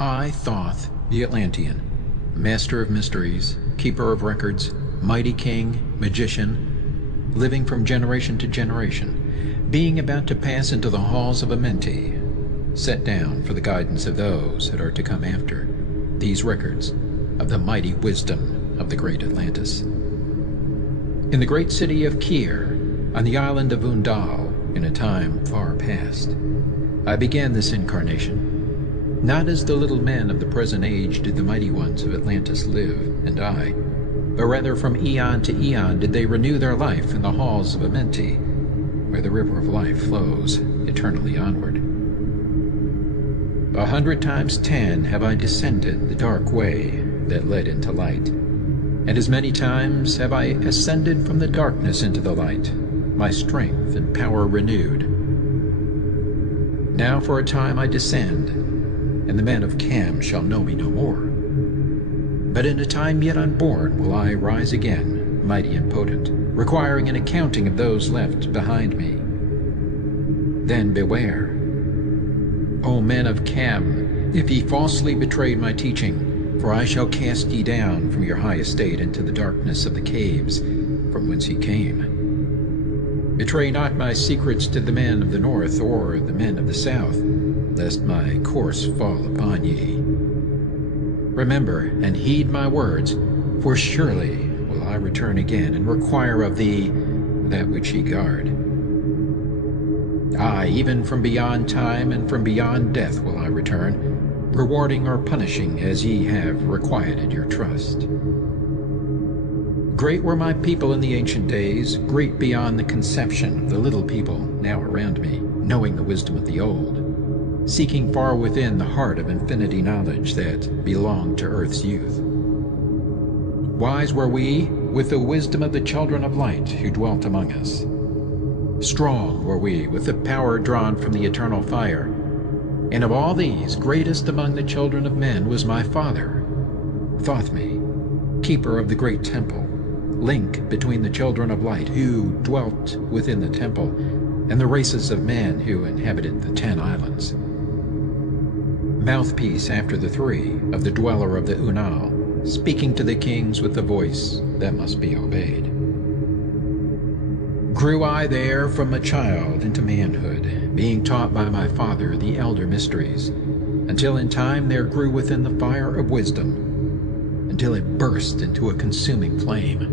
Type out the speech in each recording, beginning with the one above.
I, Thoth the Atlantean, master of mysteries, keeper of records, mighty king, magician, living from generation to generation, being about to pass into the Halls of Amenti, set down for the guidance of those that are to come after, these records of the mighty wisdom of the great Atlantis. In the great city of Kier, on the island of Unal, in a time far past, I began this incarnation. Not as the little men of the present age did the mighty ones of Atlantis live and die, but rather from eon to eon did they renew their life in the halls of Amenti, where the river of life flows eternally onward. 100 times 10 have I descended the dark way that led into light, and as many times have I ascended from the darkness into the light, my strength and power renewed. Now for a time I descend, and the men of Cam shall know me no more. But in a time yet unborn will I rise again, mighty and potent, requiring an accounting of those left behind me. Then beware, O men of Cam, if ye falsely betrayed my teaching, for I shall cast ye down from your high estate into the darkness of the caves from whence ye came. Betray not my secrets to the men of the north or the men of the south, lest my course fall upon ye. Remember and heed my words, for surely will I return again and require of thee that which ye guard. Aye, even from beyond time and from beyond death will I return, rewarding or punishing as ye have requited your trust. Great were my people in the ancient days, great beyond the conception of the little people now around me, knowing the wisdom of the old, seeking far within the heart of infinity knowledge that belonged to earth's youth. Wise were we with the wisdom of the children of light who dwelt among us. Strong were we with the power drawn from the eternal fire, and of all these, greatest among the children of men was my father, Thothme, keeper of the great temple, link between the children of light who dwelt within the temple and the races of men who inhabited the 10 islands. Mouthpiece after the 3 of the Dweller of the Unal, speaking to the kings with the voice that must be obeyed. Grew I there from a child into manhood, being taught by my father the elder mysteries, until in time there grew within the fire of wisdom, until it burst into a consuming flame.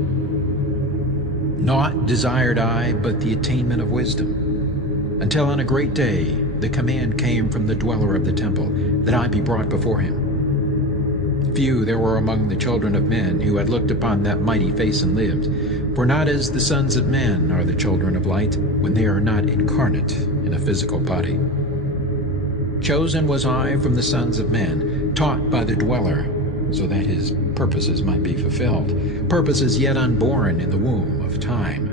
Naught desired I but the attainment of wisdom, until on a great day the command came from the Dweller of the temple that I be brought before him. Few there were among the children of men who had looked upon that mighty face and lived, for not as the sons of men are the children of light when they are not incarnate in a physical body. Chosen was I from the sons of men, taught by the Dweller, so that his purposes might be fulfilled, purposes yet unborn in the womb of time.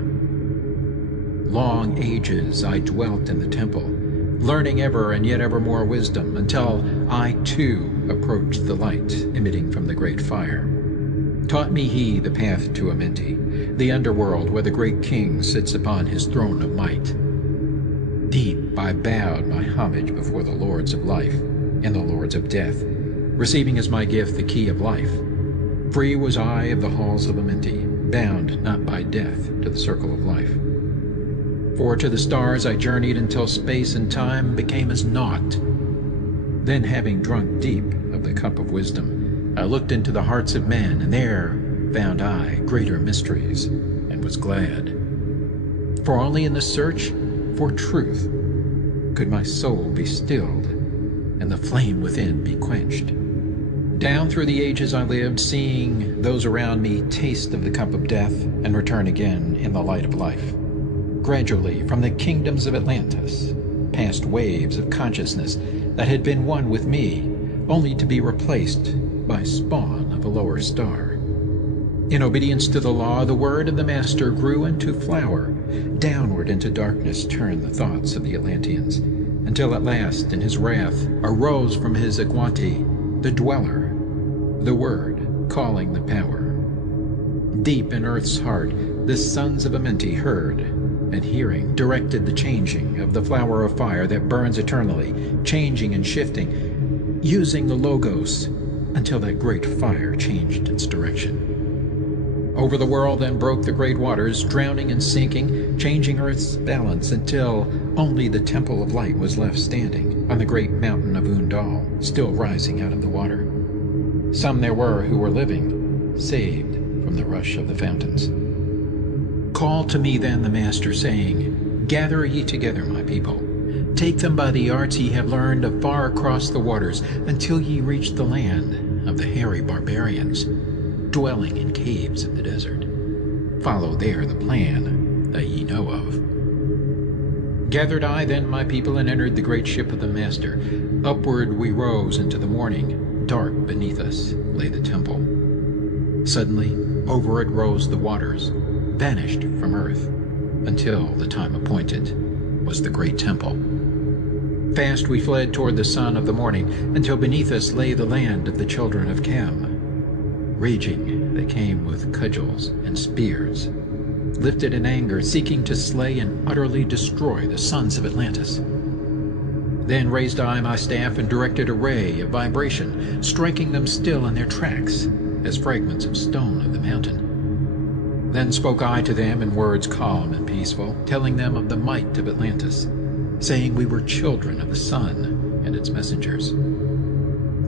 Long ages I dwelt in the temple, learning ever and yet ever more wisdom, until I too approached the light emitting from the great fire. Taught me he the path to Amenti, the underworld where the great king sits upon his throne of might. Deep I bowed my homage before the lords of life and the lords of death, receiving as my gift the key of life. Free was I of the halls of Amenti, bound not by death to the circle of life. For to the stars I journeyed until space and time became as naught. Then, having drunk deep of the cup of wisdom, I looked into the hearts of men, and there found I greater mysteries, and was glad. For only in the search for truth could my soul be stilled, and the flame within be quenched. Down through the ages I lived, seeing those around me taste of the cup of death, and return again in the light of life. Gradually, from the kingdoms of Atlantis, past waves of consciousness that had been one with me, only to be replaced by spawn of a lower star. In obedience to the law, the word of the Master grew into flower, downward into darkness turned the thoughts of the Atlanteans, until at last, in his wrath, arose from his equanimity the Dweller, the Word, calling the power. Deep in earth's heart, the sons of Amenti heard, and hearing, directed the changing of the flower of fire that burns eternally, changing and shifting, using the Logos, until that great fire changed its direction. Over the world then broke the great waters, drowning and sinking, changing Earth's balance until only the Temple of Light was left standing on the great mountain of Unal, still rising out of the water. Some there were who were living, saved from the rush of the fountains. Called to me then the Master, saying, Gather ye together, my people. Take them by the arts ye have learned afar across the waters, until ye reach the land of the hairy barbarians, dwelling in caves of the desert. Follow there the plan that ye know of. Gathered I then my people, and entered the great ship of the Master. Upward we rose into the morning. Dark beneath us lay the temple. Suddenly over it rose the waters, vanished from earth, until the time appointed was the great temple. Fast we fled toward the sun of the morning, until beneath us lay the land of the children of Cam. Raging they came with cudgels and spears, lifted in anger, seeking to slay and utterly destroy the sons of Atlantis. Then raised I my staff and directed a ray of vibration, striking them still in their tracks, as fragments of stone of the mountain. Then spoke I to them in words calm and peaceful, telling them of the might of Atlantis, saying we were children of the sun and its messengers.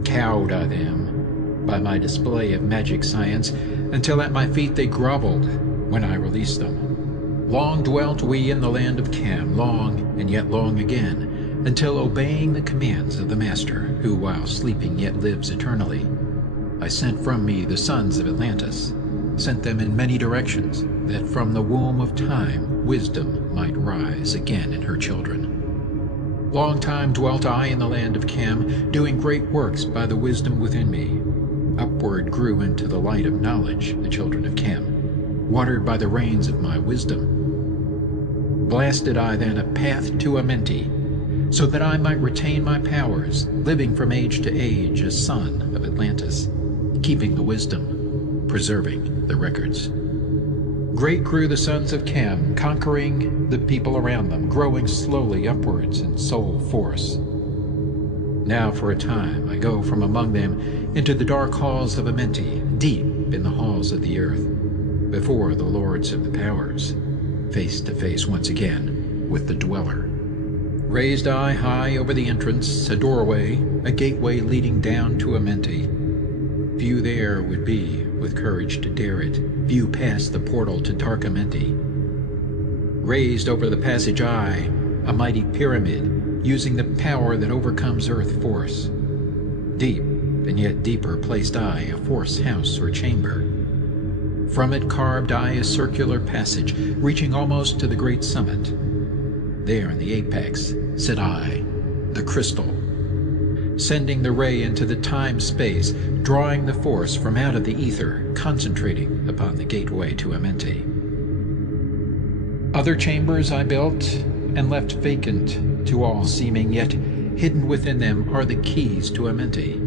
Cowed I them by my display of magic science, until at my feet they groveled when I released them. Long dwelt we in the land of Cam, long and yet long again, until obeying the commands of the Master, who while sleeping yet lives eternally, I sent from me the sons of Atlantis, sent them in many directions, that from the womb of time wisdom might rise again in her children. Long time dwelt I in the land of Cam, doing great works by the wisdom within me. Upward grew into the light of knowledge the children of Cam, watered by the rains of my wisdom. Blasted I then a path to Amenti, so that I might retain my powers, living from age to age as son of Atlantis, keeping the wisdom, preserving the records. Great grew the sons of Cam, conquering the people around them, growing slowly upwards in soul force. Now for a time I go from among them into the dark halls of Amenti, deep in the halls of the earth, before the lords of the powers, face to face once again with the Dweller. Raised I high over the entrance, a doorway, a gateway leading down to Amenti. Few there would be with courage to dare it, few past the portal to dark Amenti. Raised over the passage I, a mighty pyramid, using the power that overcomes earth force. Deep and yet deeper placed I a force house or chamber. From it carved I a circular passage, reaching almost to the great summit. There in the apex sit I, the crystal, sending the ray into the time-space, drawing the force from out of the ether, concentrating upon the gateway to Amenti. Other chambers I built and left vacant to all seeming, yet hidden within them are the keys to Amenti.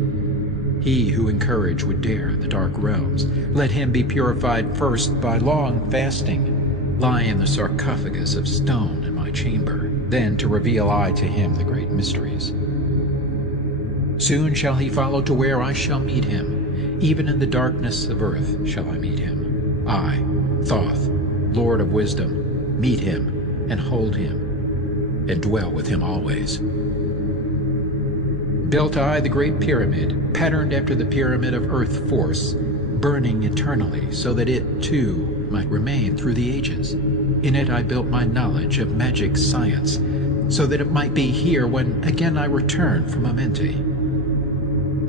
He who in courage would dare the dark realms, let him be purified first by long fasting, lie in the sarcophagus of stone in my chamber, then to reveal I to him the great mysteries. Soon shall he follow to where I shall meet him, even in the darkness of earth shall I meet him. I, Thoth, Lord of Wisdom, meet him and hold him, and dwell with him always. Built I the great pyramid, patterned after the pyramid of earth force, burning eternally, so that it, too, might remain through the ages. In it I built my knowledge of magic science, so that it might be here when again I return from Amenti.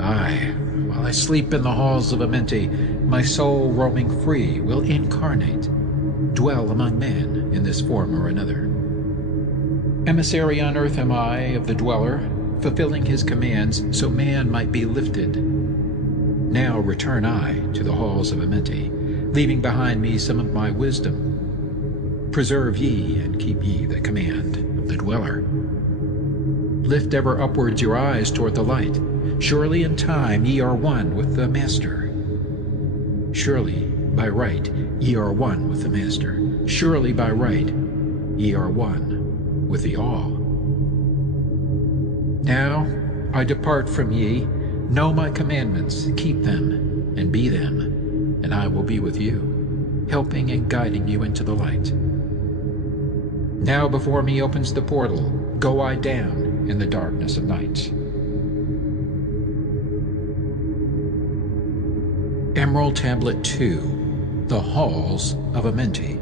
Aye, while I sleep in the halls of Amenti, my soul roaming free will incarnate, dwell among men in this form or another. Emissary on earth am I of the Dweller, fulfilling his commands so man might be lifted. Now return I to the halls of Amenti, leaving behind me some of my wisdom. Preserve ye and keep ye the command of the Dweller. Lift ever upwards your eyes toward the light. Surely in time ye are one with the Master. Surely by right ye are one with the Master. Surely by right ye are one with the All. Now I depart from ye. Know my commandments, keep them, and be them, and I will be with you, helping and guiding you into the light. Now before me opens the portal, go I down in the darkness of night. Emerald Tablet 2, The Halls of Amenti.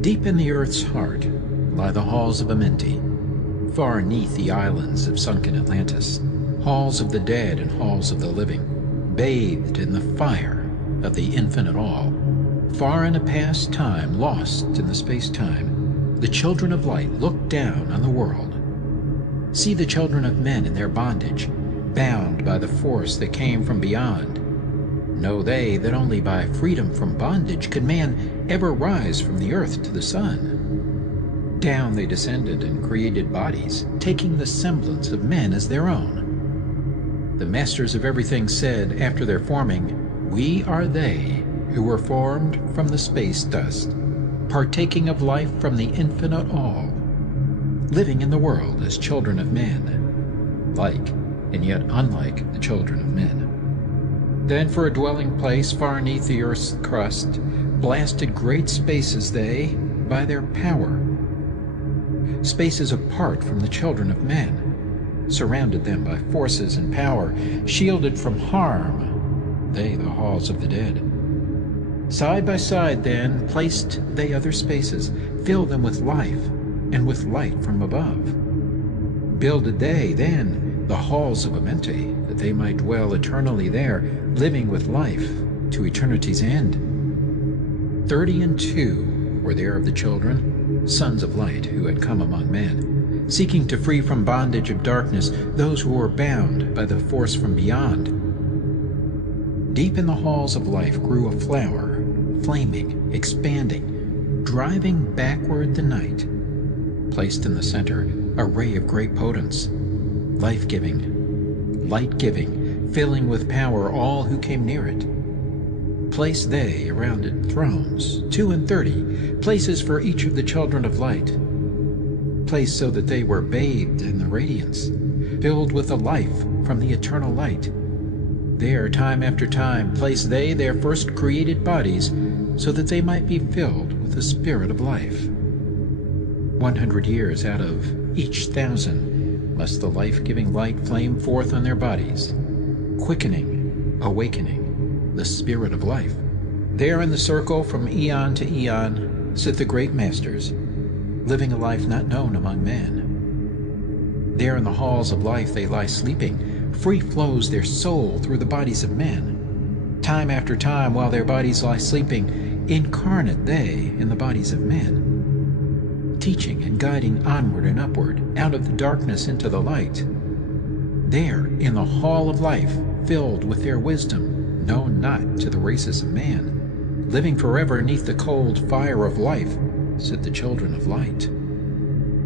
Deep in the earth's heart lie the Halls of Amenti, far neath the islands of sunken Atlantis, halls of the dead and halls of the living, bathed in the fire of the infinite all. Far in a past time, lost in the space-time, the children of light look down on the world. See the children of men in their bondage, bound by the force that came from beyond. Know they that only by freedom from bondage could man ever rise from the earth to the sun. Down they descended and created bodies, taking the semblance of men as their own. The masters of everything said after their forming, "We are they who were formed from the space dust, partaking of life from the infinite all, living in the world as children of men, like and yet unlike the children of men." Then for a dwelling place far neath the earth's crust, blasted great spaces they by their power. Spaces apart from the children of men, surrounded them by forces and power, shielded from harm, they the halls of the dead. Side by side then placed they other spaces, filled them with life and with light from above. Builded they then the halls of Amenti, that they might dwell eternally there, living with life to eternity's end. 32 were there of the children, sons of light, who had come among men, seeking to free from bondage of darkness those who were bound by the force from beyond. Deep in the halls of life grew a flower, flaming, expanding, driving backward the night. Placed in the center, a ray of great potence, life-giving, light-giving, filling with power all who came near it. Placed they around it thrones, 32, places for each of the children of light, placed so that they were bathed in the radiance, filled with the life from the eternal light. There, time after time, placed they their first created bodies, so that they might be filled with the spirit of life. 100 years out of each 1,000 must the life-giving light flame forth on their bodies, quickening, awakening the spirit of life. There in the circle from eon to eon sit the great masters, living a life not known among men. There in the halls of life they lie sleeping, free flows their soul through the bodies of men. Time after time, while their bodies lie sleeping, incarnate they in the bodies of men, teaching and guiding onward and upward, out of the darkness into the light. There in the hall of life, filled with their wisdom, known not to the races of man, living forever neath the cold fire of life, sit the children of light.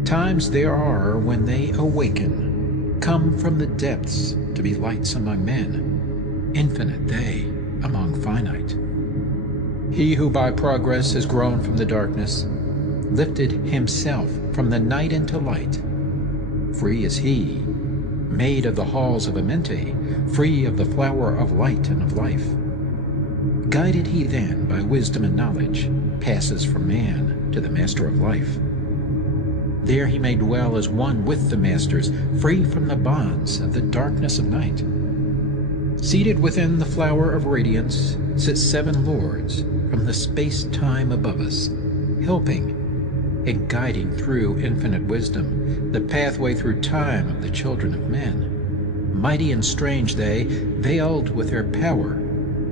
Times there are when they awaken, come from the depths to be lights among men, infinite they among finite. He who by progress has grown from the darkness, lifted himself from the night into light. Free is he, made of the halls of Amenti, free of the flower of light and of life. Guided he then by wisdom and knowledge, passes from man to the master of life. There he may dwell as one with the masters, free from the bonds of the darkness of night. Seated within the flower of radiance sit 7 lords from the space-time above us, helping and guiding through infinite wisdom the pathway through time of the children of men. Mighty and strange they, veiled with their power,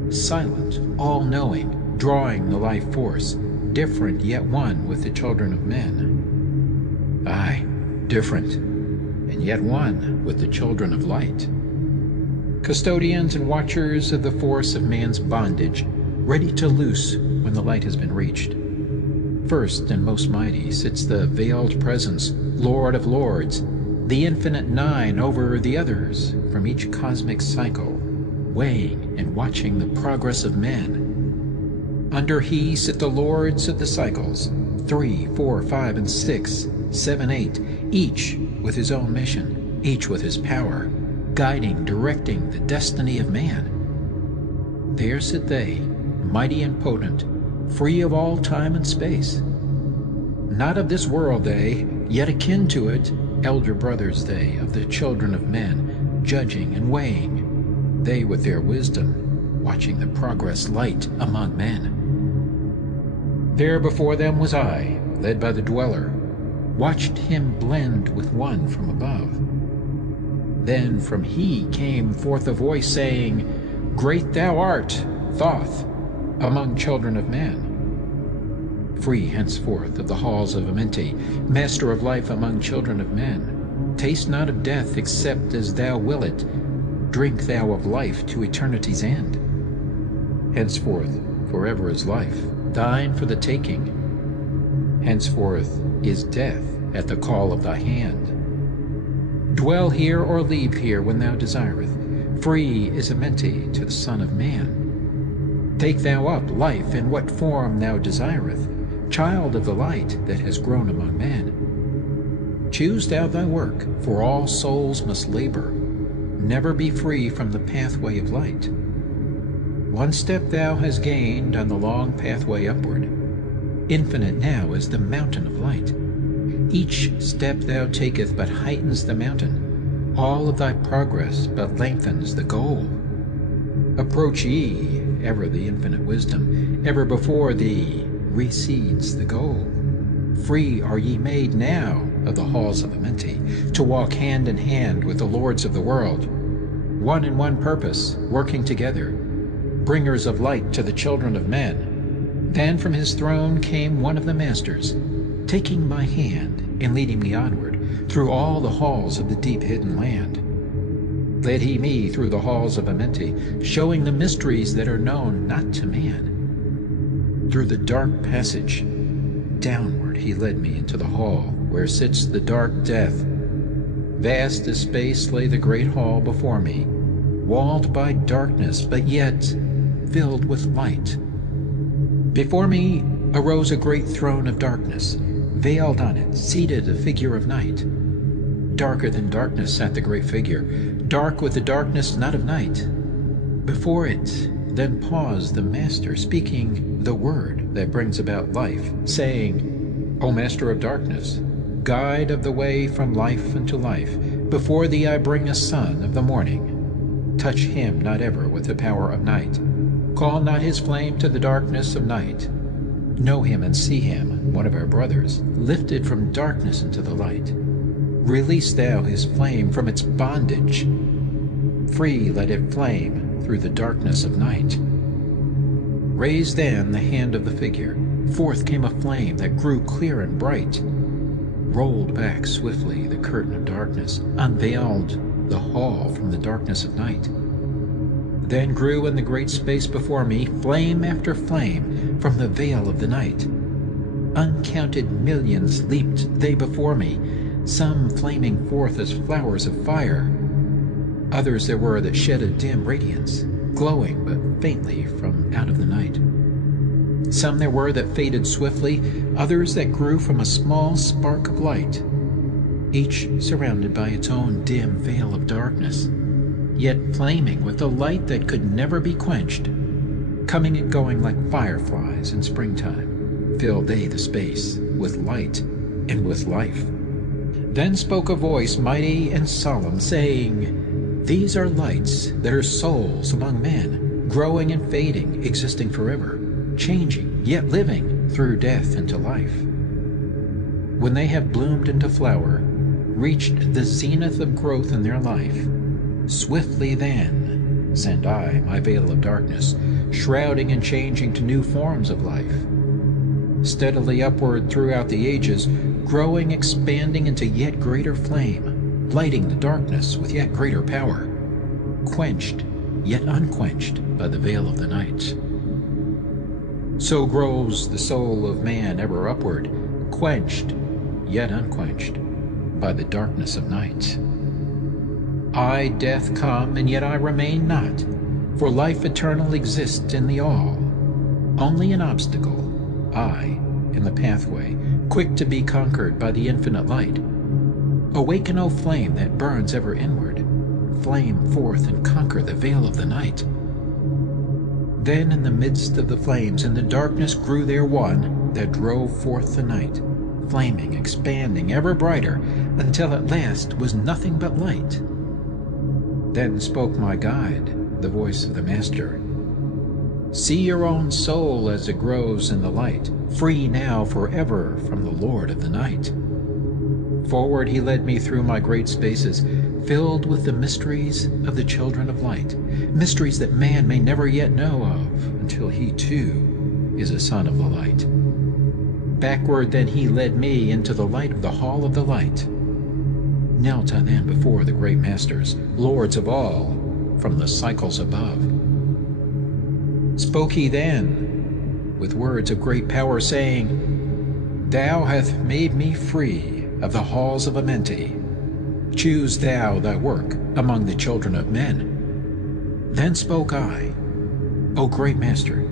silent, all-knowing, drawing the life force, different yet one with the children of men. Aye, different, and yet one with the children of light. Custodians and watchers of the force of man's bondage, ready to loose when the light has been reached. First and most mighty sits the veiled presence, Lord of Lords, the infinite 9 over the others from each cosmic cycle, weighing and watching the progress of men. Under he sit the lords of the cycles, 3, 4, 5, and 6, 7, 8, each with his own mission, each with his power, guiding, directing the destiny of man. There sit they, mighty and potent, free of all time and space. Not of this world they, yet akin to it, elder brothers they, of the children of men, judging and weighing, they with their wisdom, watching the progress light among men. There before them was I, led by the Dweller, watched him blend with one from above. Then from he came forth a voice saying, Great thou art, Thoth, among children of men. Free henceforth of the halls of Amenti, master of life among children of men. Taste not of death except as thou will it. Drink thou of life to eternity's end. Henceforth forever is life, thine for the taking. Henceforth is death at the call of thy hand. Dwell here or leave here when thou desireth. Free is Amenti to the Son of Man. Take thou up life in what form thou desireth, child of the light that has grown among men. Choose thou thy work, for all souls must labor. Never be free from the pathway of light. One step thou hast gained on the long pathway upward. Infinite now is the mountain of light. Each step thou taketh but heightens the mountain. All of thy progress but lengthens the goal. Approach ye, ever the infinite wisdom, ever before thee recedes the goal. Free are ye made now of the halls of Amenti, to walk hand in hand with the lords of the world, one in one purpose, working together, bringers of light to the children of men. Then from his throne came one of the masters, taking my hand and leading me onward through all the halls of the deep hidden land. Led he me through the halls of Amenti, showing the mysteries that are known not to man. Through the dark passage, downward he led me into the hall where sits the dark death. Vast as space lay the great hall before me, walled by darkness, but yet filled with light. Before me arose a great throne of darkness. Veiled on it, seated a figure of night. Darker than darkness sat the great figure, dark with the darkness not of night. Before it then paused the Master, speaking the word that brings about life, saying, O Master of darkness, guide of the way from life unto life, before thee I bring a son of the morning. Touch him not ever with the power of night. Call not his flame to the darkness of night. Know him and see him, one of our brothers, lifted from darkness into the light. Release thou his flame from its bondage. Free let it flame through the darkness of night. Raise then the hand of the figure. Forth came a flame that grew clear and bright. Rolled back swiftly the curtain of darkness, unveiled the hall from the darkness of night. Then grew in the great space before me flame after flame from the veil of the night. Uncounted millions leaped they before me, some flaming forth as flowers of fire. Others there were that shed a dim radiance, glowing but faintly from out of the night. Some there were that faded swiftly, others that grew from a small spark of light, each surrounded by its own dim veil of darkness, yet flaming with a light that could never be quenched. Coming and going like fireflies in springtime, filled they the space with light and with life. Then spoke a voice mighty and solemn, saying, These are lights that are souls among men, growing and fading, existing forever, changing, yet living through death into life. When they have bloomed into flower, reached the zenith of growth in their life, swiftly then send I my veil of darkness, shrouding and changing to new forms of life. Steadily upward throughout the ages, growing, expanding into yet greater flame, lighting the darkness with yet greater power, quenched yet unquenched by the veil of the night. So grows the soul of man ever upward, quenched yet unquenched by the darkness of night. I, death, come, and yet I remain not, for life eternal exists in the all. Only an obstacle, I, in the pathway, quick to be conquered by the infinite light. Awaken, O flame that burns ever inward. Flame forth and conquer the veil of the night. Then in the midst of the flames in the darkness grew there one that drove forth the night, flaming, expanding, ever brighter, until at last was nothing but light. Then spoke my guide, the voice of the Master. See your own soul as it grows in the light, free now forever from the Lord of the night. Forward he led me through my great spaces, filled with the mysteries of the children of light, mysteries that man may never yet know of, until he too is a son of the light. Backward then he led me into the light of the Hall of the Light. Knelt I then before the great masters, lords of all, from the cycles above. Spoke he then, with words of great power, saying, Thou hast made me free of the Halls of Amenti. Choose thou thy work among the children of men. Then spoke I, O great Master,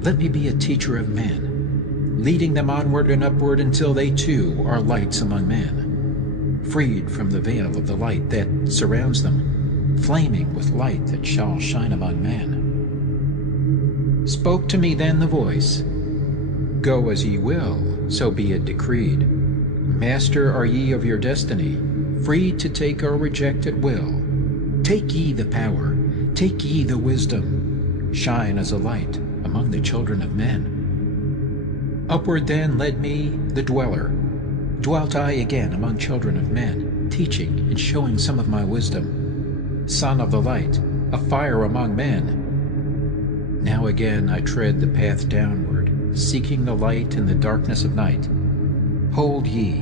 let me be a teacher of men, leading them onward and upward until they too are lights among men, freed from the veil of the light that surrounds them, flaming with light that shall shine among men. Spoke to me then the voice, Go as ye will, so be it decreed. Master are ye of your destiny, free to take or reject at will. Take ye the power, take ye the wisdom, shine as a light among the children of men. Upward then led me the Dweller. Dwelt I again among children of men, teaching and showing some of my wisdom. Son of the light, a fire among men. Now again I tread the path downward, seeking the light in the darkness of night. Hold ye,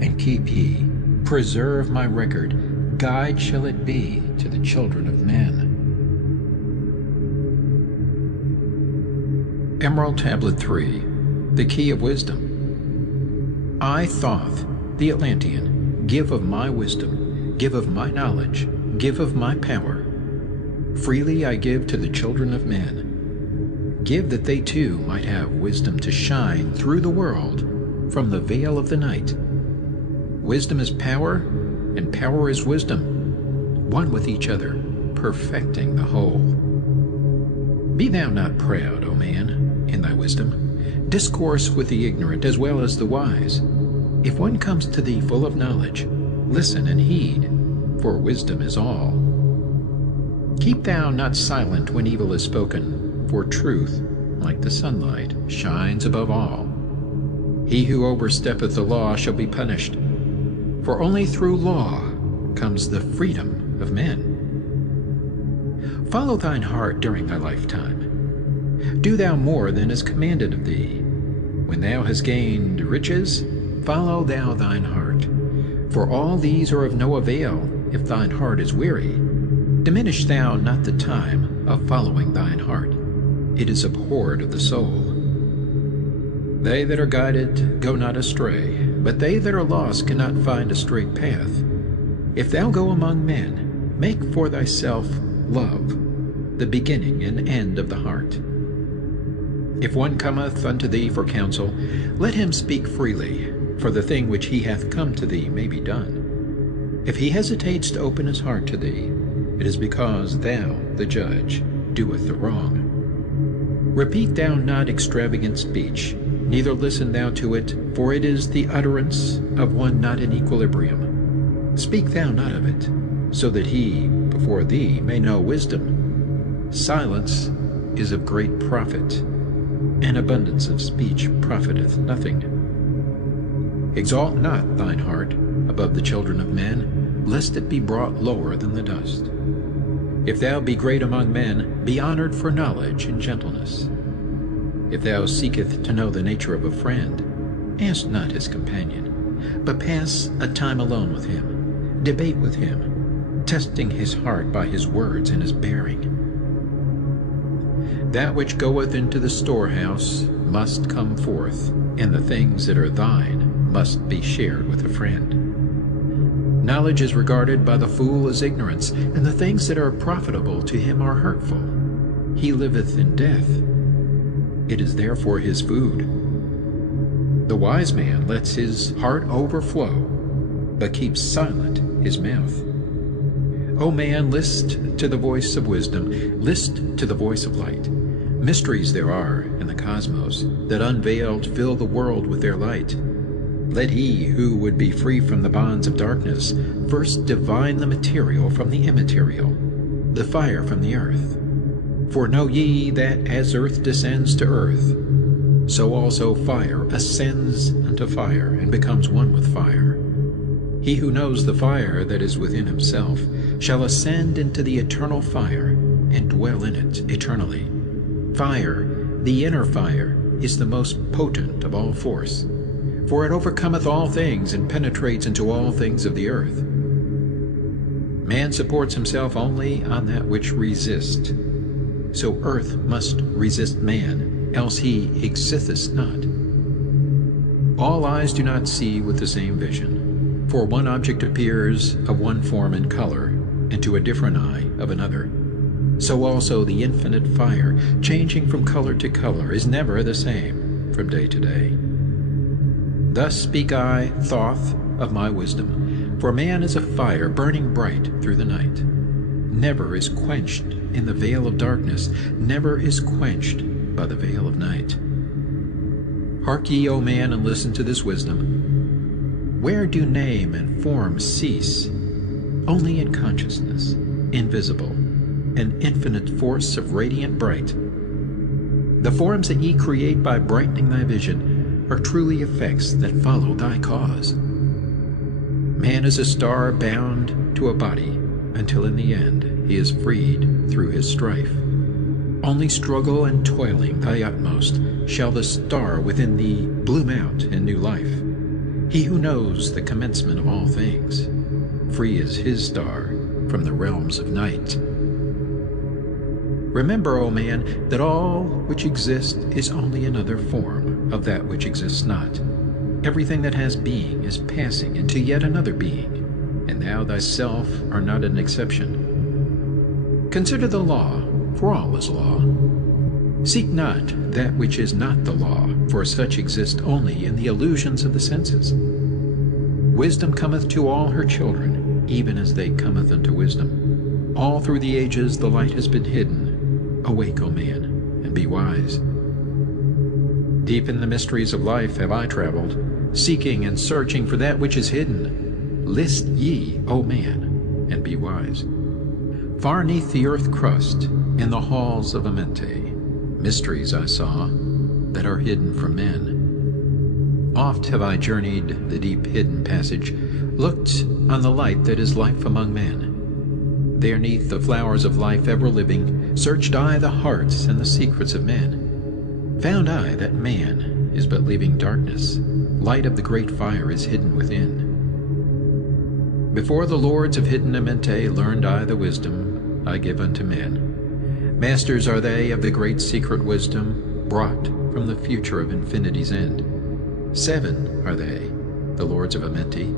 and keep ye, preserve my record, guide shall it be to the children of men. Emerald Tablet 3, The Key of Wisdom. I, Thoth the Atlantean, give of my wisdom, give of my knowledge, give of my power. Freely I give to the children of men. Give that they too might have wisdom to shine through the world from the veil of the night. Wisdom is power, and power is wisdom, one with each other, perfecting the whole. Be thou not proud, O man, in thy wisdom. Discourse with the ignorant as well as the wise. If one comes to thee full of knowledge, listen and heed, for wisdom is all. Keep thou not silent when evil is spoken, for truth, like the sunlight, shines above all. He who oversteppeth the law shall be punished, for only through law comes the freedom of men. Follow thine heart during thy lifetime. Do thou more than is commanded of thee. When thou hast gained riches, follow thou thine heart. For all these are of no avail if thine heart is weary. Diminish thou not the time of following thine heart. It is abhorred of the soul. They that are guided go not astray, but they that are lost cannot find a straight path. If thou go among men, make for thyself love, the beginning and end of the heart. If one cometh unto thee for counsel, let him speak freely, for the thing which he hath come to thee may be done. If he hesitates to open his heart to thee, it is because thou, the judge, doeth the wrong. Repeat thou not extravagant speech, neither listen thou to it, for it is the utterance of one not in equilibrium. Speak thou not of it, so that he before thee may know wisdom. Silence is of great profit, and abundance of speech profiteth nothing. Exalt not thine heart above the children of men, lest it be brought lower than the dust. If thou be great among men, be honored for knowledge and gentleness. If thou seeketh to know the nature of a friend, ask not his companion, but pass a time alone with him, debate with him, testing his heart by his words and his bearing. That which goeth into the storehouse must come forth, and the things that are thine must be shared with a friend. Knowledge is regarded by the fool as ignorance, and the things that are profitable to him are hurtful. He liveth in death. It is therefore his food. The wise man lets his heart overflow, but keeps silent his mouth. O man, list to the voice of wisdom, list to the voice of light. Mysteries there are in the cosmos that unveiled fill the world with their light. Let he who would be free from the bonds of darkness first divine the material from the immaterial, the fire from the earth. For know ye that as earth descends to earth, so also fire ascends unto fire and becomes one with fire. He who knows the fire that is within himself shall ascend into the eternal fire and dwell in it eternally. Fire, the inner fire, is the most potent of all force, for it overcometh all things and penetrates into all things of the earth. Man supports himself only on that which resists. So earth must resist man, else he existeth not. All eyes do not see with the same vision, for one object appears of one form and color, and to a different eye of another. So also the infinite fire, changing from color to color, is never the same from day to day. Thus speak I, Thoth, of my wisdom, for man is a fire burning bright through the night. Never is quenched in the veil of darkness, never is quenched by the veil of night. Hark ye, O man, and listen to this wisdom. Where do name and form cease? Only in consciousness, invisible, an infinite force of radiant bright. The forms that ye create by brightening thy vision are truly effects that follow thy cause. Man is a star bound to a body, until in the end he is freed through his strife. Only struggle and toiling thy utmost shall the star within thee bloom out in new life. He who knows the commencement of all things, free is his star from the realms of night. Remember, O man, that all which exists is only another form of that which exists not. Everything that has being is passing into yet another being, and thou thyself art not an exception. Consider the law, for all is law. Seek not that which is not the law, for such exist only in the illusions of the senses. Wisdom cometh to all her children, even as they cometh unto wisdom. All through the ages the light has been hidden. Awake, O man, and be wise. Deep in the mysteries of life have I traveled, seeking and searching for that which is hidden. List ye, O man, and be wise. Far neath the earth crust, in the halls of Amenti, mysteries I saw that are hidden from men. Oft have I journeyed the deep hidden passage, looked on the light that is life among men. There neath the flowers of life ever living, searched I the hearts and the secrets of men. Found I that man is but leaving darkness, light of the great fire is hidden within. Before the lords of hidden Amenti learned I the wisdom I give unto men. Masters are they of the great secret wisdom, brought from the future of infinity's end. 7 are they, the lords of Amenti,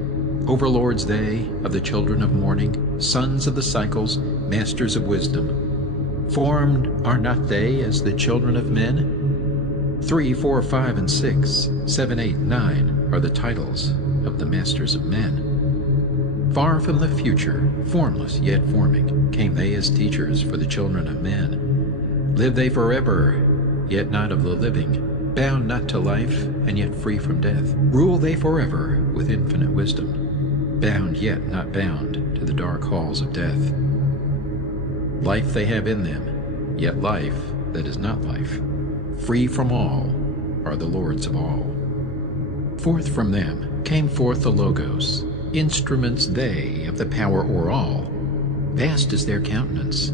overlords they of the children of morning, sons of the cycles, masters of wisdom. Formed are not they as the children of men? 3, 4, 5, and 6, 7, 8, 9 are the titles of the masters of men. Far from the future, formless yet forming, came they as teachers for the children of men. Live they forever, yet not of the living, bound not to life, and yet free from death. Rule they forever with infinite wisdom, bound yet not bound to the dark halls of death. Life they have in them, yet life that is not life. Free from all are the lords of all. Forth from them came forth the Logos, instruments they of the power o'er all. Vast is their countenance,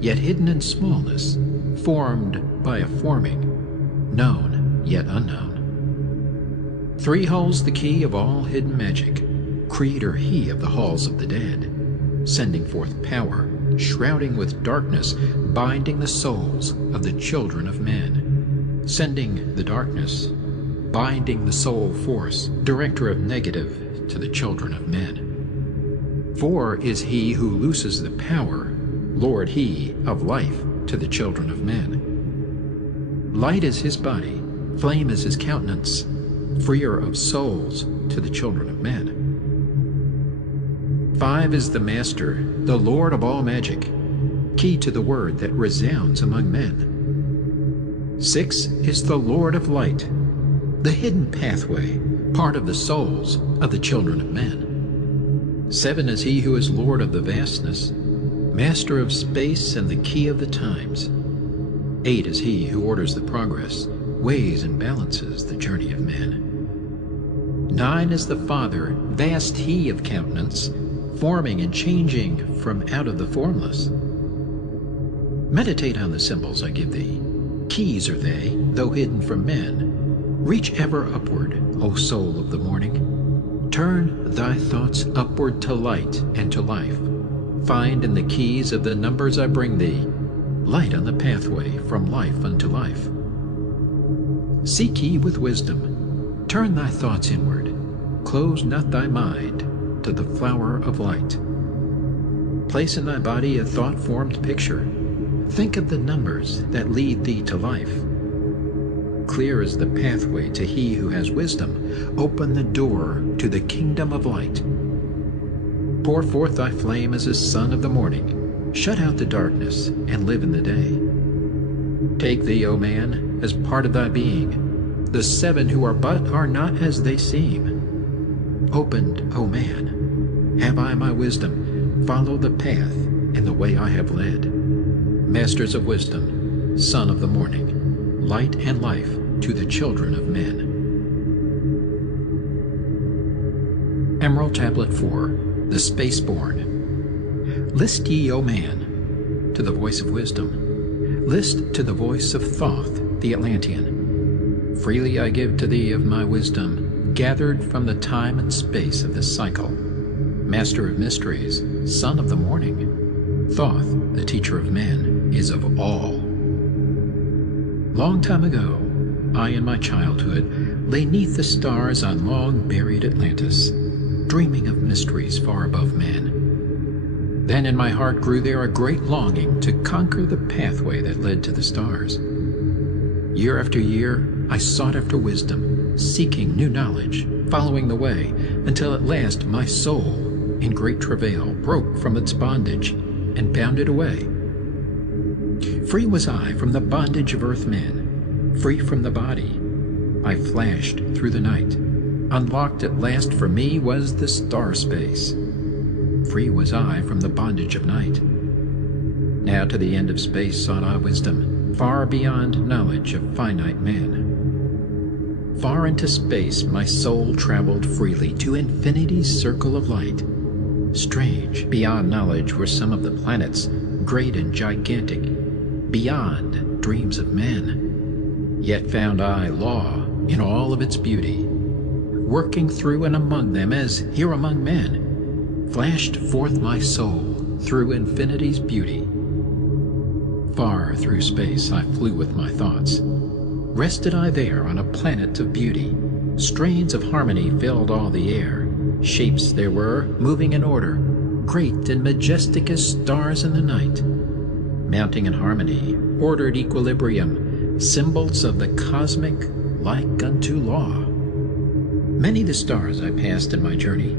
yet hidden in smallness, formed by a forming, known yet unknown. 3 holds the key of all hidden magic, creator he of the halls of the dead, sending forth power, shrouding with darkness, binding the souls of the children of men. Sending the darkness, binding the soul force, director of negative to the children of men. 4 is he who looses the power, lord he of life to the children of men. Light is his body, flame is his countenance, freer of souls to the children of men. 5 is the Master, the Lord of all magic, key to the word that resounds among men. 6 is the Lord of light, the hidden pathway, part of the souls of the children of men. 7 is he who is Lord of the vastness, master of space and the key of the times. 8 is he who orders the progress, weighs and balances the journey of men. 9 is the Father, vast he of countenance, forming and changing from out of the formless. Meditate on the symbols I give thee. Keys are they, though hidden from men. Reach ever upward, O soul of the morning. Turn thy thoughts upward to light and to life. Find in the keys of the numbers I bring thee, light on the pathway from life unto life. Seek ye with wisdom. Turn thy thoughts inward. Close not thy mind to the flower of light. Place in thy body a thought-formed picture. Think of the numbers that lead thee to life. Clear is the pathway to he who has wisdom. Open the door to the kingdom of light. Pour forth thy flame as a sun of the morning. Shut out the darkness and live in the day. Take thee, O man, as part of thy being. The 7 who are but are not as they seem. Opened, O man, have I my wisdom. Follow the path in the way I have led. Masters of wisdom, son of the morning, light and life to the children of men. Emerald Tablet 4, the Spaceborn. List ye, O man, to the voice of wisdom. List to the voice of Thoth the Atlantean. Freely I give to thee of my wisdom, gathered from the time and space of this cycle. Master of mysteries, son of the morning, Thoth, the teacher of men, is of all. Long time ago, I in my childhood lay 'neath the stars on long-buried Atlantis, dreaming of mysteries far above man. Then in my heart grew there a great longing to conquer the pathway that led to the stars. Year after year, I sought after wisdom, seeking new knowledge, following the way, until at last my soul, in great travail, broke from its bondage and bounded away. Free was I from the bondage of earthmen, free from the body. I flashed through the night. Unlocked at last for me was the star space. Free was I from the bondage of night. Now to the end of space sought I wisdom, far beyond knowledge of finite man. Far into space my soul traveled freely to infinity's circle of light. Strange, beyond knowledge were some of the planets, great and gigantic, beyond dreams of men. Yet found I law in all of its beauty, working through and among them as here among men, flashed forth my soul through infinity's beauty. Far through space I flew with my thoughts. Rested I there on a planet of beauty. Strains of harmony filled all the air. Shapes there were, moving in order, great and majestic as stars in the night. Mounting in harmony, ordered equilibrium, symbols of the cosmic like unto law. Many the stars I passed in my journey,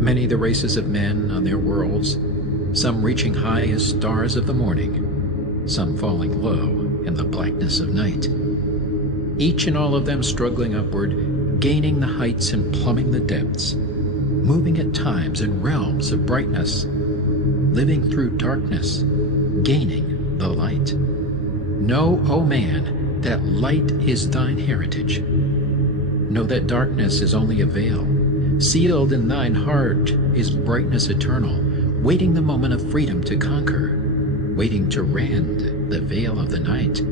many the races of men on their worlds, some reaching high as stars of the morning, some falling low in the blackness of night. Each and all of them struggling upward, gaining the heights and plumbing the depths, moving at times in realms of brightness, living through darkness, gaining the light. Know, O man, that light is thine heritage. Know that darkness is only a veil. Sealed in thine heart is brightness eternal, waiting the moment of freedom to conquer, waiting to rend the veil of the night.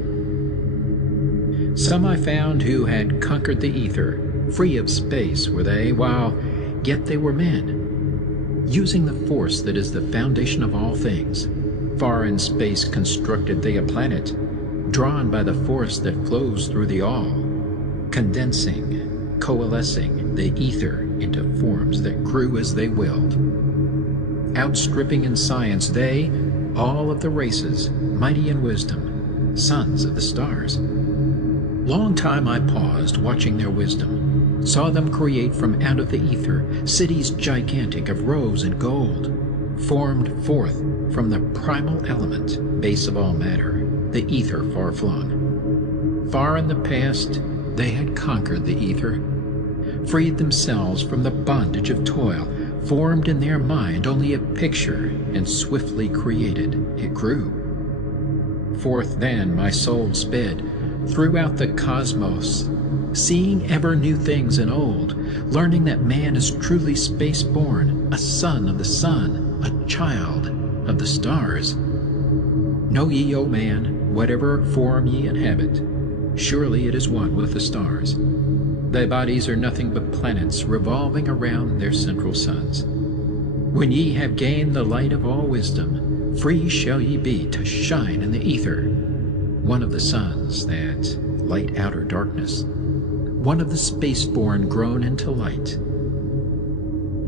Some I found who had conquered the ether, free of space were they, while yet they were men, using the force that is the foundation of all things. Far in space constructed they a planet, drawn by the force that flows through the all, condensing, coalescing the ether into forms that grew as they willed. Outstripping in science they, all of the races, mighty in wisdom, sons of the stars. Long time I paused, watching their wisdom, saw them create from out of the ether cities gigantic of rose and gold, formed forth from the primal element, base of all matter, the ether far-flung. Far in the past, they had conquered the ether, freed themselves from the bondage of toil, formed in their mind only a picture, and swiftly created, it grew. Forth then my soul sped, throughout the cosmos, seeing ever new things and old, learning that man is truly space-born, a son of the sun, a child of the stars. Know ye, O man, whatever form ye inhabit, surely it is one with the stars. Thy bodies are nothing but planets revolving around their central suns. When ye have gained the light of all wisdom, free shall ye be to shine in the ether, one of the suns that light outer darkness, one of the space-born grown into light.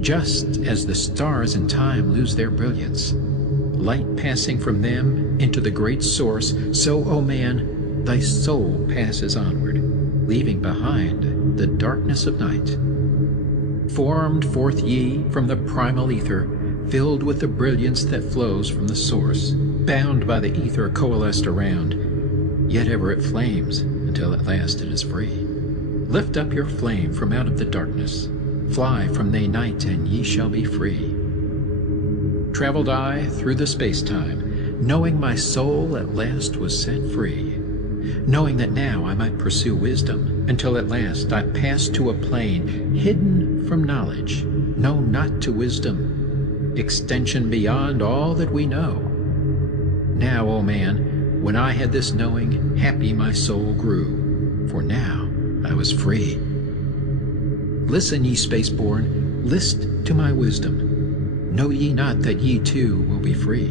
Just as the stars in time lose their brilliance, light passing from them into the great source, so, O man, thy soul passes onward, leaving behind the darkness of night. Formed forth ye from the primal ether, filled with the brilliance that flows from the source, bound by the ether coalesced around, yet ever it flames until at last it is free. Lift up your flame from out of the darkness, fly from the night, and ye shall be free. Traveled I through the space-time, knowing my soul at last was set free, knowing that now I might pursue wisdom, until at last I passed to a plane hidden from knowledge, known not to wisdom, extension beyond all that we know. Now, O man, when I had this knowing, happy my soul grew, for now I was free. Listen, ye spaceborn, list to my wisdom. Know ye not that ye too will be free?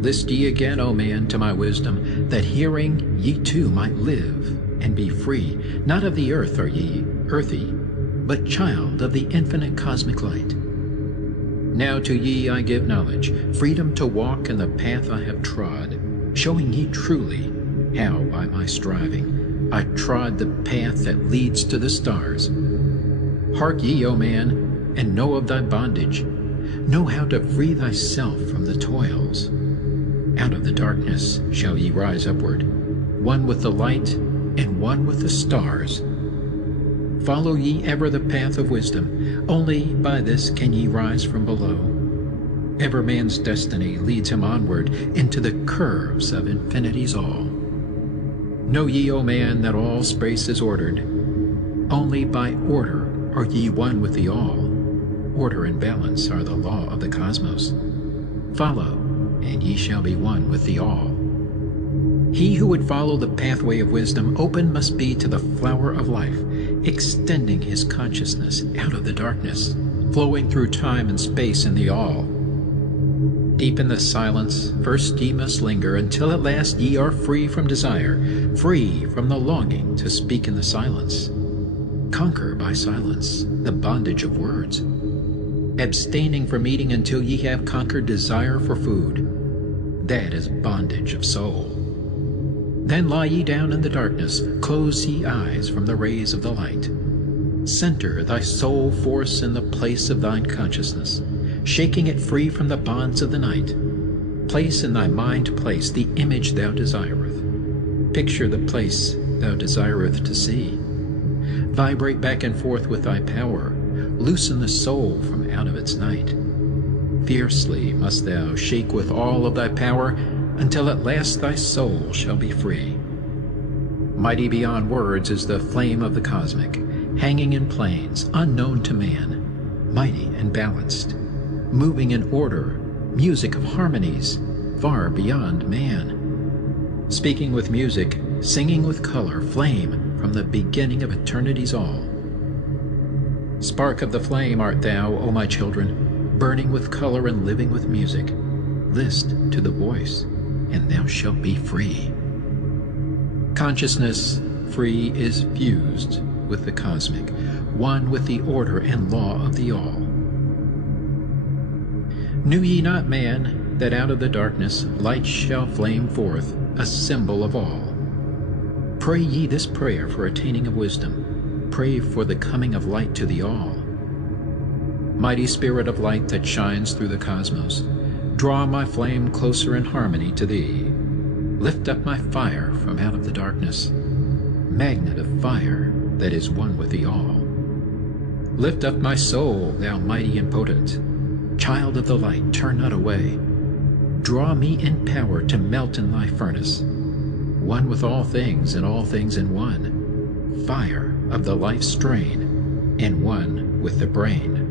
List ye again, O man, to my wisdom, that hearing ye too might live and be free. Not of the earth are ye, earthy, but child of the infinite cosmic light. Now to ye I give knowledge, freedom to walk in the path I have trod, showing ye truly how by my striving I trod the path that leads to the stars. Hark ye, O man, and know of thy bondage. Know how to free thyself from the toils. Out of the darkness shall ye rise upward, one with the light and one with the stars. Follow ye ever the path of wisdom, only by this can ye rise from below. Ever man's destiny leads him onward into the curves of infinity's all. Know ye, O man, that all space is ordered. Only by order are ye one with the all. Order and balance are the law of the cosmos. Follow, and ye shall be one with the all. He who would follow the pathway of wisdom open must be to the flower of life, extending his consciousness out of the darkness, flowing through time and space in the all. Deep in the silence, first ye must linger, until at last ye are free from desire, free from the longing to speak in the silence. Conquer by silence the bondage of words, abstaining from eating until ye have conquered desire for food. That is bondage of soul. Then lie ye down in the darkness, close ye eyes from the rays of the light. Center thy soul force in the place of thine consciousness, shaking it free from the bonds of the night. Place in thy mind place the image thou desireth. Picture the place thou desireth to see. Vibrate back and forth with thy power. Loosen the soul from out of its night. Fiercely must thou shake with all of thy power, until at last thy soul shall be free. Mighty beyond words is the flame of the cosmic, hanging in planes unknown to man, mighty and balanced, moving in order, music of harmonies far beyond man. Speaking with music, singing with color, flame from the beginning of eternity's all. Spark of the flame art thou, O my children, burning with color and living with music. List to the voice, and thou shalt be free. Consciousness free is fused with the cosmic, one with the order and law of the all. Knew ye not, man, that out of the darkness light shall flame forth, a symbol of all? Pray ye this prayer for attaining of wisdom. pray for the coming of light to the all. Mighty spirit of light that shines through the cosmos, draw my flame closer in harmony to thee. Lift up my fire from out of the darkness, magnet of fire that is one with thee all. Lift up my soul, thou mighty and potent, child of the light, turn not away. Draw me in power to melt in thy furnace, one with all things and all things in one, fire of the life strain, and one with the brain.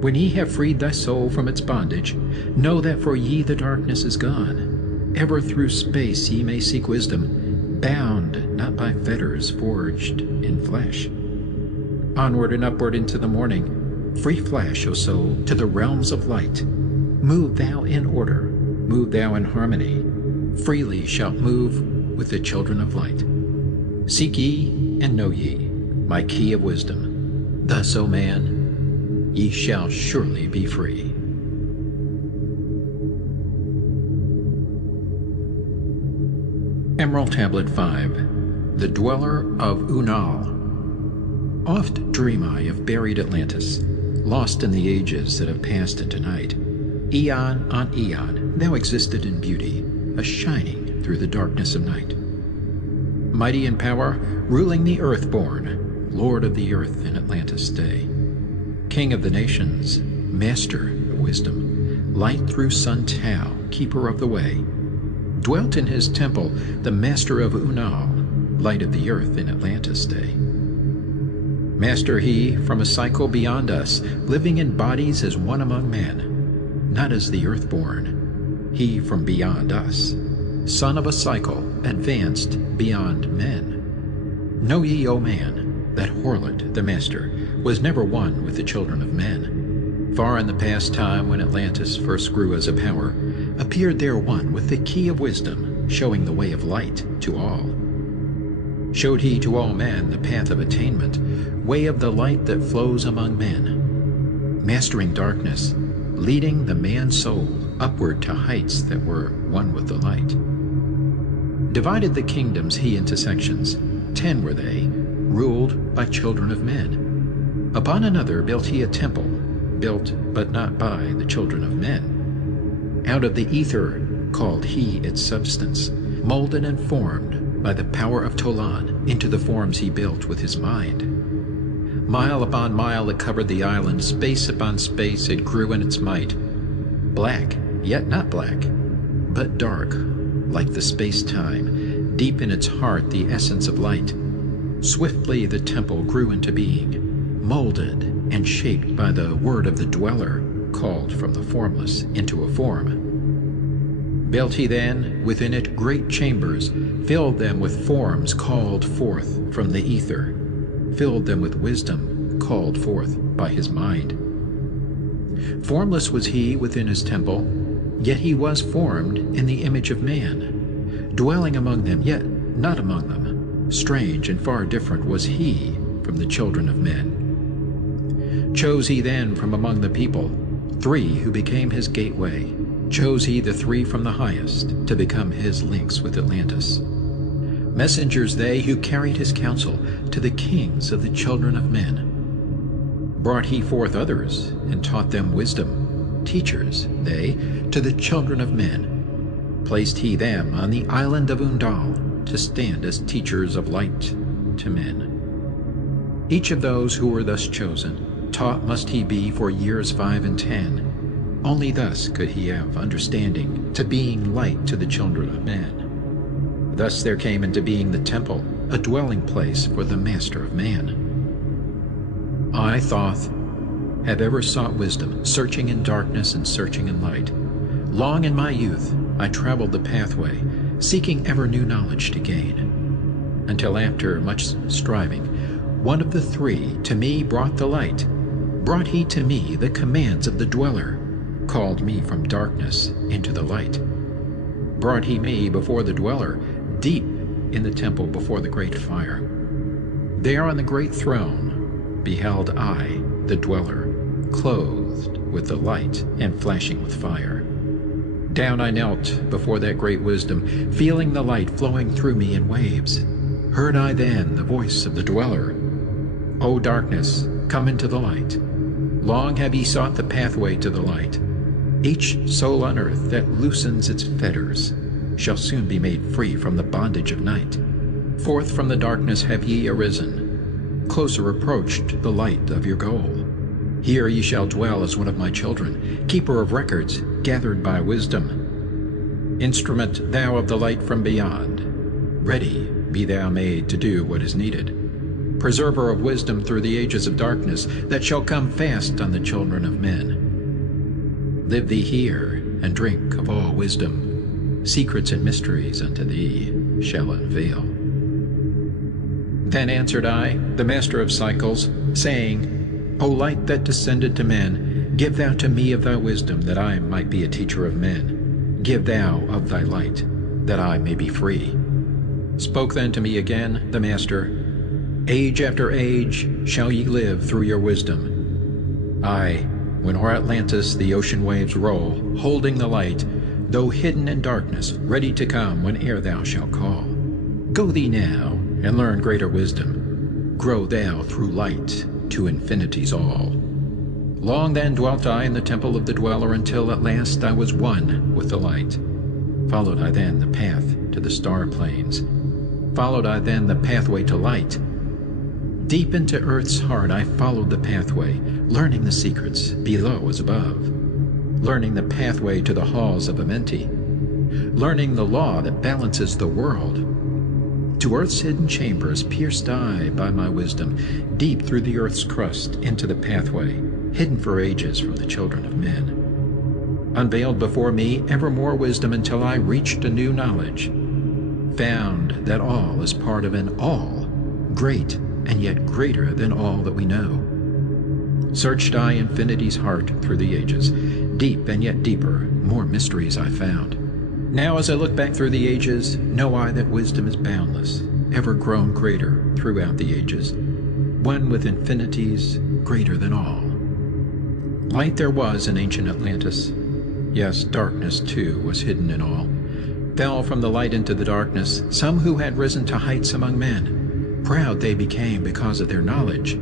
When ye have freed thy soul from its bondage, know that for ye the darkness is gone. Ever through space ye may seek wisdom, bound not by fetters forged in flesh. Onward and upward into the morning, free flash, O soul, to the realms of light. Move thou in order, move thou in harmony, freely shalt move with the children of light. Seek ye and know ye my key of wisdom. Thus, O man, ye shall surely be free. Emerald Tablet 5, The Dweller of Unal. Oft dream I of buried Atlantis, lost in the ages that have passed into night. Eon on eon, thou existed in beauty, a shining through the darkness of night. Mighty in power, ruling the earth-born, Lord of the earth in Atlantis' day. King of the nations, master of wisdom, light through sun Tao, keeper of the way. Dwelt in his temple the master of Unal, light of the earth in Atlantis' day. Master he from a cycle beyond us, living in bodies as one among men, not as the earthborn, he from beyond us, son of a cycle, advanced beyond men. Know ye, O man, that Horlet, the master, was never one with the children of men. Far in the past time when Atlantis first grew as a power, appeared there one with the key of wisdom, showing the way of light to all. Showed he to all men the path of attainment, way of the light that flows among men, mastering darkness, leading the man's soul upward to heights that were one with the light. Divided the kingdoms he into sections, 10 were they, ruled by children of men. Upon another built he a temple, built but not by the children of men. Out of the ether called he its substance, molded and formed by the power of Tolan into the forms he built with his mind. Mile upon mile it covered the island, space upon space it grew in its might. Black, yet not black, but dark, like the space-time, deep in its heart the essence of light. Swiftly the temple grew into being, molded and shaped by the word of the Dweller, called from the formless into a form. Built he then within it great chambers, filled them with forms called forth from the ether, filled them with wisdom called forth by his mind. Formless was he within his temple, yet he was formed in the image of man, dwelling among them, yet not among them. Strange and far different was he from the children of men. Chose he then from among the people 3 who became his gateway. Chose he the 3 from the highest to become his links with Atlantis. Messengers they who carried his counsel to the kings of the children of men. Brought he forth others and taught them wisdom. Teachers they to the children of men. Placed he them on the island of Undal to stand as teachers of light to men. Each of those who were thus chosen, taught must he be for years 5 and 10. Only thus could he have understanding to being light to the children of men. Thus there came into being the temple, a dwelling place for the master of man. I, Thoth, have ever sought wisdom, searching in darkness and searching in light. Long in my youth I traveled the pathway, seeking ever new knowledge to gain, until after much striving, one of the 3 to me brought the light. Brought he to me the commands of the Dweller, called me from darkness into the light. Brought he me before the Dweller, deep in the temple before the great fire. There on the great throne beheld I the Dweller, clothed with the light and flashing with fire. Down I knelt before that great wisdom, feeling the light flowing through me in waves. heard I then the voice of the Dweller. O darkness, come into the light. Long have ye sought the pathway to the light. Each soul on earth that loosens its fetters shall soon be made free from the bondage of night. Forth from the darkness have ye arisen, closer approached the light of your goal. Here ye shall dwell as one of my children, keeper of records gathered by wisdom. Instrument thou of the light from beyond, ready be thou made to do what is needed. Preserver of wisdom through the ages of darkness that shall come fast on the children of men. Live thee here and drink of all wisdom. Secrets and mysteries unto thee shall unveil. Then answered I, the master of cycles, saying, O light that descended to men, give thou to me of thy wisdom, that I might be a teacher of men. Give thou of thy light, that I may be free. Spoke then to me again the master, Age after age shall ye live through your wisdom. Aye, when o'er Atlantis the ocean waves roll, holding the light, though hidden in darkness, ready to come whene'er thou shalt call. Go thee now, and learn greater wisdom. Grow thou through light to infinity's all. Long then dwelt I in the temple of the Dweller, until at last I was one with the light. Followed I then the path to the star plains. Followed I then the pathway to light. Deep into earth's heart I followed the pathway, learning the secrets below as above. Learning the pathway to the Halls of Amenti. Learning the law that balances the world. To earth's hidden chambers pierced I by my wisdom, deep through the earth's crust into the pathway, hidden for ages from the children of men. Unveiled before me ever more wisdom until I reached a new knowledge. Found that all is part of an all, great and yet greater than all that we know. Searched I infinity's heart through the ages, deep and yet deeper, more mysteries I found. Now as I look back through the ages, know I that wisdom is boundless, ever grown greater throughout the ages, one with infinities greater than all. Light there was in ancient Atlantis. Yes, darkness too was hidden in all. Fell from the light into the darkness some who had risen to heights among men. Proud they became because of their knowledge.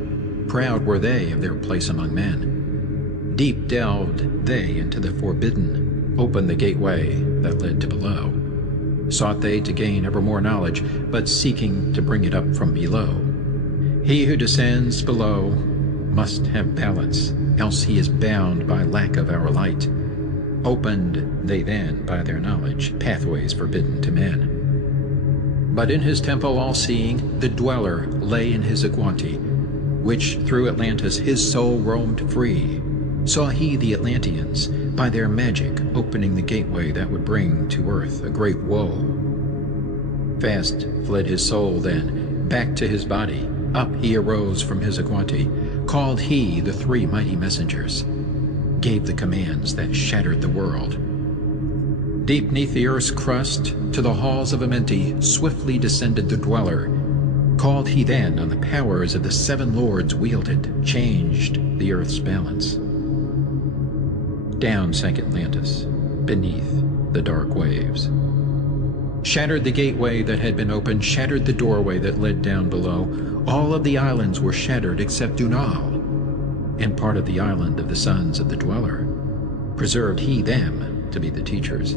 Proud were they of their place among men. Deep delved they into the forbidden, opened the gateway that led to below. Sought they to gain ever more knowledge, but seeking to bring it up from below. He who descends below must have balance, else he is bound by lack of our light. Opened they then by their knowledge pathways forbidden to men. But in his temple all-seeing, the Dweller lay in his Aguanti, which through Atlantis his soul roamed free. Saw he the Atlanteans, by their magic opening the gateway that would bring to earth a great woe. Fast fled his soul then, back to his body. Up he arose from his Aguanti, called he the three mighty messengers, gave the commands that shattered the world. Deep neath the earth's crust, to the halls of Amenti, swiftly descended the Dweller. Called he then on the powers of the seven lords wielded, changed the earth's balance. Down sank Atlantis, beneath the dark waves. Shattered the gateway that had been opened, shattered the doorway that led down below. All of the islands were shattered except Unal, and part of the island of the sons of the Dweller. Preserved he them to be the teachers.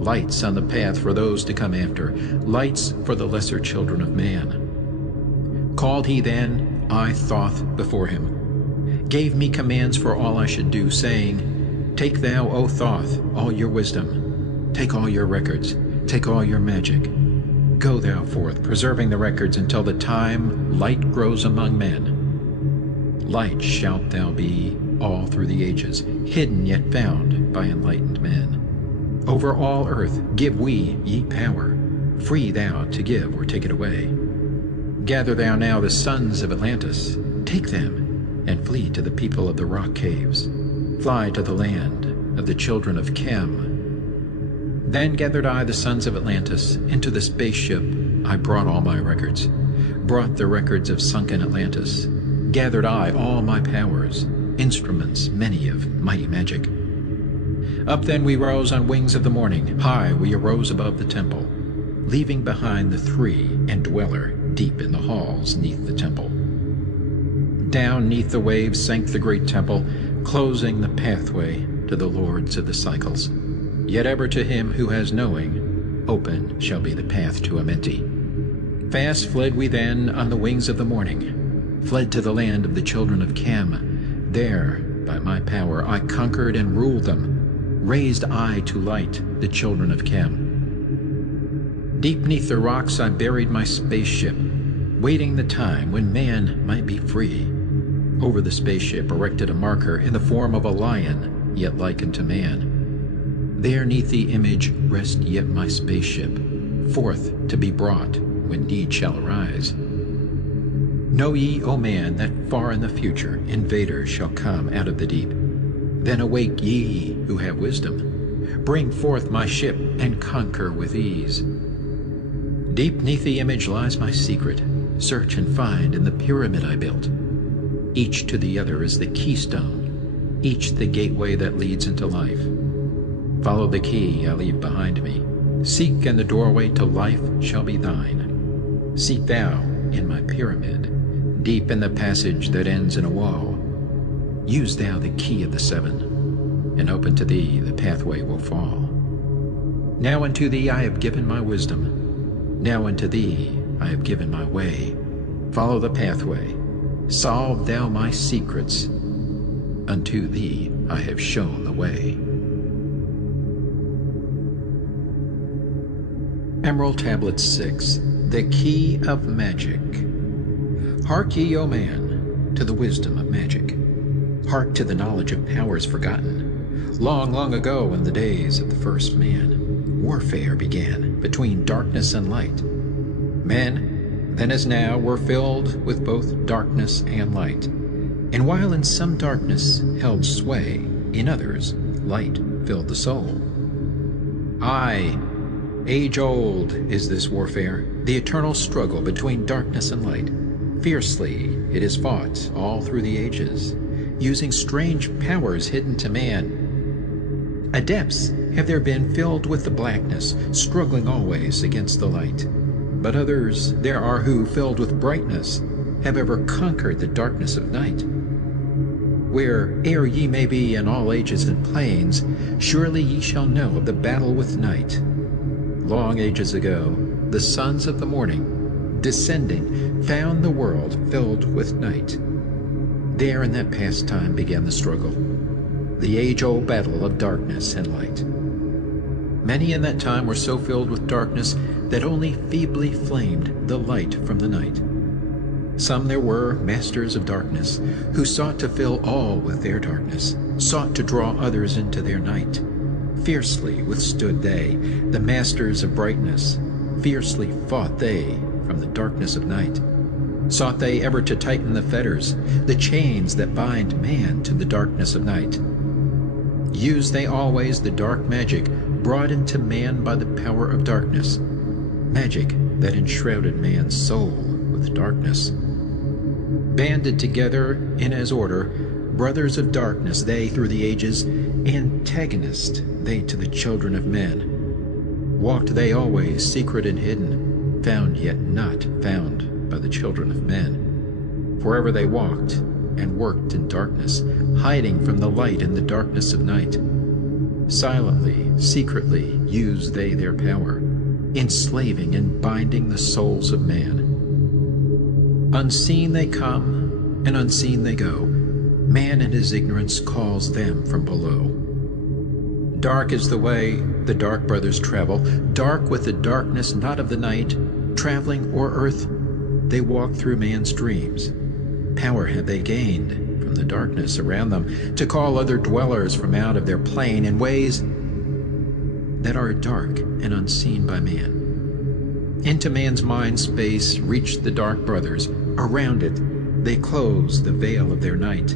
Lights on the path for those to come after, lights for the lesser children of man. Called he then, I Thoth before him, gave me commands for all I should do, saying, Take thou, O Thoth, all your wisdom, take all your records, take all your magic. Go thou forth, preserving the records until the time light grows among men. Light shalt thou be all through the ages, hidden yet found by enlightened men. Over all earth give we ye power, free thou to give or take it away. Gather thou now the sons of Atlantis, take them, and flee to the people of the rock caves. Fly to the land of the children of Chem. Then gathered I the sons of Atlantis into the spaceship. I brought all my records, brought the records of sunken Atlantis. Gathered I all my powers, instruments many of mighty magic. Up then we rose on wings of the morning, high we arose above the temple, leaving behind the three and Dweller, deep in the halls neath the temple. Down neath the waves sank the great temple, closing the pathway to the lords of the cycles. Yet ever to him who has knowing, open shall be the path to Amenti. Fast fled we then on the wings of the morning, fled to the land of the children of Cam. There, by my power, I conquered and ruled them, raised I to light the children of Cam. Deep neath the rocks I buried my spaceship, waiting the time when man might be free. Over the spaceship erected a marker in the form of a lion, yet likened to man. There neath the image rest yet my spaceship, forth to be brought when need shall arise. Know ye, O man, that far in the future invaders shall come out of the deep. Then awake ye who have wisdom, bring forth my ship and conquer with ease. Deep neath the image lies my secret, search and find in the pyramid I built. Each to the other is the keystone, each the gateway that leads into life. Follow the key I leave behind me. Seek, and the doorway to life shall be thine. Seek thou in my pyramid, deep in the passage that ends in a wall. Use thou the key of the seven, and open to thee the pathway will fall. Now unto thee I have given my wisdom. Now unto thee I have given my way. Follow the pathway. Solve thou my secrets. Unto thee I have shown the way. Emerald Tablet 6, The Key of Magic. Hark ye, O man, to the wisdom of magic. Hark to the knowledge of powers forgotten. Long, long ago, in the days of the first man, warfare began between darkness and light. Men, then as now, were filled with both darkness and light. And while in some darkness held sway, in others light filled the soul. Aye, age-old is this warfare, the eternal struggle between darkness and light. Fiercely it is fought all through the ages, using strange powers hidden to man. Adepts have there been filled with the blackness, struggling always against the light. But others there are who, filled with brightness, have ever conquered the darkness of night. Where'er ye may be in all ages and planes, surely ye shall know of the battle with night. Long ages ago, the sons of the morning, descending, found the world filled with night. There in that past time began the struggle, the age-old battle of darkness and light. Many in that time were so filled with darkness that only feebly flamed the light from the night. Some there were, masters of darkness, who sought to fill all with their darkness, sought to draw others into their night. Fiercely withstood they, the masters of brightness, fiercely fought they from the darkness of night. Sought they ever to tighten the fetters, the chains that bind man to the darkness of night. Used they always the dark magic brought into man by the power of darkness, magic that enshrouded man's soul with darkness. Banded together in as order, brothers of darkness they through the ages, antagonist they to the children of men. Walked they always secret and hidden, found yet not found by the children of men. Forever they walked and worked in darkness, hiding from the light in the darkness of night. Silently, secretly used they their power, enslaving and binding the souls of man. Unseen they come, and unseen they go. Man in his ignorance calls them from below. Dark is the way the dark brothers travel, dark with the darkness not of the night. Traveling o'er earth, they walk through man's dreams. Power have they gained from the darkness around them to call other dwellers from out of their plane in ways that are dark and unseen by man. Into man's mind space reach the dark brothers. Around it they close the veil of their night.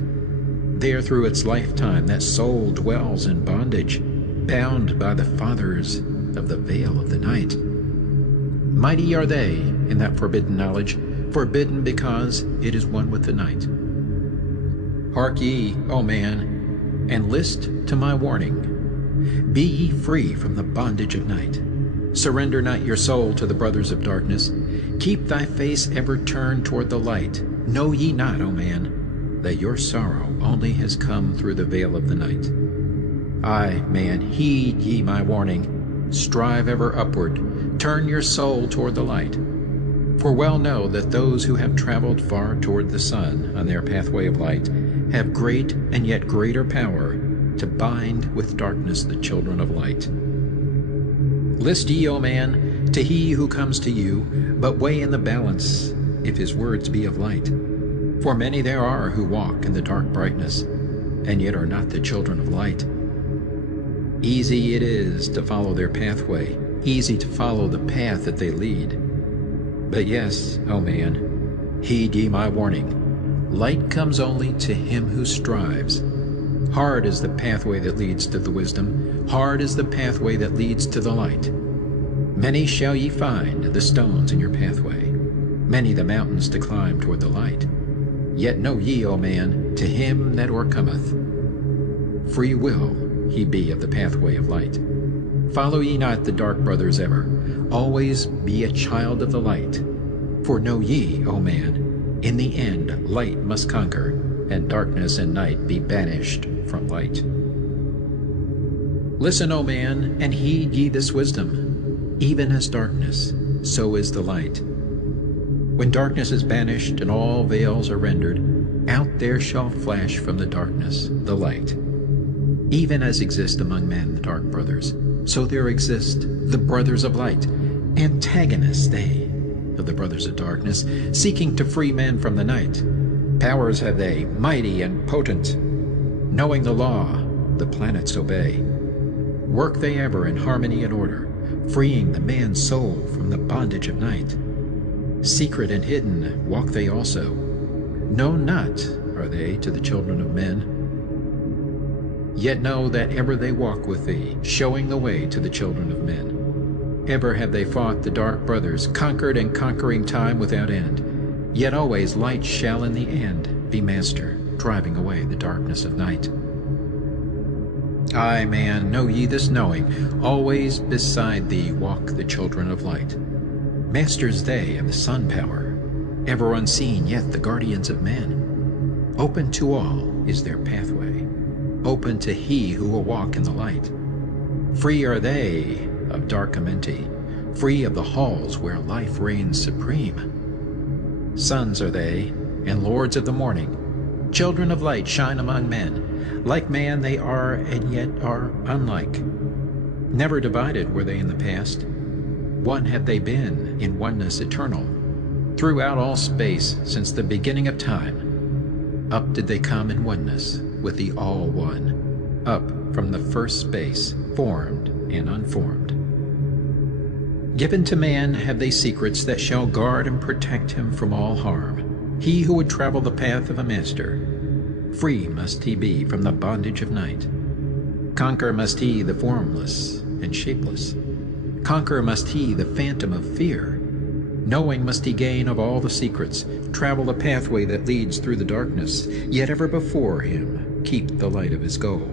There through its lifetime that soul dwells in bondage, bound by the fathers of the veil of the night. Mighty are they in that forbidden knowledge, forbidden because it is one with the night. Hark ye, O man, and list to my warning. Be ye free from the bondage of night. Surrender not your soul to the brothers of darkness. Keep thy face ever turned toward the light. Know ye not, O man, that your sorrow only has come through the veil of the night? Aye, man, heed ye my warning. Strive ever upward. Turn your soul toward the light. For well know that those who have traveled far toward the sun on their pathway of light have great and yet greater power to bind with darkness the children of light. List ye, O man, to he who comes to you, but weigh in the balance if his words be of light. For many there are who walk in the dark brightness, and yet are not the children of light. Easy it is to follow their pathway, easy to follow the path that they lead. But yes, O man, heed ye my warning. Light comes only to him who strives. Hard is the pathway that leads to the wisdom. Hard is the pathway that leads to the light. Many shall ye find the stones in your pathway, many the mountains to climb toward the light. Yet know ye, O man, to him that o'ercometh, free will he be of the pathway of light. Follow ye not the dark brothers ever. Always be a child of the light. For know ye, O man, in the end light must conquer, and darkness and night be banished from light. Listen, O man, and heed ye this wisdom. Even as darkness, so is the light. When darkness is banished and all veils are rendered, out there shall flash from the darkness the light. Even as exist among men the dark brothers, so there exist the brothers of light, antagonists they of the brothers of darkness, seeking to free men from the night. Powers have they, mighty and potent. Knowing the law, the planets obey. Work they ever in harmony and order, freeing the man's soul from the bondage of night. Secret and hidden walk they also. Known not are they to the children of men. Yet know that ever they walk with thee, showing the way to the children of men. Ever have they fought the dark brothers, conquered and conquering time without end. Yet always light shall in the end be master, driving away the darkness of night. Aye, man, know ye this knowing, always beside thee walk the children of light. Masters they of the sun power, ever unseen yet the guardians of men. Open to all is their pathway, open to he who will walk in the light. Free are they of dark Amenti, free of the halls where life reigns supreme. Sons are they, and lords of the morning, children of light shine among men. Like man they are, and yet are unlike. Never divided were they in the past. One have they been in oneness eternal, throughout all space since the beginning of time. Up did they come in oneness with the All One, up from the first space, formed and unformed. Given to man have they secrets that shall guard and protect him from all harm. He who would travel the path of a master, free must he be from the bondage of night. Conquer must he the formless and shapeless. Conquer must he the phantom of fear. Knowing must he gain of all the secrets, travel the pathway that leads through the darkness, yet ever before him keep the light of his goal.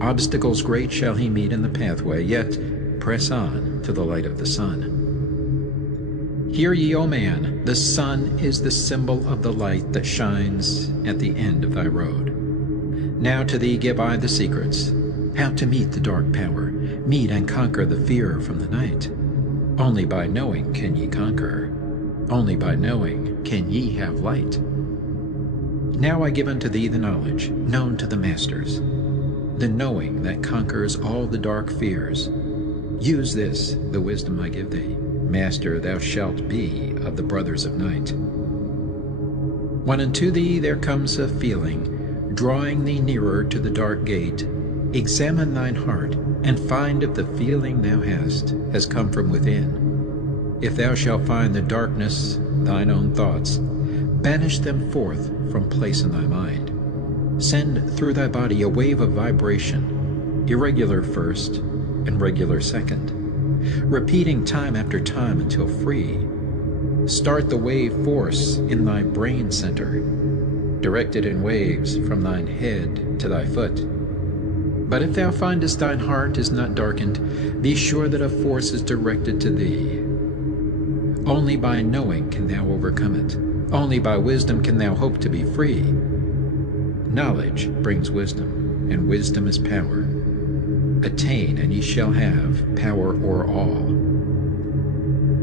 Obstacles great shall he meet in the pathway, yet press on to the light of the sun. Hear ye, O man, the sun is the symbol of the light that shines at the end of thy road. Now to thee give I the secrets, how to meet the dark power, meet and conquer the fear from the night. Only by knowing can ye conquer, only by knowing can ye have light. Now I give unto thee the knowledge known to the masters, the knowing that conquers all the dark fears. Use this, the wisdom I give thee. Master thou shalt be of the brothers of night. When unto thee there comes a feeling, drawing thee nearer to the dark gate, examine thine heart, and find if the feeling thou hast has come from within. If thou shalt find the darkness, thine own thoughts, banish them forth from place in thy mind. Send through thy body a wave of vibration, irregular first and regular second, repeating time after time until free. Start the wave force in thy brain center, directed in waves from thine head to thy foot. But if thou findest thine heart is not darkened, be sure that a force is directed to thee. Only by knowing can thou overcome it. Only by wisdom can thou hope to be free. Knowledge brings wisdom, and wisdom is power. Attain, and ye shall have power o'er all.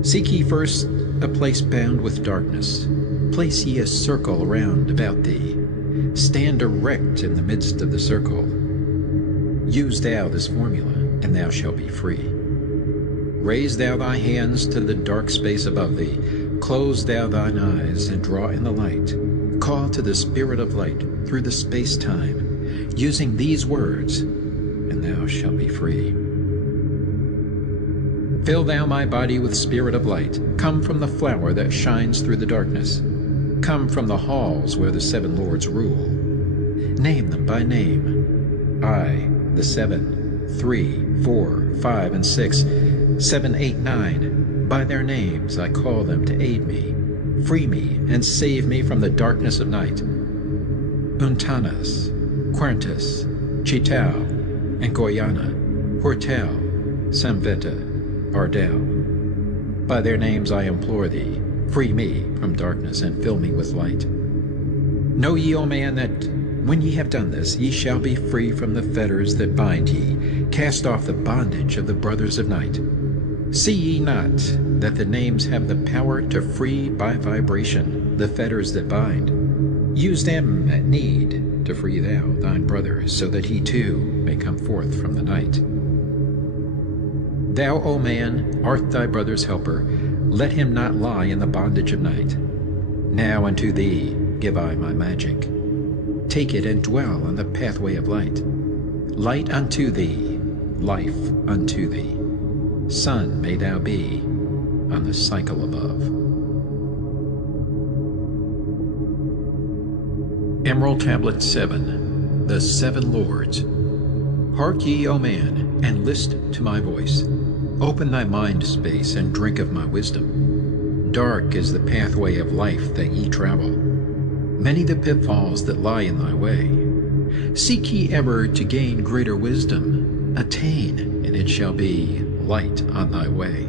Seek ye first a place bound with darkness. Place ye a circle round about thee. Stand erect in the midst of the circle. Use thou this formula, and thou shalt be free. Raise thou thy hands to the dark space above thee. Close thou thine eyes, and draw in the light. Call to the Spirit of light through the space-time, using these words, and thou shalt be free. Fill thou my body with spirit of light. Come from the flower that shines through the darkness. Come from the halls where the seven lords rule. Name them by name. I, the 7, 3, 4, 5, and 6, 7, 8, 9. By their names I call them to aid me, free me, and save me from the darkness of night. Untanas, Quertus, Chitao, and Goyana, Hortel, Samveta, Ardel. By their names I implore thee, free me from darkness and fill me with light. Know ye, O man, that when ye have done this, ye shall be free from the fetters that bind ye. Cast off the bondage of the brothers of night. See ye not that the names have the power to free by vibration the fetters that bind? Use them at need to free thou thine brother, so that he too may come forth from the night. Thou, O man, art thy brother's helper. Let him not lie in the bondage of night. Now unto thee give I my magic. Take it and dwell on the pathway of light. Light unto thee, life unto thee. Sun may thou be on the cycle above. Emerald Tablet 7. The Seven Lords. Hark ye, O man, and list to my voice. Open thy mind space and drink of my wisdom. Dark is the pathway of life that ye travel. Many the pitfalls that lie in thy way. Seek ye ever to gain greater wisdom. Attain, and it shall be light on thy way.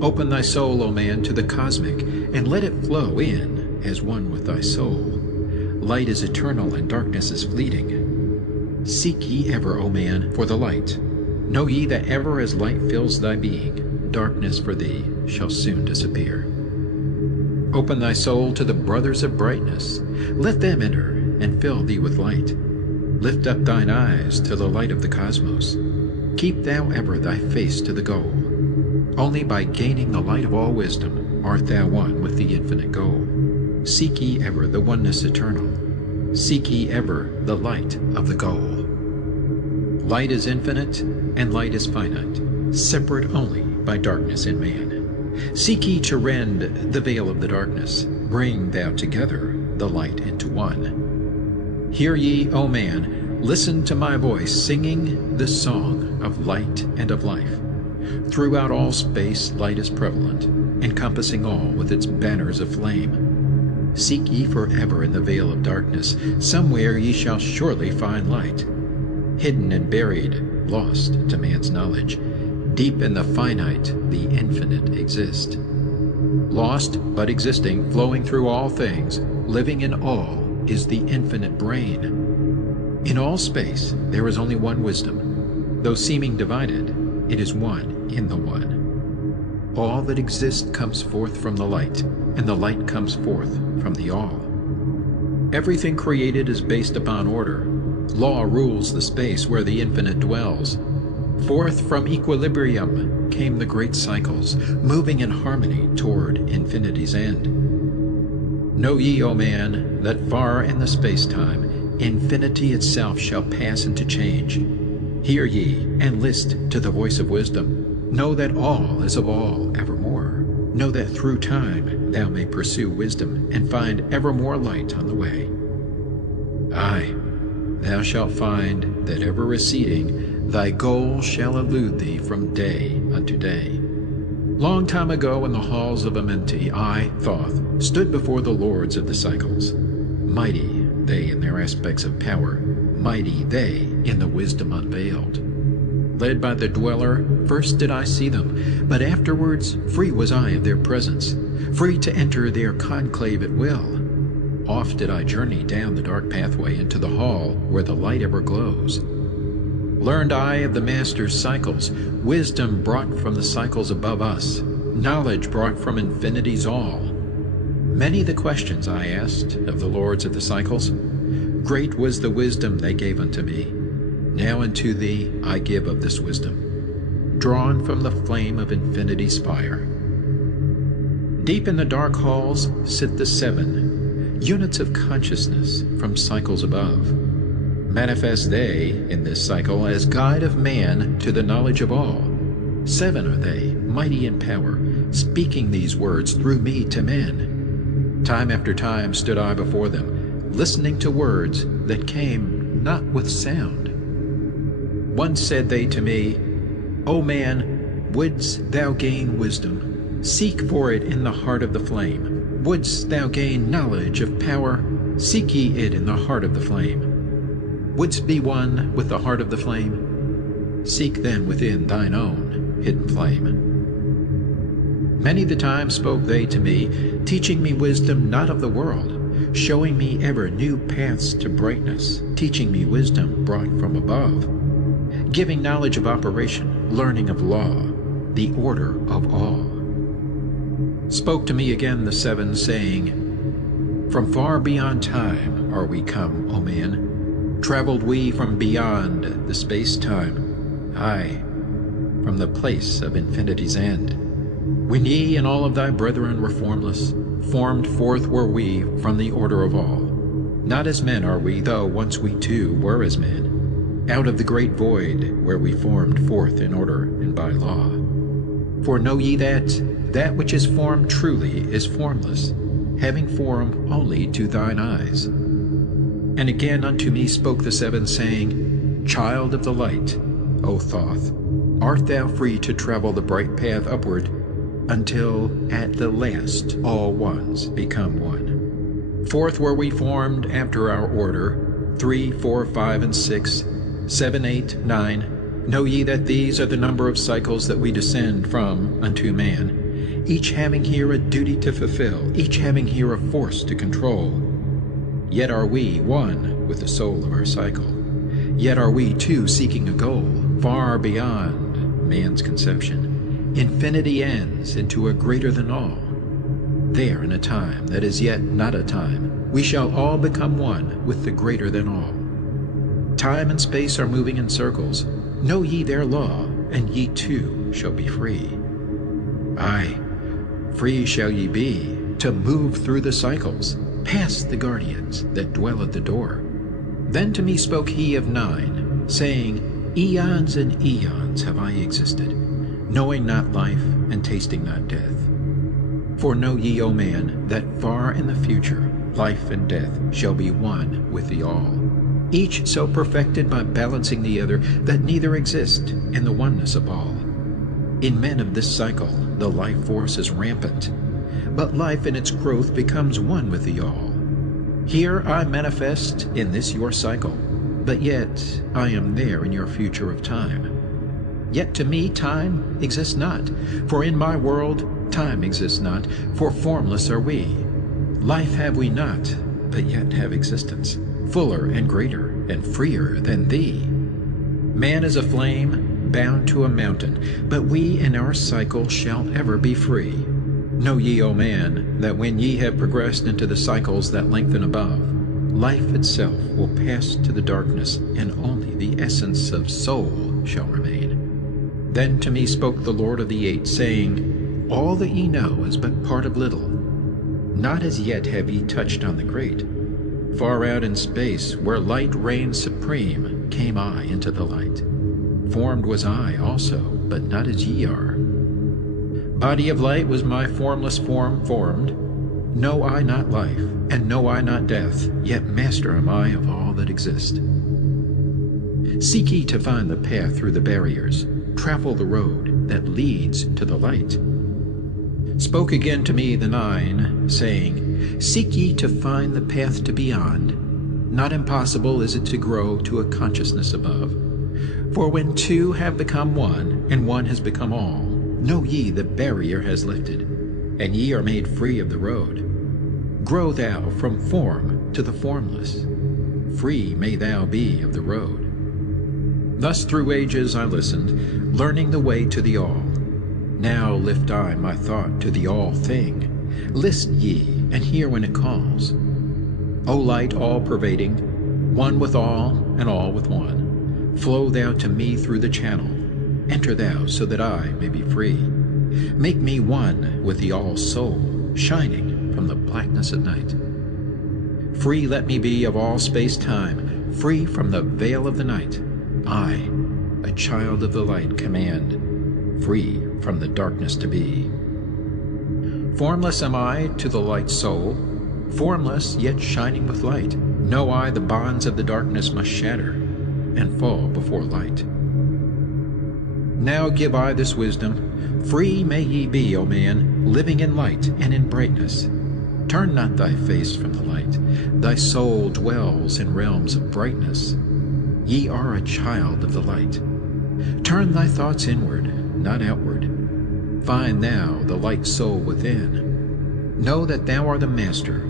Open thy soul, O man, to the cosmic, and let it flow in as one with thy soul. Light is eternal, and darkness is fleeting. Seek ye ever, O man, for the light. Know ye that ever as light fills thy being, darkness for thee shall soon disappear. Open thy soul to the brothers of brightness. Let them enter and fill thee with light. Lift up thine eyes to the light of the cosmos. Keep thou ever thy face to the goal. Only by gaining the light of all wisdom art thou one with the infinite goal. Seek ye ever the oneness eternal. Seek ye ever the light of the goal. Light is infinite, and light is finite, separate only by darkness in man. Seek ye to rend the veil of the darkness. Bring thou together the light into one. Hear ye, O man, listen to my voice, singing the song of light and of life. Throughout all space light is prevalent, encompassing all with its banners of flame. Seek ye forever in the veil of darkness. Somewhere ye shall surely find light. Hidden and buried, lost to man's knowledge, deep in the finite, the infinite exist. Lost but existing, flowing through all things, living in all, is the infinite brain. In all space there is only one wisdom. Though seeming divided, it is one in the one. All that exists comes forth from the light, and the light comes forth from the all. Everything created is based upon order. Law rules the space where the infinite dwells. Forth from equilibrium came the great cycles, moving in harmony toward infinity's end. Know ye, O man, that far in the space-time, infinity itself shall pass into change. Hear ye, and list to the voice of wisdom. Know that all is of all evermore. Know that through time thou may pursue wisdom, and find ever more light on the way. Aye, thou shalt find that ever receding, thy goal shall elude thee from day unto day. Long time ago in the Halls of Amenti, I, Thoth, stood before the lords of the cycles. Mighty they in their aspects of power, mighty they, in the wisdom unveiled. Led by the Dweller, first did I see them, but afterwards free was I of their presence, free to enter their conclave at will. Oft did I journey down the dark pathway into the hall where the light ever glows. Learned I of the Master's cycles, wisdom brought from the cycles above us, knowledge brought from infinity's all. Many the questions I asked of the lords of the cycles. Great was the wisdom they gave unto me. Now unto thee I give of this wisdom, drawn from the flame of infinity's fire. Deep in the dark halls sit the 7 units of consciousness from cycles above. Manifest they in this cycle as guide of man to the knowledge of all. 7 are they, mighty in power, speaking these words through me to men. Time after time stood I before them, listening to words that came not with sound. Once said they to me, O man, wouldst thou gain wisdom? Seek for it in the heart of the flame. Wouldst thou gain knowledge of power? Seek ye it in the heart of the flame. Wouldst be one with the heart of the flame? Seek then within thine own hidden flame. Many the time spoke they to me, teaching me wisdom not of the world, showing me ever new paths to brightness, teaching me wisdom brought from above, giving knowledge of operation, learning of law, the order of all. Spoke to me again the 7, saying, From far beyond time are we come, O man. Traveled we from beyond the space-time, aye, from the place of infinity's end. When ye and all of thy brethren were formless, formed forth were we from the order of all. Not as men are we, though once we too were as men, out of the great void where we formed forth in order and by law. For know ye that which is formed truly is formless, having form only to thine eyes. And again unto me spoke the 7, saying, Child of the light, O Thoth, art thou free to travel the bright path upward, until at the last all ones become one. Forth were we formed after our order, 3, 4, 5, and 6, 7, 8, 9. Know ye that these are the number of cycles that we descend from unto man, each having here a duty to fulfill, each having here a force to control. Yet are we one with the soul of our cycle. Yet are we too seeking a goal far beyond man's conception. Infinity ends into a greater than all. There in a time that is yet not a time, we shall all become one with the greater than all. Time and space are moving in circles. Know ye their law, and ye too shall be free. Aye, free shall ye be to move through the cycles, past the guardians that dwell at the door. Then to me spoke he of 9, saying, Eons and eons have I existed, knowing not life and tasting not death. For know ye, O man, that far in the future life and death shall be one with the all, each so perfected by balancing the other that neither exist in the oneness of all. In men of this cycle the life force is rampant, but life in its growth becomes one with the all. Here I manifest in this your cycle, but yet I am there in your future of time. Yet to me time exists not, for in my world time exists not, for formless are we. Life have we not, but yet have existence, fuller and greater and freer than thee. Man is a flame bound to a mountain, but we in our cycle shall ever be free. Know ye, O man, that when ye have progressed into the cycles that lengthen above, life itself will pass to the darkness, and only the essence of soul shall remain. Then to me spoke the Lord of the 8, saying, All that ye know is but part of little. Not as yet have ye touched on the great. Far out in space, where light reigns supreme, came I into the light. Formed was I also, but not as ye are. Body of light was my formless form formed. Know I not life, and know I not death, yet master am I of all that exist. Seek ye to find the path through the barriers, travel the road that leads to the light. Spoke again to me the 9, saying, Seek ye to find the path to beyond. not impossible is it to grow to a consciousness above. For when two have become one, and one has become all, know ye the barrier has lifted, and ye are made free of the road. Grow thou from form to the formless, free may thou be of the road. Thus through ages I listened, learning the way to the all. Now lift I my thought to the all thing. List ye, and hear when it calls. O light all-pervading, one with all and all with one, flow thou to me through the channel. Enter thou so that I may be free. Make me one with the all-soul, shining from the blackness of night. Free let me be of all space-time, free from the veil of the night. I, a child of the light, command, free from the darkness to be. Formless am I to the light soul, formless yet shining with light. Know I the bonds of the darkness must shatter and fall before light. Now give I this wisdom, free may ye be, O man, living in light and in brightness. Turn not thy face from the light, thy soul dwells in realms of brightness. Ye are a child of the light. Turn thy thoughts inward, not outward. Find thou the light soul within. Know that thou art the master,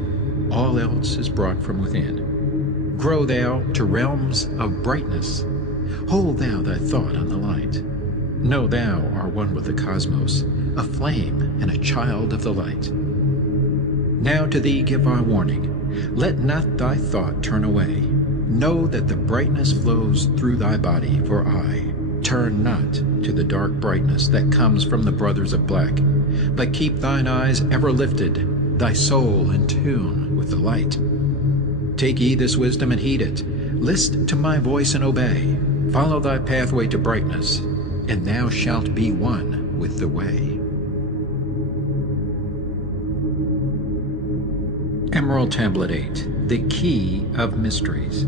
all else is brought from within. Grow thou to realms of brightness. Hold thou thy thought on the light. Know thou art one with the cosmos, a flame and a child of the light. Now to thee give I warning, let not thy thought turn away. Know that the brightness flows through thy body, for I turn not to the dark brightness that comes from the brothers of black, but keep thine eyes ever lifted, thy soul in tune with the light. Take ye this wisdom and heed it. List to my voice and obey. Follow thy pathway to brightness, and thou shalt be one with the way. Emerald Tablet 8, the Key of Mysteries.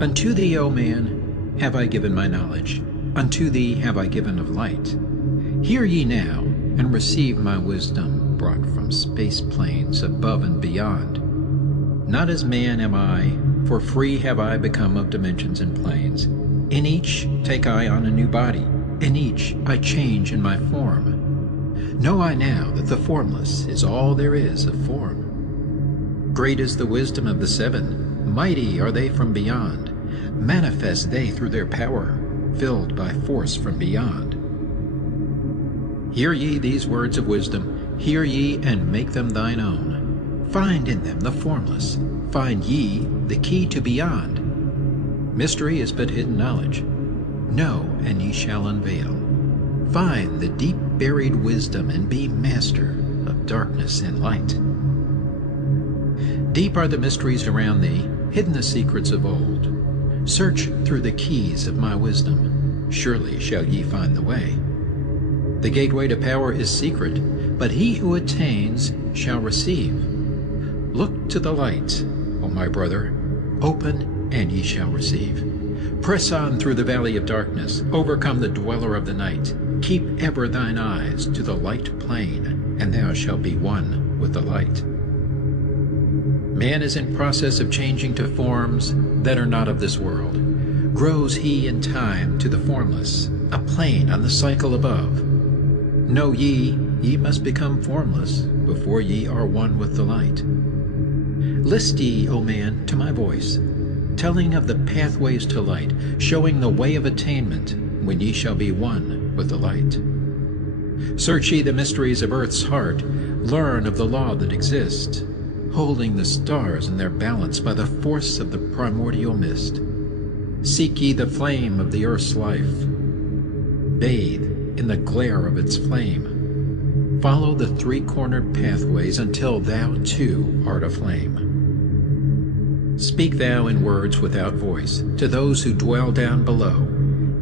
Unto thee, O man, have I given my knowledge. Unto thee have I given of light. Hear ye now, and receive my wisdom brought from space planes above and beyond. Not as man am I, for free have I become of dimensions and planes. In each take I on a new body, in each I change in my form. Know I now that the formless is all there is of form. Great is the wisdom of the seven, mighty are they from beyond. Manifest they through their power, filled by force from beyond. Hear ye these words of wisdom, hear ye and make them thine own. Find in them the formless, find ye the key to beyond. Mystery is but hidden knowledge. Know, and ye shall unveil. Find the deep buried wisdom, and be master of darkness and light. Deep are the mysteries around thee, hidden the secrets of old. Search through the keys of my wisdom, surely shall ye find the way. The gateway to power is secret, but he who attains shall receive. Look to the light, O my brother, open and ye shall receive. Press on through the valley of darkness, overcome the dweller of the night. Keep ever thine eyes to the light plain, and thou shalt be one with the light. Man is in process of changing to forms that are not of this world. Grows he in time to the formless, a plane on the cycle above. Know ye, ye must become formless before ye are one with the light. List ye, O man, to my voice, telling of the pathways to light, showing the way of attainment when ye shall be one with the light. Search ye the mysteries of earth's heart, learn of the law that exists, holding the stars in their balance by the force of the primordial mist. Seek ye the flame of the earth's life. Bathe in the glare of its flame. Follow the three-cornered pathways until thou too art aflame. Speak thou in words without voice to those who dwell down below.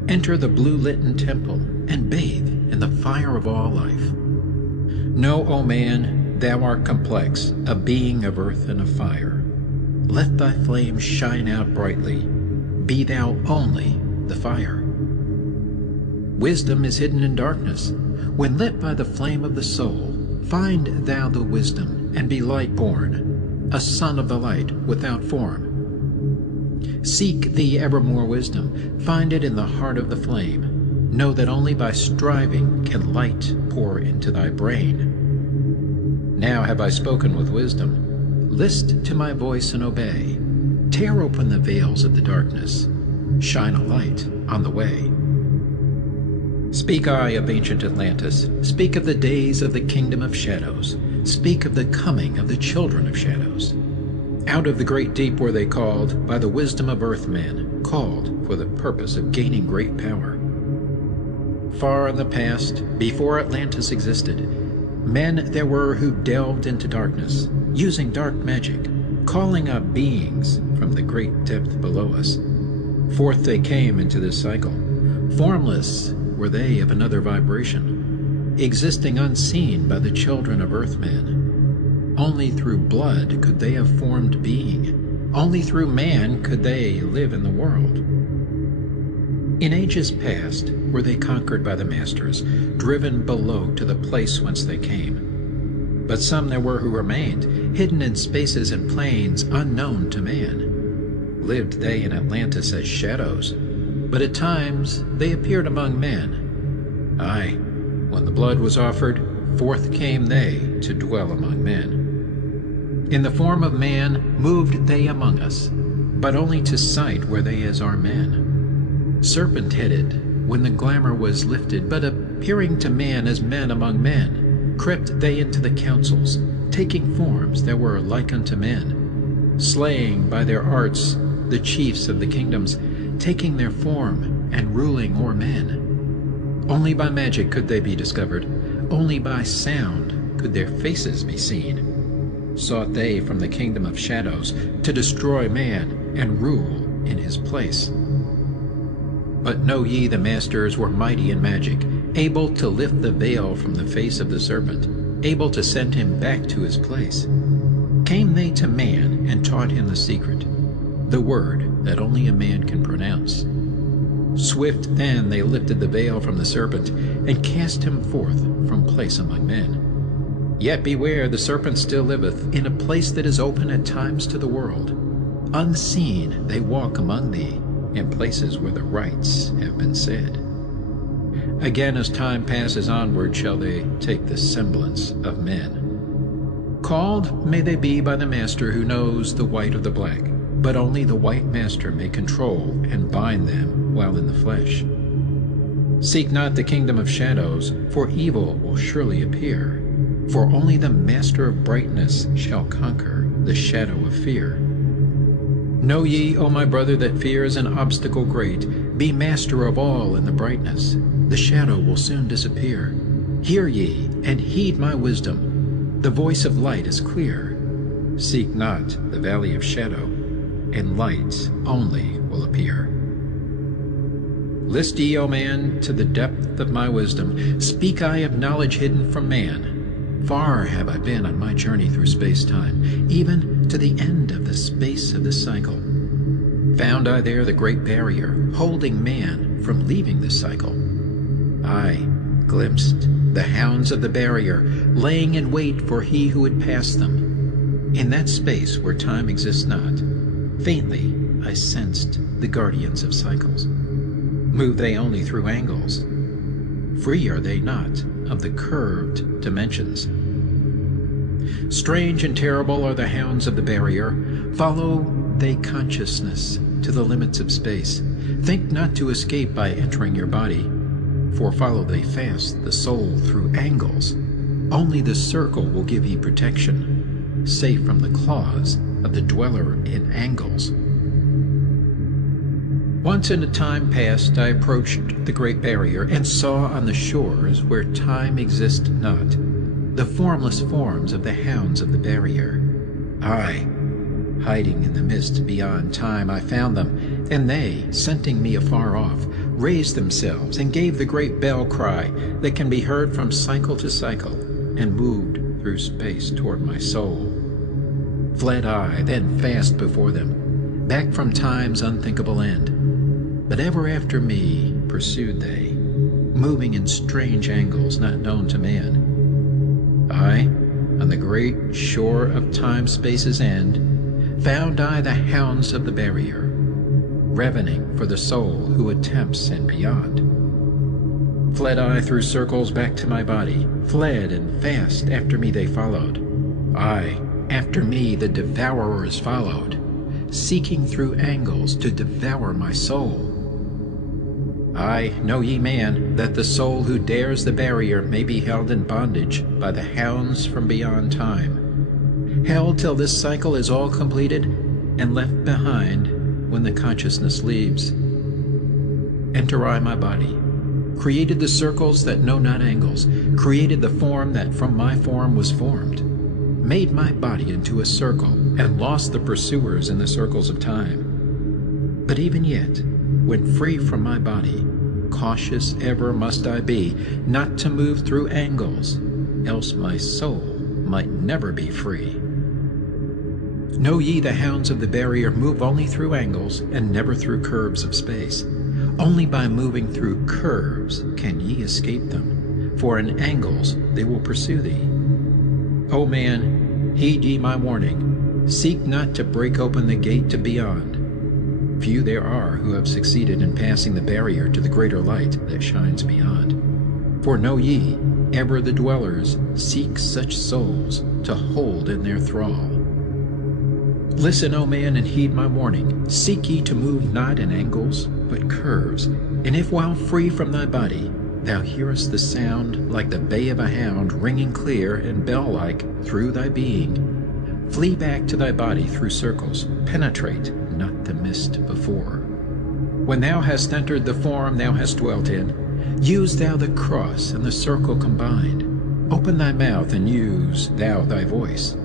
Enter the blue-litten temple and bathe in the fire of all life. Know, O man, thou art complex, a being of earth and of fire. Let thy flame shine out brightly. Be thou only the fire. Wisdom is hidden in darkness. When lit by the flame of the soul, find thou the wisdom and be light born, a son of the light without form. Seek the evermore wisdom, find it in the heart of the flame. Know that only by striving can light pour into thy brain. Now have I spoken with wisdom. List to my voice and obey. Tear open the veils of the darkness. Shine a light on the way. Speak I of ancient Atlantis. Speak of the days of the kingdom of shadows. Speak of the coming of the children of shadows. Out of the great deep were they called, by the wisdom of earthmen, called for the purpose of gaining great power. Far in the past, before Atlantis existed, men there were who delved into darkness, using dark magic, calling up beings from the great depth below us. Forth they came into this cycle. Formless were they of another vibration, existing unseen by the children of earthmen. Only through blood could they have formed being. Only through man could they live in the world. In ages past were they conquered by the masters, driven below to the place whence they came. But some there were who remained, hidden in spaces and planes unknown to man. Lived they in Atlantis as shadows, but at times they appeared among men. Aye, when the blood was offered, forth came they to dwell among men. In the form of man moved they among us, but only to sight were they as our men. Serpent-headed, when the glamour was lifted, but appearing to man as men among men, crept they into the councils, taking forms that were like unto men, slaying by their arts the chiefs of the kingdoms, taking their form and ruling o'er men. Only by magic could they be discovered, only by sound could their faces be seen. Sought they from the kingdom of shadows to destroy man and rule in his place. But know ye the masters were mighty in magic, able to lift the veil from the face of the serpent, able to send him back to his place. Came they to man and taught him the secret, the word that only a man can pronounce. Swift then they lifted the veil from the serpent and cast him forth from place among men. Yet beware, the serpent still liveth in a place that is open at times to the world. Unseen they walk among thee in places where the rites have been said. Again, as time passes onward, shall they take the semblance of men. Called may they be by the master who knows the white of the black, but only the white master may control and bind them while in the flesh. Seek not the kingdom of shadows, for evil will surely appear. For only the master of brightness shall conquer the shadow of fear. Know ye, O my brother, that fear is an obstacle great. Be master of all in the brightness. The shadow will soon disappear. Hear ye, and heed my wisdom. The voice of light is clear. Seek not the valley of shadow, and light only will appear. List ye, O man, to the depth of my wisdom. Speak I of knowledge hidden from man. Far have I been on my journey through space-time, even to the end of the space of the cycle. Found I there the great barrier, holding man from leaving the cycle. I glimpsed the hounds of the barrier, laying in wait for he who would pass them. In that space where time exists not, faintly I sensed the guardians of cycles. Move they only through angles. Free are they not of the curved dimensions. Strange and terrible are the hounds of the barrier. Follow they consciousness to the limits of space. Think not to escape by entering your body, for follow they fast the soul through angles. Only the circle will give ye protection, safe from the claws of the dweller in angles. Once in a time past I approached the great barrier and saw on the shores where time exists not the formless forms of the hounds of the barrier. Aye, hiding in the mist beyond time I found them, and they, scenting me afar off, raised themselves and gave the great bell cry that can be heard from cycle to cycle and moved through space toward my soul. Fled I then fast before them, back from time's unthinkable end. But ever after me pursued they, moving in strange angles not known to man. I, on the great shore of time-space's end, found I the hounds of the barrier. ravening for the soul who attempts and beyond. Fled I through circles back to my body, fled and fast after me they followed. Aye, after me the devourers followed, seeking through angles to devour my soul. Aye, know ye, man, that the soul who dares the barrier may be held in bondage by the hounds from beyond time, held till this cycle is all completed and left behind when the consciousness leaves. Enter I my body, created the circles that know not angles, created the form that from my form was formed, made my body into a circle, and lost the pursuers in the circles of time. But even yet, when free from my body, cautious ever must I be, not to move through angles, else my soul might never be free. Know ye the hounds of the barrier move only through angles, and never through curves of space. Only by moving through curves can ye escape them, for in angles they will pursue thee. O man, heed ye my warning, seek not to break open the gate to beyond. Few there are who have succeeded in passing the barrier to the greater light that shines beyond. For know ye, ever the dwellers seek such souls to hold in their thrall. Listen, O man, and heed my warning. Seek ye to move not in angles, but curves. And if while free from thy body, thou hearest the sound like the bay of a hound ringing clear and bell-like through thy being, flee back to thy body through circles, penetrate not the mist before. When thou hast entered the form thou hast dwelt in, use thou the cross and the circle combined. Open thy mouth and use thou thy voice.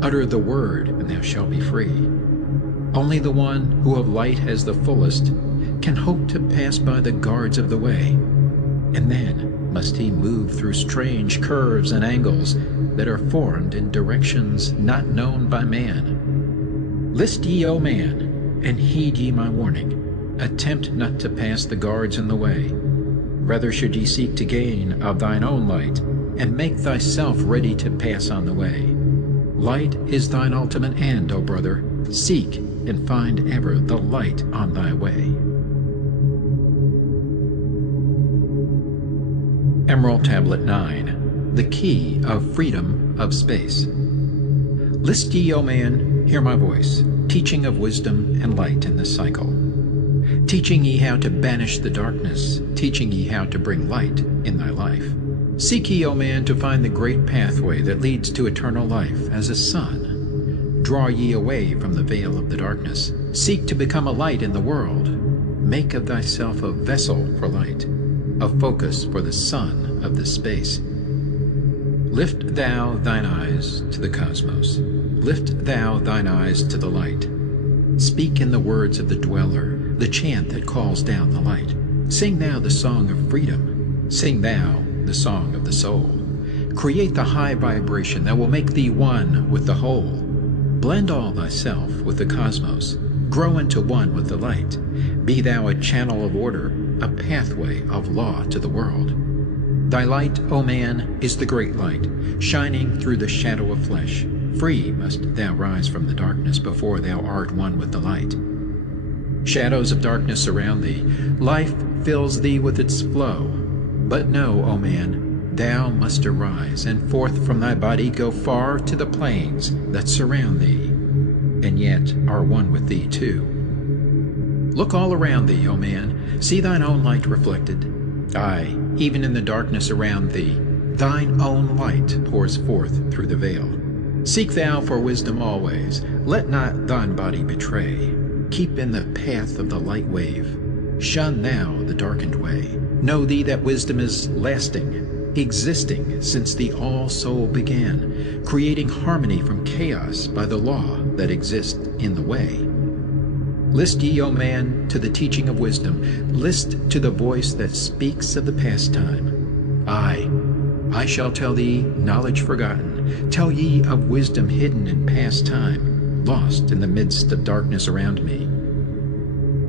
Utter the word, and thou shalt be free. Only the one who of light has the fullest can hope to pass by the guards of the way, and then must he move through strange curves and angles that are formed in directions not known by man. List ye, O man, and heed ye my warning. Attempt not to pass the guards in the way. Rather should ye seek to gain of thine own light, and make thyself ready to pass on the way. Light is thine ultimate end, O brother. Seek and find ever the light on thy way. Emerald Tablet 9, the Key of Freedom of Space. List ye, O man, hear my voice, teaching of wisdom and light in this cycle. Teaching ye how to banish the darkness, teaching ye how to bring light in thy life. Seek ye, O man, to find the great pathway that leads to eternal life as a sun. Draw ye away from the veil of the darkness. Seek to become a light in the world. Make of thyself a vessel for light, a focus for the sun of this space. Lift thou thine eyes to the cosmos. Lift thou thine eyes to the light. Speak in the words of the dweller, the chant that calls down the light. Sing thou the song of freedom. Sing thou the song of the soul. Create the high vibration that will make thee one with the whole. Blend all thyself with the cosmos. Grow into one with the light. Be thou a channel of order, a pathway of law to the world. Thy light, O man, is the great light, shining through the shadow of flesh. Free must thou rise from the darkness before thou art one with the light. Shadows of darkness surround thee. Life fills thee with its flow. But know, O man, thou must arise, and forth from thy body go far to the plains that surround thee, and yet are one with thee too. Look all around thee, O man, see thine own light reflected. Aye, even in the darkness around thee, thine own light pours forth through the veil. Seek thou for wisdom always, let not thine body betray. Keep in the path of the light wave. Shun thou the darkened way. Know thee that wisdom is lasting, existing since the all-soul began, creating harmony from chaos by the law that exists in the way. List ye, O man, to the teaching of wisdom. List to the voice that speaks of the pastime. Aye, I shall tell thee knowledge forgotten, tell ye of wisdom hidden in past time, lost in the midst of darkness around me.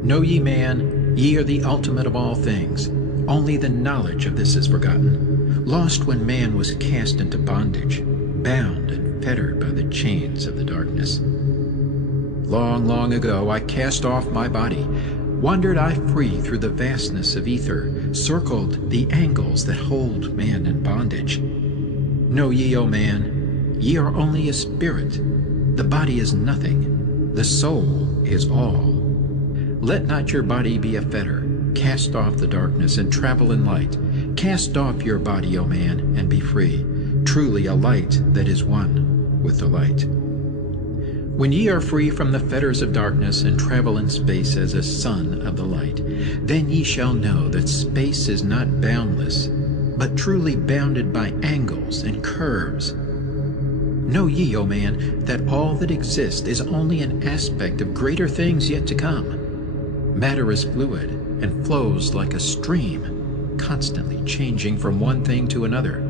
Know ye, man, ye are the ultimate of all things. Only the knowledge of this is forgotten, lost when man was cast into bondage, bound and fettered by the chains of the darkness. Long, long ago I cast off my body, wandered I free through the vastness of ether, circled the angles that hold man in bondage. Know ye, O man, ye are only a spirit. The body is nothing, the soul is all. Let not your body be a fetter. Cast off the darkness and travel in light. Cast off your body, O man, and be free, truly a light that is one with the light. When ye are free from the fetters of darkness and travel in space as a son of the light, then ye shall know that space is not boundless, but truly bounded by angles and curves. Know ye, O man, that all that exists is only an aspect of greater things yet to come. Matter is fluid and flows like a stream, constantly changing from one thing to another.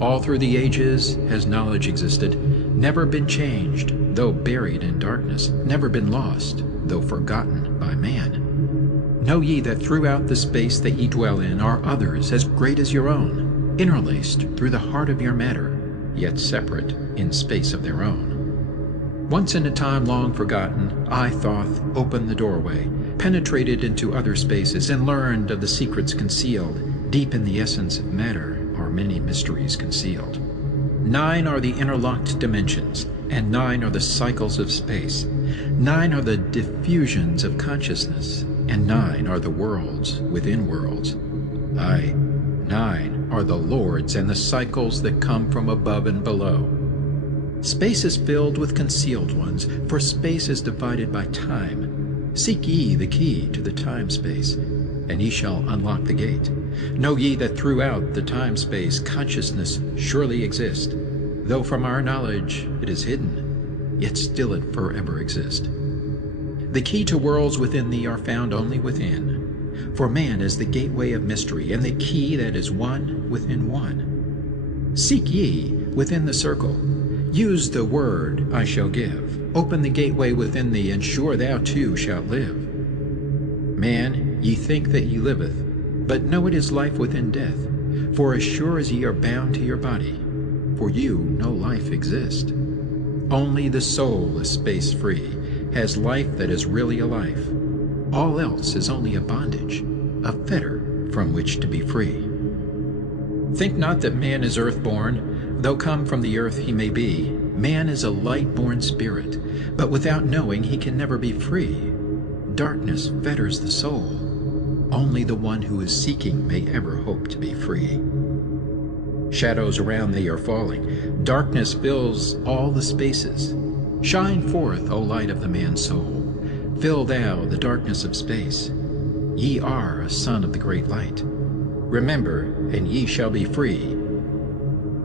All through the ages has knowledge existed, never been changed, though buried in darkness, never been lost, though forgotten by man. Know ye that throughout the space that ye dwell in are others as great as your own, interlaced through the heart of your matter, yet separate in space of their own. Once in a time long forgotten, I, Thoth, opened the doorway, penetrated into other spaces, and learned of the secrets concealed. Deep in the essence of matter are many mysteries concealed. 9 are the interlocked dimensions, and 9 are the cycles of space. 9 are the diffusions of consciousness, and 9 are the worlds within worlds. Aye, 9 are the lords and the cycles that come from above and below. Space is filled with concealed ones, for space is divided by time. Seek ye the key to the time-space, and ye shall unlock the gate. Know ye that throughout the time-space consciousness surely exists, though from our knowledge it is hidden, yet still it forever exists. The key to worlds within thee are found only within, for man is the gateway of mystery, and the key that is one within one. Seek ye within the circle. Use the word I shall give. Open the gateway within thee, and sure thou too shalt live. Man, ye think that ye liveth, but know it is life within death. For as sure as ye are bound to your body, for you no life exists. Only the soul is space free, has life that is really a life. All else is only a bondage, a fetter from which to be free. Think not that man is earth-born. Though come from the earth he may be, man is a light-born spirit, but without knowing he can never be free. Darkness fetters the soul. Only the one who is seeking may ever hope to be free. Shadows around thee are falling. Darkness fills all the spaces. Shine forth, O light of the man's soul. Fill thou the darkness of space. Ye are a son of the great light. Remember, and ye shall be free.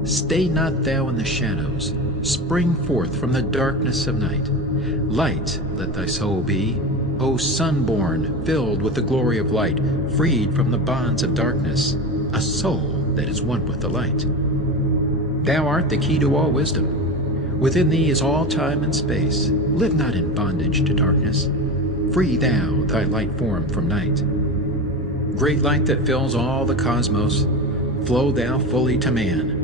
Stay not thou in the shadows. Spring forth from the darkness of night. Light let thy soul be, O sun-born, filled with the glory of light, freed from the bonds of darkness, a soul that is one with the light. Thou art the key to all wisdom. Within thee is all time and space. Live not in bondage to darkness. Free thou thy light form from night. Great light that fills all the cosmos, flow thou fully to man.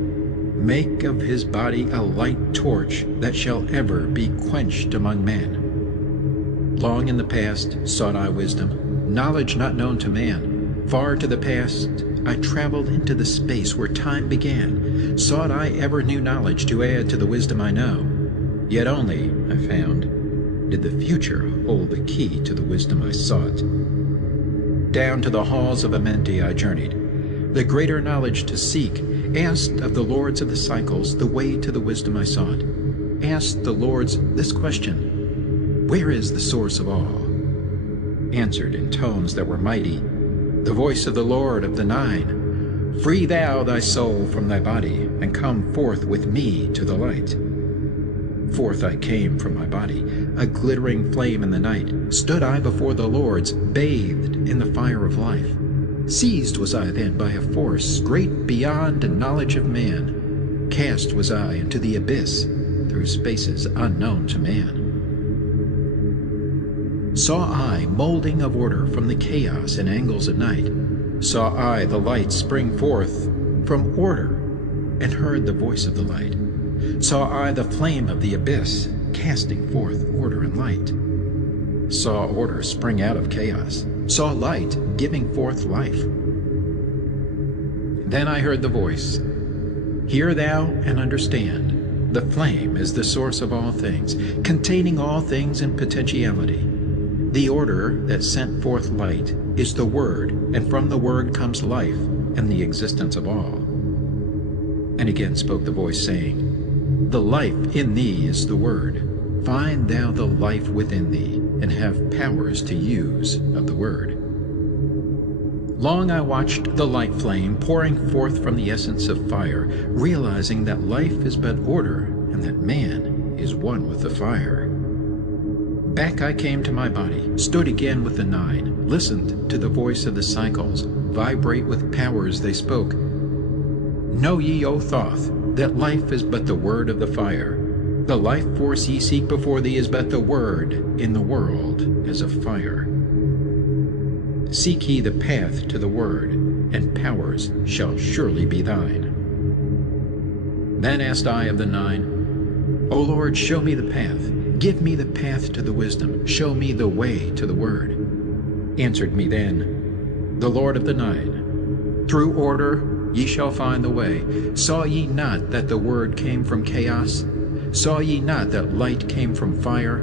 Make of his body a light torch that shall ever be quenched among men. Long in the past sought I wisdom, knowledge not known to man. Far to the past I traveled into the space where time began. Sought I ever new knowledge to add to the wisdom I know. Yet only, I found, did the future hold the key to the wisdom I sought. Down to the halls of Amenti I journeyed, the greater knowledge to seek. Asked of the lords of the cycles the way to the wisdom I sought. Asked the lords this question: where is the source of all? Answered in tones that were mighty, the voice of the Lord of the Nine: free thou thy soul from thy body, and come forth with me to the light. Forth I came from my body, a glittering flame in the night. Stood I before the lords, bathed in the fire of life. Seized was I then by a force great beyond the knowledge of man. Cast was I into the abyss, through spaces unknown to man. Saw I molding of order from the chaos and angles of night. Saw I the light spring forth from order, and heard the voice of the light. Saw I the flame of the abyss, casting forth order and light. saw order spring out of chaos, saw light giving forth life. Then I heard the voice, "Hear thou and understand. The flame is the source of all things, containing all things in potentiality. The order that sent forth light is the Word, and from the Word comes life and the existence of all." And again spoke the voice, saying, "The life in thee is the Word. Find thou the life within thee, and have powers to use of the Word." Long I watched the light flame pouring forth from the essence of fire, realizing that life is but order, and that man is one with the fire. Back I came to my body, stood again with the nine, listened to the voice of the cycles, vibrate with powers they spoke. "Know ye, O Thoth, that life is but the word of the fire. The life force ye seek before thee is but the word in the world as a fire. Seek ye the path to the word, and powers shall surely be thine." Then asked I of the nine, "O Lord, show me the path. Give me the path to the wisdom. Show me the way to the word." Answered me then the Lord of the Nine, "Through order ye shall find the way. Saw ye not that the word came from chaos? Saw ye not that light came from fire?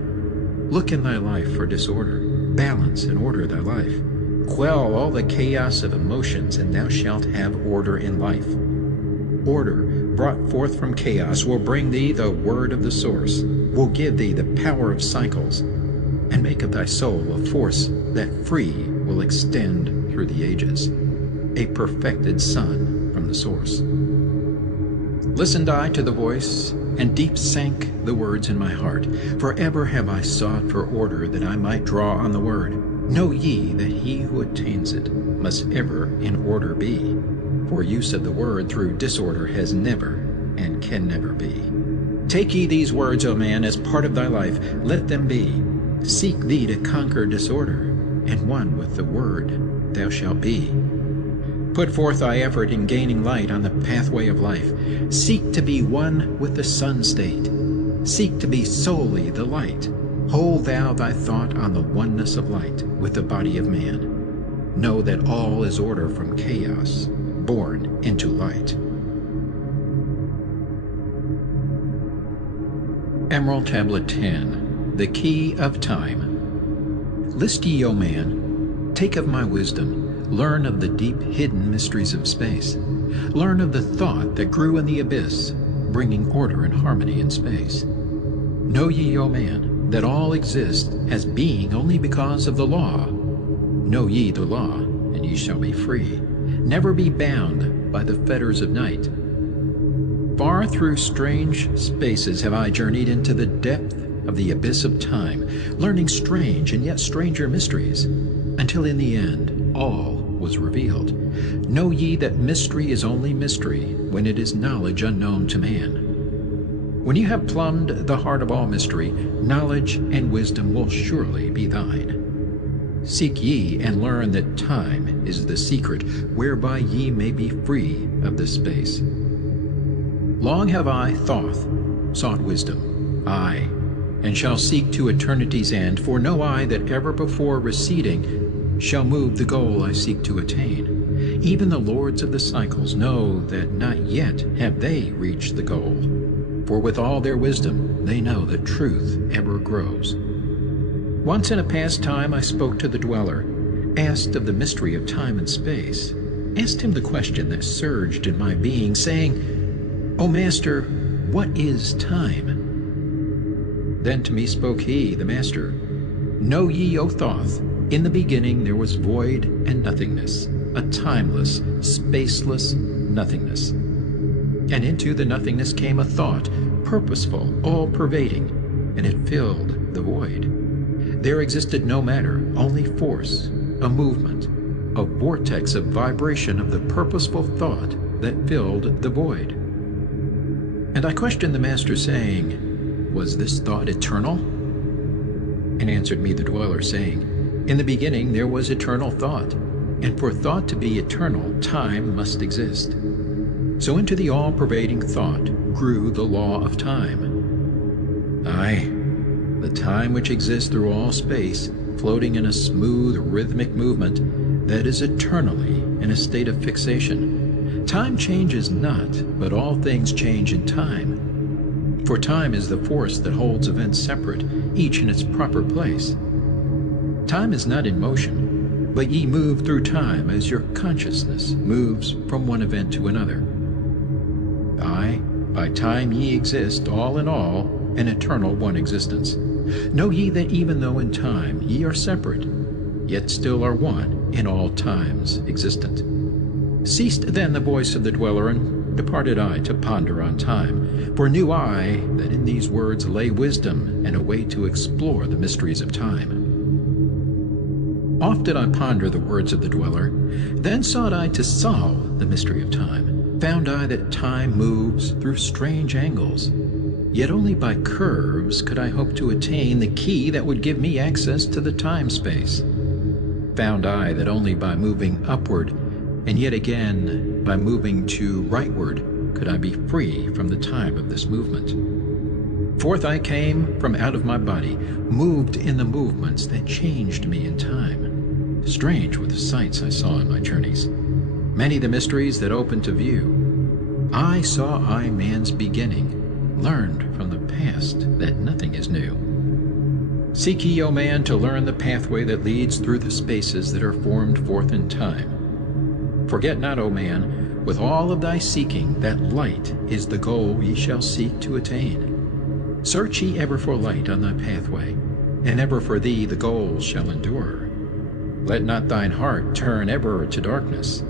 Look in thy life for disorder. Balance and order thy life. Quell all the chaos of emotions, and thou shalt have order in life. Order brought forth from chaos will bring thee the word of the source, will give thee the power of cycles, and make of thy soul a force that free will extend through the ages, a perfected sun from the source." Listened I to the voice, and deep sank the words in my heart. Forever have I sought for order, that I might draw on the word. Know ye that he who attains it must ever in order be, for use of the word through disorder has never and can never be. Take ye these words, O man, as part of thy life, let them be. Seek thee to conquer disorder, and one with the word thou shalt be. Put forth thy effort in gaining light on the pathway of life. Seek to be one with the sun state. Seek to be solely the light. Hold thou thy thought on the oneness of light with the body of man. Know that all is order from chaos, born into light. Emerald Tablet 10, The Key of Time. List ye, O man, take of my wisdom, learn of the deep hidden mysteries of space. Learn of the thought that grew in the abyss, bringing order and harmony in space. Know ye, O man, that all exists as being only because of the law. Know ye the law, and ye shall be free. Never be bound by the fetters of night. Far through strange spaces have I journeyed into the depth of the abyss of time, learning strange and yet stranger mysteries, until in the end all was revealed. Know ye that mystery is only mystery when it is knowledge unknown to man. When you have plumbed the heart of all mystery, knowledge and wisdom will surely be thine. Seek ye and learn that time is the secret whereby ye may be free of this space. Long have I, Thoth, sought wisdom, aye, and shall seek to eternity's end, for no eye that ever before receding shall move the goal I seek to attain. Even the lords of the cycles know that not yet have they reached the goal, for with all their wisdom they know that truth ever grows. Once in a past time I spoke to the Dweller, asked of the mystery of time and space, asked him the question that surged in my being, saying, "O Master, what is time?" Then to me spoke he, the Master, "Know ye, O Thoth, in the beginning there was void and nothingness, a timeless, spaceless nothingness. And into the nothingness came a thought, purposeful, all-pervading, and it filled the void. There existed no matter, only force, a movement, a vortex of vibration of the purposeful thought that filled the void." And I questioned the Master, saying, "Was this thought eternal?" And answered me the Dweller, saying, "In the beginning there was eternal thought, and for thought to be eternal, time must exist. So into the all-pervading thought grew the law of time. Aye, the time which exists through all space, floating in a smooth, rhythmic movement that is eternally in a state of fixation. Time changes not, but all things change in time. For time is the force that holds events separate, each in its proper place. Time is not in motion, but ye move through time as your consciousness moves from one event to another. Aye, by time ye exist, all in all, an eternal one existence. Know ye that even though in time ye are separate, yet still are one in all times existent. Ceased then the voice of the dweller, and departed I to ponder on time, for knew I that in these words lay wisdom and a way to explore the mysteries of time. Oft did I ponder the words of the dweller, then sought I to solve the mystery of time. Found I that time moves through strange angles, yet only by curves could I hope to attain the key that would give me access to the time-space. Found I that only by moving upward, and yet again by moving to rightward, could I be free from the time of this movement. Forth I came from out of my body, moved in the movements that changed me in time. Strange were the sights I saw in my journeys, many the mysteries that opened to view. I saw man's beginning, learned from the past that nothing is new. Seek ye, O man, to learn the pathway that leads through the spaces that are formed forth in time. Forget not, O man, with all of thy seeking, that light is the goal ye shall seek to attain. Search ye ever for light on thy pathway, and ever for thee the goal shall endure. Let not thine heart turn ever to darkness.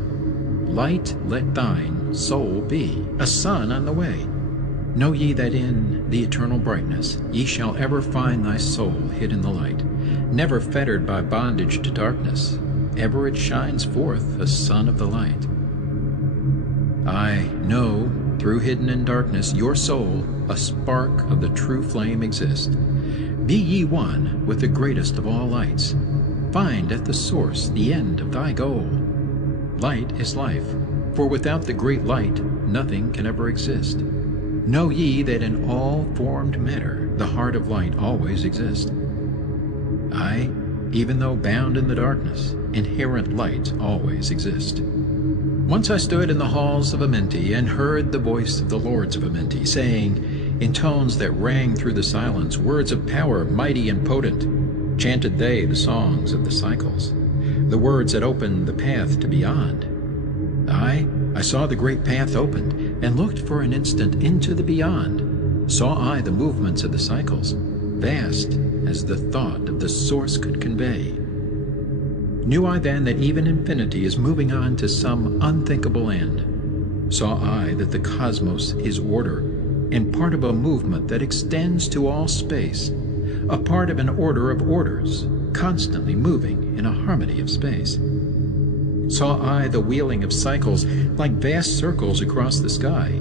Light let thine soul be, a sun on the way. Know ye that in the eternal brightness ye shall ever find thy soul hid in the light, never fettered by bondage to darkness. Ever it shines forth, a sun of the light. I know, through hidden in darkness, your soul, a spark of the true flame exists. Be ye one with the greatest of all lights. Find at the source the end of thy goal. Light is life, for without the great light nothing can ever exist. Know ye that in all formed matter the heart of light always exists. Aye, even though bound in the darkness, inherent light always exists. Once I stood in the Halls of Amenti and heard the voice of the Lords of Amenti, saying, in tones that rang through the silence, words of power mighty and potent, chanted they the songs of the cycles, the words that opened the path to beyond. Aye, I saw the great path opened, and looked for an instant into the beyond. Saw I the movements of the cycles, vast as the thought of the source could convey. Knew I then that even infinity is moving on to some unthinkable end. Saw I that the cosmos is order, and part of a movement that extends to all space, a part of an order of orders, constantly moving in a harmony of space. Saw I the wheeling of cycles like vast circles across the sky.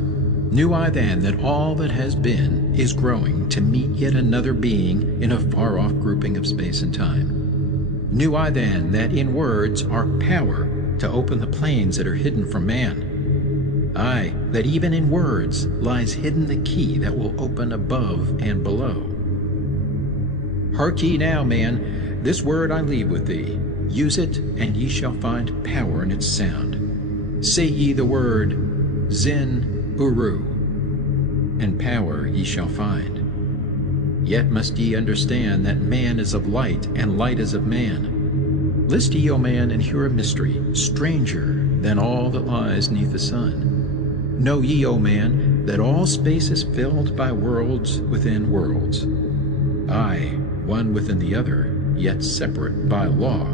Knew I then that all that has been is growing to meet yet another being in a far-off grouping of space and time. Knew I then that in words are power to open the planes that are hidden from man. Aye, that even in words lies hidden the key that will open above and below. Hark ye now, man, this word I leave with thee. Use it, and ye shall find power in its sound. Say ye the word Zin Uru, and power ye shall find. Yet must ye understand that man is of light, and light is of man. List ye, O man, and hear a mystery, stranger than all that lies neath the sun. Know ye, O man, that all space is filled by worlds within worlds. Aye, one within the other, yet separate by law.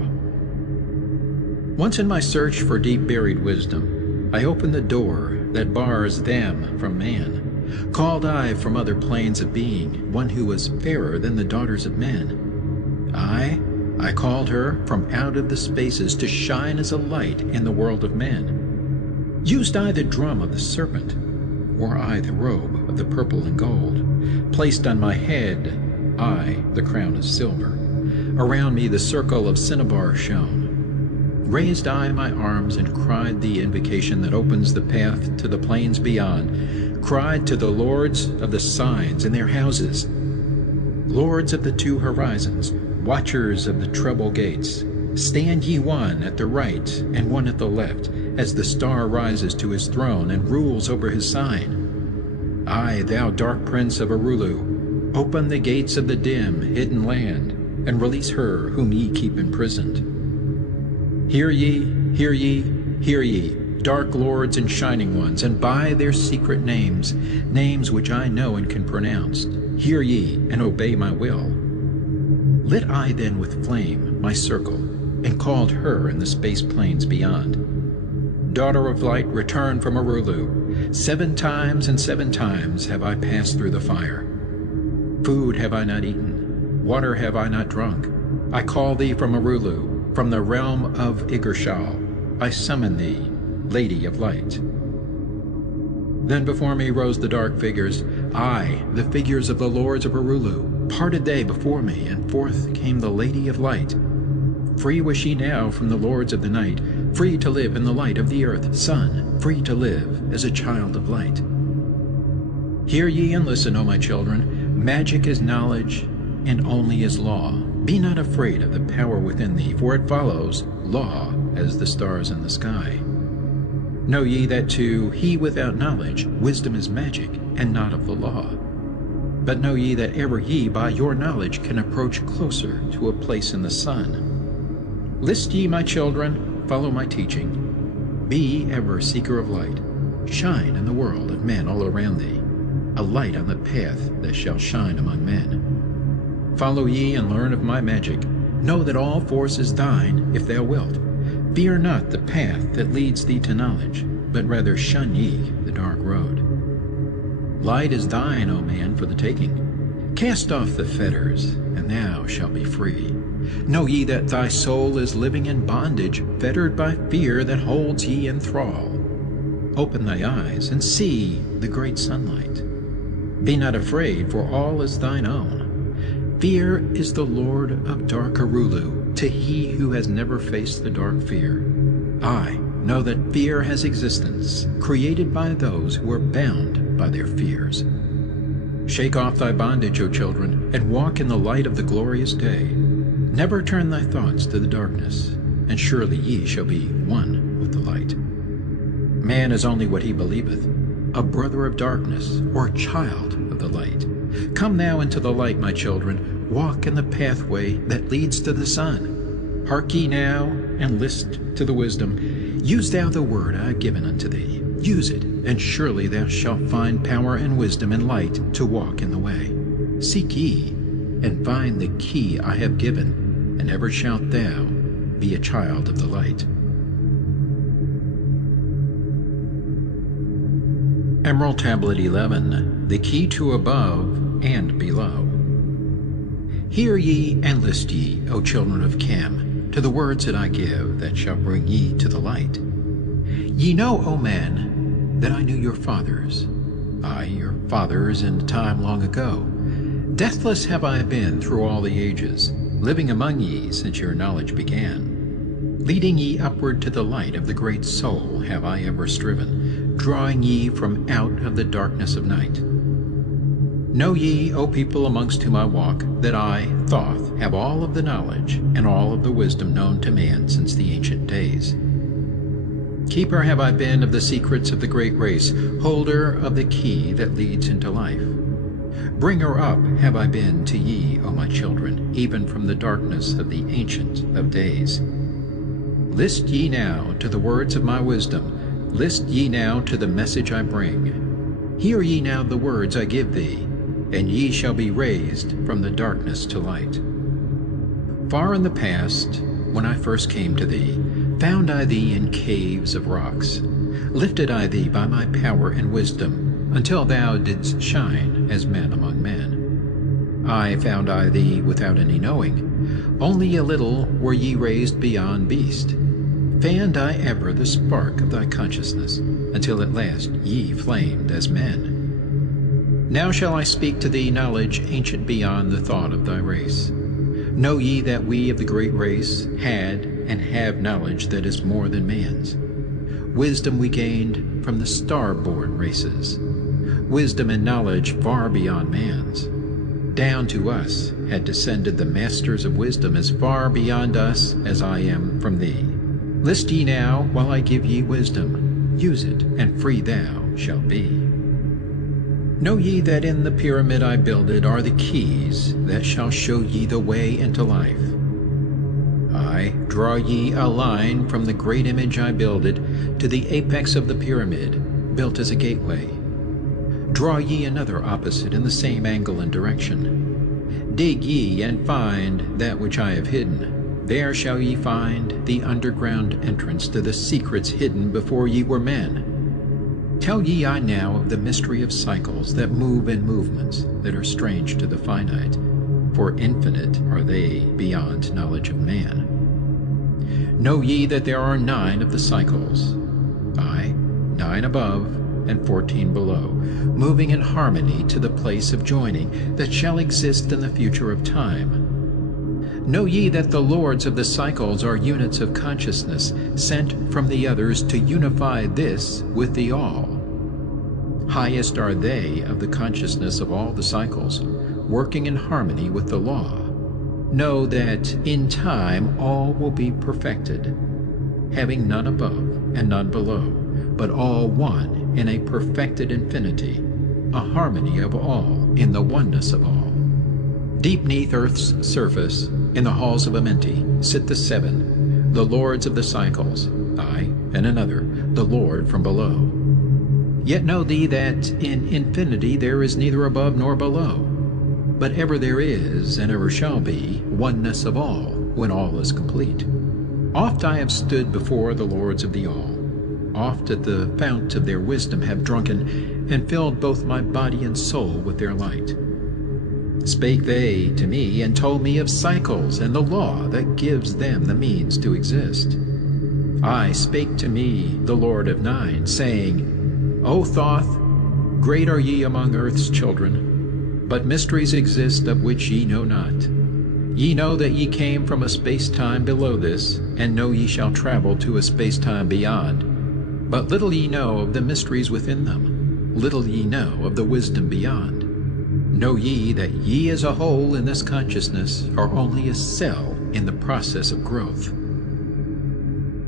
Once in my search for deep-buried wisdom, I opened the door that bars them from man. Called I from other planes of being one who was fairer than the daughters of men. Aye, I called her from out of the spaces to shine as a light in the world of men. Used I the drum of the serpent, wore I the robe of the purple and gold, placed on my head I the crown of silver. Around me the circle of cinnabar shone. Raised I my arms and cried the invocation that opens the path to the plains beyond, cried to the lords of the signs in their houses. Lords of the two horizons, watchers of the treble gates, stand ye one at the right and one at the left, as the star rises to his throne and rules over his sign. I, thou dark prince of Arulu, open the gates of the dim, hidden land, and release her whom ye keep imprisoned. Hear ye, hear ye, hear ye, dark lords and shining ones, and by their secret names, names which I know and can pronounce, hear ye and obey my will. Lit I then with flame my circle, and called her in the space plains beyond. Daughter of light, return from Arulu. 7 times and 7 times have I passed through the fire. Food have I not eaten, water have I not drunk. I call thee from Arulu, from the realm of Igirshal. I summon thee, Lady of Light. Then before me rose the dark figures, aye, the figures of the lords of Arulu. Parted they before me, and forth came the Lady of Light. Free was she now from the lords of the night, free to live in the light of the earth, sun, free to live as a child of light. Hear ye and listen, O my children. Magic is knowledge, and only is law. Be not afraid of the power within thee, for it follows law as the stars in the sky. Know ye that to he without knowledge wisdom is magic, and not of the law. But know ye that ever ye by your knowledge can approach closer to a place in the sun. List ye, my children, follow my teaching. Be ever seeker of light. Shine in the world of men all around thee, a light on the path that shall shine among men. Follow ye and learn of my magic. Know that all force is thine, if thou wilt. Fear not the path that leads thee to knowledge, but rather shun ye the dark road. Light is thine, O man, for the taking. Cast off the fetters, and thou shalt be free. Know ye that thy soul is living in bondage, fettered by fear that holds ye in thrall. Open thy eyes, and see the great sunlight. Be not afraid, for all is thine own. Fear is the lord of dark Arulu, to he who has never faced the dark fear. I know that fear has existence, created by those who are bound by their fears. Shake off thy bondage, O children, and walk in the light of the glorious day. Never turn thy thoughts to the darkness, and surely ye shall be one with the light. Man is only what he believeth, a brother of darkness, or a child of the light. Come now into the light, my children, walk in the pathway that leads to the sun. Hark ye now, and list to the wisdom. Use thou the word I have given unto thee. Use it, and surely thou shalt find power and wisdom and light to walk in the way. Seek ye, and find the key I have given, and ever shalt thou be a child of the light. Emerald Tablet 11, the key to above and below. Hear ye and list ye, O children of Cam, to the words that I give, that shall bring ye to the light. Ye know, O man, that I knew your fathers, aye, your fathers in time long ago. Deathless have I been through all the ages, living among ye since your knowledge began. Leading ye upward to the light of the great soul have I ever striven, drawing ye from out of the darkness of night. Know ye, O people amongst whom I walk, that I, Thoth, have all of the knowledge and all of the wisdom known to man since the ancient days. Keeper have I been of the secrets of the great race, holder of the key that leads into life. Bringer up have I been to ye, O my children, even from the darkness of the Ancient of Days. List ye now to the words of my wisdom, list ye now to the message I bring. Hear ye now the words I give thee, and ye shall be raised from the darkness to light. Far in the past, when I first came to thee, found I thee in caves of rocks. Lifted I thee by my power and wisdom, until thou didst shine as man among men. I found I thee without any knowing, only a little were ye raised beyond beast. Fanned I ever the spark of thy consciousness, until at last ye flamed as men. Now shall I speak to thee knowledge ancient beyond the thought of thy race. Know ye that we of the great race had and have knowledge that is more than man's. Wisdom we gained from the star-born races, wisdom and knowledge far beyond man's. Down to us had descended the masters of wisdom as far beyond us as I am from thee. List ye now while I give ye wisdom. Use it, and free thou shalt be. Know ye that in the pyramid I builded are the keys that shall show ye the way into life. I draw ye a line from the great image I builded to the apex of the pyramid, built as a gateway. Draw ye another opposite in the same angle and direction. Dig ye and find that which I have hidden. There shall ye find the underground entrance to the secrets hidden before ye were men. Tell ye I now of the mystery of cycles that move in movements that are strange to the finite, for infinite are they beyond knowledge of man. Know ye that there are 9 of the cycles, 9 above and 14 below, moving in harmony to the place of joining that shall exist in the future of time. Know ye that the lords of the cycles are units of consciousness sent from the others to unify this with the all. Highest are they of the consciousness of all the cycles, working in harmony with the law. Know that in time all will be perfected, having none above and none below, but all one in a perfected infinity, a harmony of all in the oneness of all. Deep neath earth's surface, in the halls of Amenti, sit the 7, the lords of the cycles, I, and another, the Lord from below. Yet know thee that in infinity there is neither above nor below, but ever there is, and ever shall be, oneness of all, when all is complete. Oft I have stood before the lords of the all, oft at the fount of their wisdom have drunken, and filled both my body and soul with their light. Spake they to me, and told me of cycles and the law that gives them the means to exist. I spake to me, the Lord of 9, saying, O Thoth, great are ye among earth's children, but mysteries exist of which ye know not. Ye know that ye came from a space-time below this, and know ye shall travel to a space-time beyond. But little ye know of the mysteries within them, little ye know of the wisdom beyond. Know ye that ye as a whole in this consciousness are only a cell in the process of growth.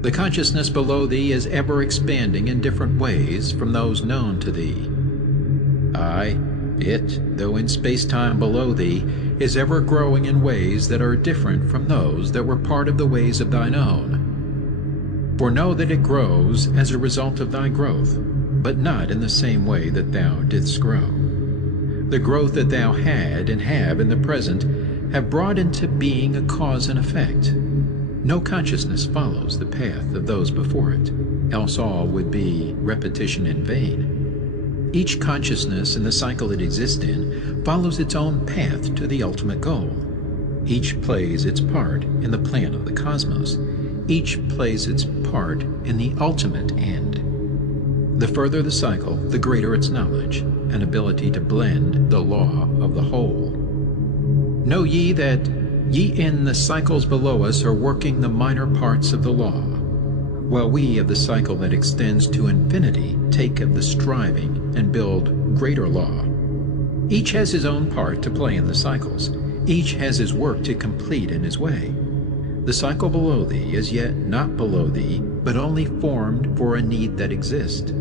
The consciousness below thee is ever expanding in different ways from those known to thee. It, though in space-time below thee, is ever growing in ways that are different from those that were part of the ways of thine own. For know that it grows as a result of thy growth, but not in the same way that thou didst grow. The growth that thou had and have in the present have brought into being a cause and effect. No consciousness follows the path of those before it, else all would be repetition in vain. Each consciousness in the cycle it exists in follows its own path to the ultimate goal. Each plays its part in the plan of the cosmos. Each plays its part in the ultimate end. The further the cycle, the greater its knowledge and ability to blend the law of the whole. Know ye that ye in the cycles below us are working the minor parts of the law, while we of the cycle that extends to infinity take of the striving and build greater law. Each has his own part to play in the cycles. Each has his work to complete in his way. The cycle below thee is yet not below thee, but only formed for a need that exists.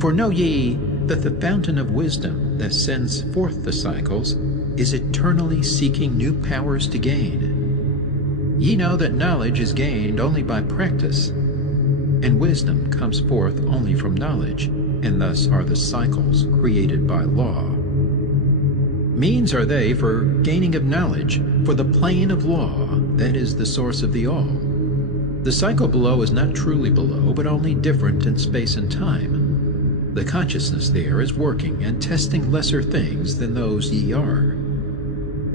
For know ye that the fountain of wisdom that sends forth the cycles is eternally seeking new powers to gain. Ye know that knowledge is gained only by practice, and wisdom comes forth only from knowledge, and thus are the cycles created by law. Means are they for gaining of knowledge, for the plane of law that is the source of the all. The cycle below is not truly below, but only different in space and time. The consciousness there is working and testing lesser things than those ye are.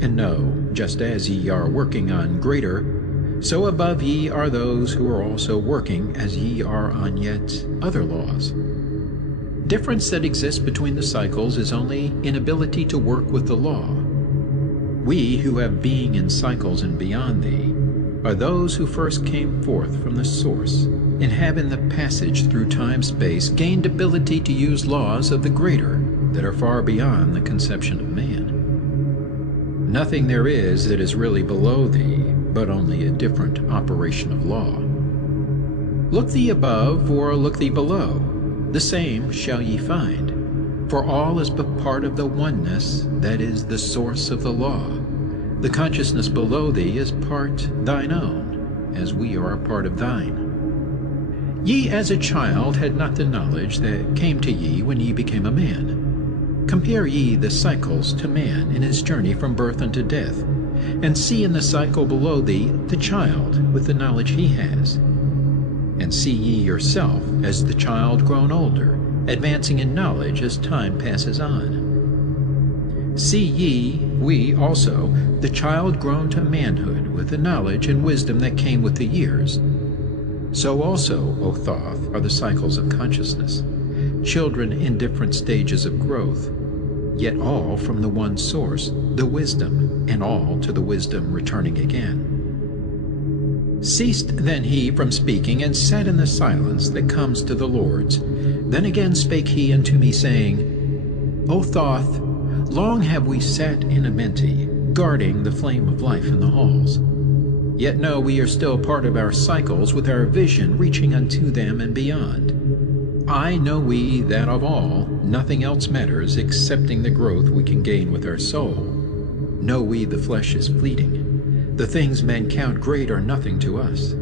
And know, just as ye are working on greater, so above ye are those who are also working as ye are on yet other laws. Difference that exists between the cycles is only inability to work with the law. We who have being in cycles and beyond thee are those who first came forth from the source, and have in the passage through time-space gained ability to use laws of the greater that are far beyond the conception of man. Nothing there is that is really below thee, but only a different operation of law. Look thee above, or look thee below, the same shall ye find, for all is but part of the oneness that is the source of the law. The consciousness below thee is part thine own, as we are a part of thine. Ye as a child had not the knowledge that came to ye when ye became a man. Compare ye the cycles to man in his journey from birth unto death, and see in the cycle below thee the child with the knowledge he has. And see ye yourself as the child grown older, advancing in knowledge as time passes on. See ye, we also, the child grown to manhood with the knowledge and wisdom that came with the years. So also, O Thoth, are the cycles of consciousness, children in different stages of growth, yet all from the one source, the wisdom, and all to the wisdom returning again. Ceased then he from speaking, and sat in the silence that comes to the Lords. Then again spake he unto me, saying, O Thoth, long have we sat in Amenti, guarding the flame of life in the halls. Yet know we are still part of our cycles, with our vision reaching unto them and beyond. I know we that of all, nothing else matters excepting the growth we can gain with our soul. Know we the flesh is fleeting. The things men count great are nothing to us.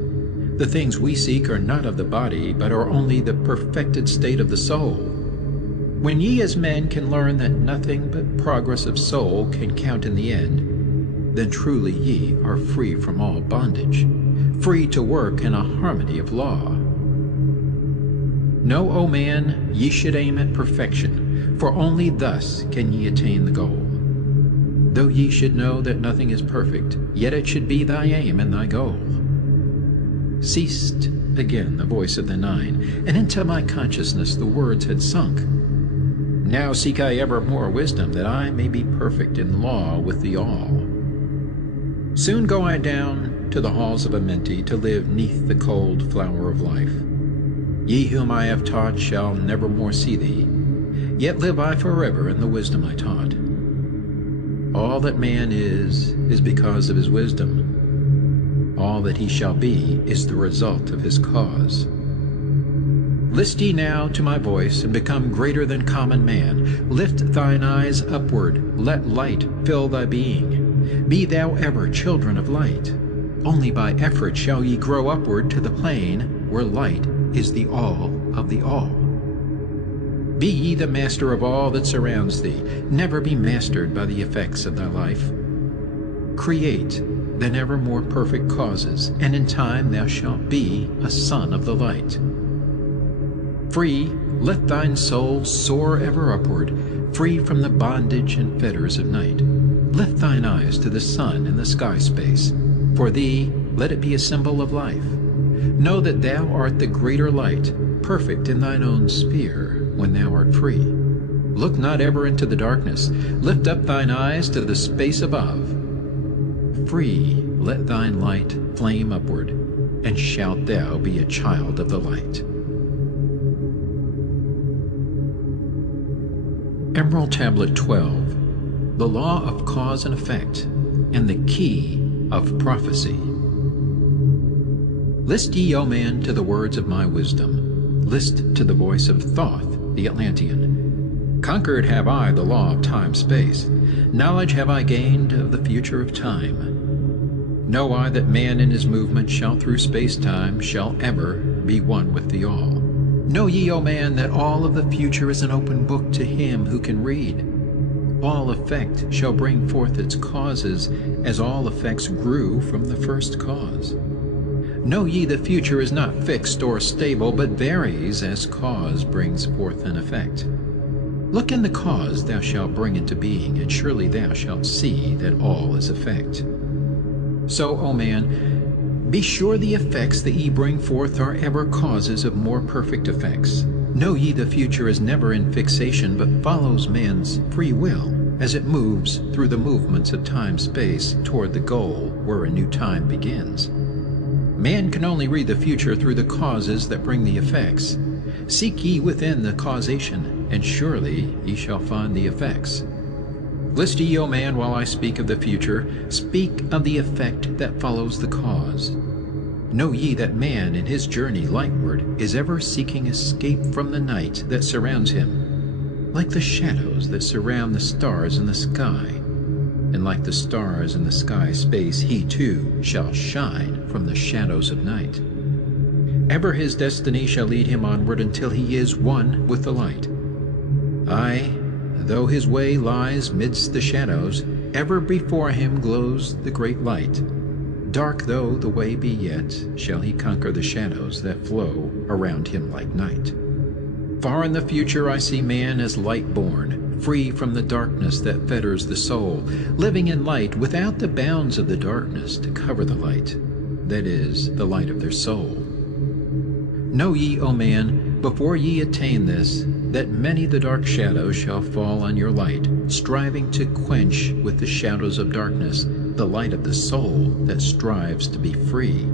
The things we seek are not of the body, but are only the perfected state of the soul. When ye as men can learn that nothing but progress of soul can count in the end, then truly ye are free from all bondage, free to work in a harmony of law. Know, O man, ye should aim at perfection, for only thus can ye attain the goal. Though ye should know that nothing is perfect, yet it should be thy aim and thy goal. Ceased again the voice of the nine, and into my consciousness the words had sunk. Now seek I ever more wisdom, that I may be perfect in law with the all. Soon go I down to the halls of Amenti to live neath the cold flower of life. Ye whom I have taught shall never more see thee, yet live I forever in the wisdom I taught. All that man is because of his wisdom. All that he shall be is the result of his cause. List ye now to my voice, and become greater than common man. Lift thine eyes upward, let light fill thy being. Be thou ever children of light. Only by effort shall ye grow upward to the plane where light is the all of the all. Be ye the master of all that surrounds thee. Never be mastered by the effects of thy life. Create then ever more perfect causes, and in time thou shalt be a son of the light. Free, let thine soul soar ever upward, free from the bondage and fetters of night. Lift thine eyes to the sun and the sky space. For thee, let it be a symbol of life. Know that thou art the greater light, perfect in thine own sphere, when thou art free. Look not ever into the darkness. Lift up thine eyes to the space above. Free, let thine light flame upward, and shalt thou be a child of the light. Emerald Tablet 12. The Law of Cause and Effect, and the Key of Prophecy. List ye, O man, to the words of my wisdom. List to the voice of Thoth the Atlantean. Conquered have I the law of time-space. Knowledge have I gained of the future of time. Know I that man in his movement shall through space-time shall ever be one with the all. Know ye, O man, that all of the future is an open book to him who can read. All effect shall bring forth its causes, as all effects grew from the first cause. Know ye the future is not fixed or stable, but varies as cause brings forth an effect. Look in the cause thou shalt bring into being, and surely thou shalt see that all is effect. So, O man, be sure the effects that ye bring forth are ever causes of more perfect effects. Know ye the future is never in fixation, but follows man's free will, as it moves through the movements of time-space toward the goal where a new time begins. Man can only read the future through the causes that bring the effects. Seek ye within the causation, and surely ye shall find the effects. List ye, O man, while I speak of the future, speak of the effect that follows the cause. Know ye that man in his journey lightward is ever seeking escape from the night that surrounds him, like the shadows that surround the stars in the sky. And like the stars in the sky space, he too shall shine from the shadows of night. Ever his destiny shall lead him onward until he is one with the light. Aye, though his way lies midst the shadows, ever before him glows the great light. Dark though the way be, yet shall he conquer the shadows that flow around him like night. Far in the future I see man as light-born, free from the darkness that fetters the soul, living in light without the bounds of the darkness to cover the light, that is, the light of their soul. Know ye, O man, before ye attain this, that many the dark shadows shall fall on your light, striving to quench with the shadows of darkness the light of the soul that strives to be free.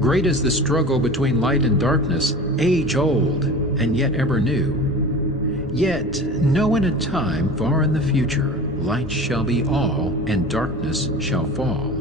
Great is the struggle between light and darkness, age-old and yet ever new. Yet know in a time far in the future, light shall be all, and darkness shall fall.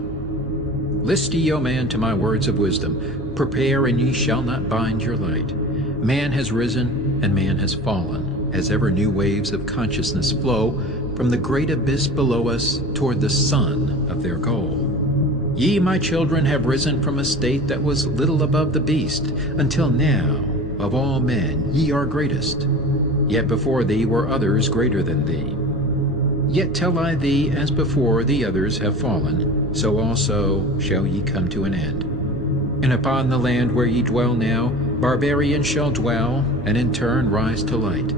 List ye, O man, to my words of wisdom. Prepare, and ye shall not bind your light. Man has risen, and man has fallen, as ever new waves of consciousness flow from the great abyss below us toward the sun of their goal. Ye, my children, have risen from a state that was little above the beast, until now, of all men, ye are greatest. Yet before thee were others greater than thee. Yet tell I thee, as before the others have fallen, so also shall ye come to an end. And upon the land where ye dwell now, barbarians shall dwell, and in turn rise to light.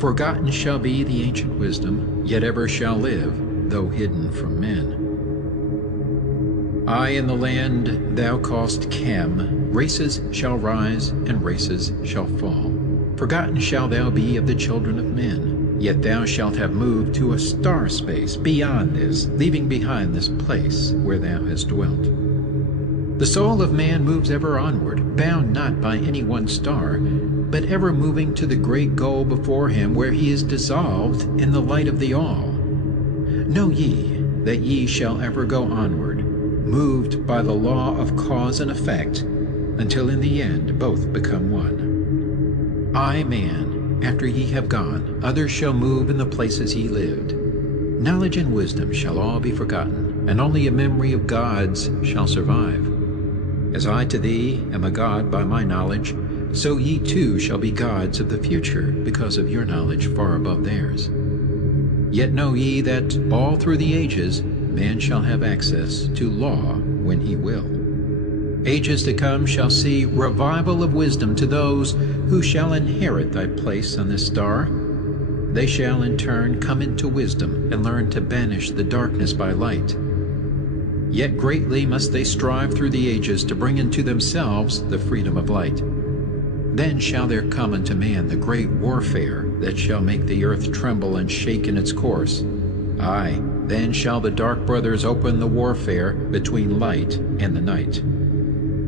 Forgotten shall be the ancient wisdom, yet ever shall live, though hidden from men. I in the land thou callest Cam, races shall rise, and races shall fall. Forgotten shall thou be of the children of men, yet thou shalt have moved to a star space beyond this, leaving behind this place where thou hast dwelt. The soul of man moves ever onward, bound not by any one star, but ever moving to the great goal before him, where he is dissolved in the light of the all. Know ye that ye shall ever go onward, moved by the law of cause and effect, until in the end both become one. I, man, after ye have gone, others shall move in the places ye lived. Knowledge and wisdom shall all be forgotten, and only a memory of gods shall survive. As I to thee am a god by my knowledge, so ye too shall be gods of the future because of your knowledge far above theirs. Yet know ye that all through the ages man shall have access to law when he will. Ages to come shall see revival of wisdom to those who shall inherit thy place on this star. They shall in turn come into wisdom and learn to banish the darkness by light. Yet greatly must they strive through the ages to bring into themselves the freedom of light. Then shall there come unto man the great warfare that shall make the earth tremble and shake in its course. Aye, then shall the dark brothers open the warfare between light and the night.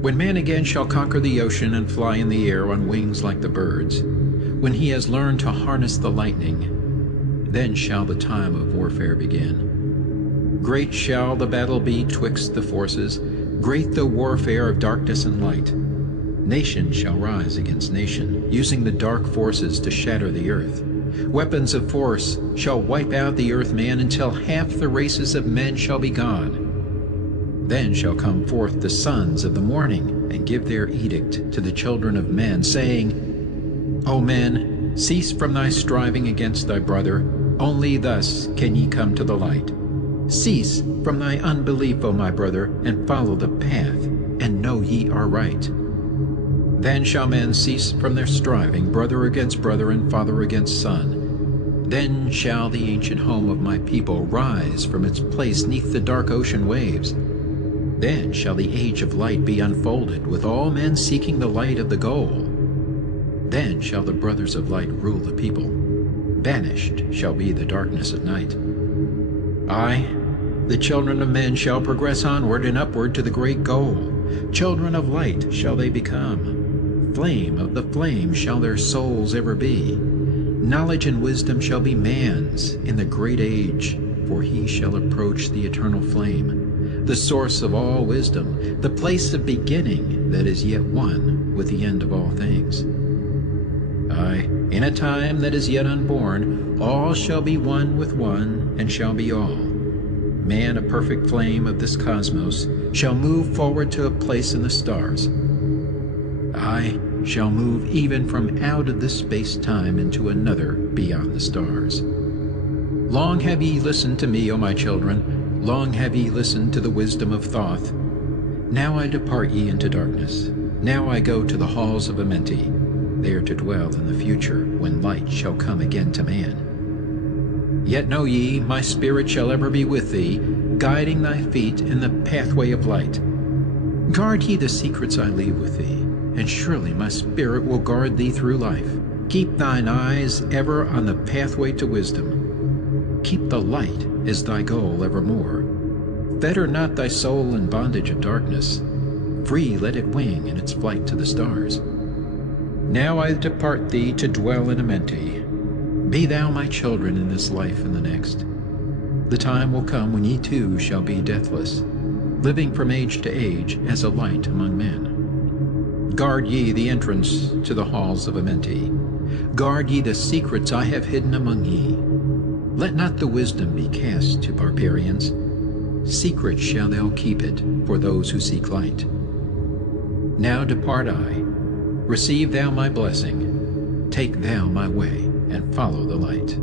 When man again shall conquer the ocean and fly in the air on wings like the birds, when he has learned to harness the lightning, then shall the time of warfare begin. Great shall the battle be twixt the forces, great the warfare of darkness and light. Nation shall rise against nation, using the dark forces to shatter the earth. Weapons of force shall wipe out the earth-man until half the races of men shall be gone. Then shall come forth the sons of the morning, and give their edict to the children of men, saying, O men, cease from thy striving against thy brother, only thus can ye come to the light. Cease from thy unbelief, O my brother, and follow the path, and know ye are right. Then shall men cease from their striving, brother against brother and father against son. Then shall the ancient home of my people rise from its place neath the dark ocean waves. Then shall the age of light be unfolded, with all men seeking the light of the goal. Then shall the brothers of light rule the people. Banished shall be the darkness of night. Aye, the children of men shall progress onward and upward to the great goal. Children of light shall they become. Flame of the flame shall their souls ever be. Knowledge and wisdom shall be man's in the great age, for he shall approach the eternal flame, the source of all wisdom, the place of beginning that is yet one with the end of all things. Aye, in a time that is yet unborn, all shall be one with one, and shall be all. Man, a perfect flame of this cosmos, shall move forward to a place in the stars. I shall move even from out of this space-time into another beyond the stars. Long have ye listened to me, O my children, long have ye listened to the wisdom of Thoth. Now I depart ye into darkness. Now I go to the Halls of Amenti, there to dwell in the future, when light shall come again to man. Yet know ye, my spirit shall ever be with thee, guiding thy feet in the pathway of light. Guard ye the secrets I leave with thee, and surely my spirit will guard thee through life. Keep thine eyes ever on the pathway to wisdom. Keep the light as thy goal evermore. Fetter not thy soul in bondage of darkness. Free let it wing in its flight to the stars. Now I depart thee to dwell in Amenti. Be thou my children in this life and the next. The time will come when ye too shall be deathless, living from age to age as a light among men. Guard ye the entrance to the Halls of Amenti. Guard ye the secrets I have hidden among ye. Let not the wisdom be cast to barbarians. Secret shall thou keep it for those who seek light. Now depart I. Receive thou my blessing. Take thou my way, and follow the light.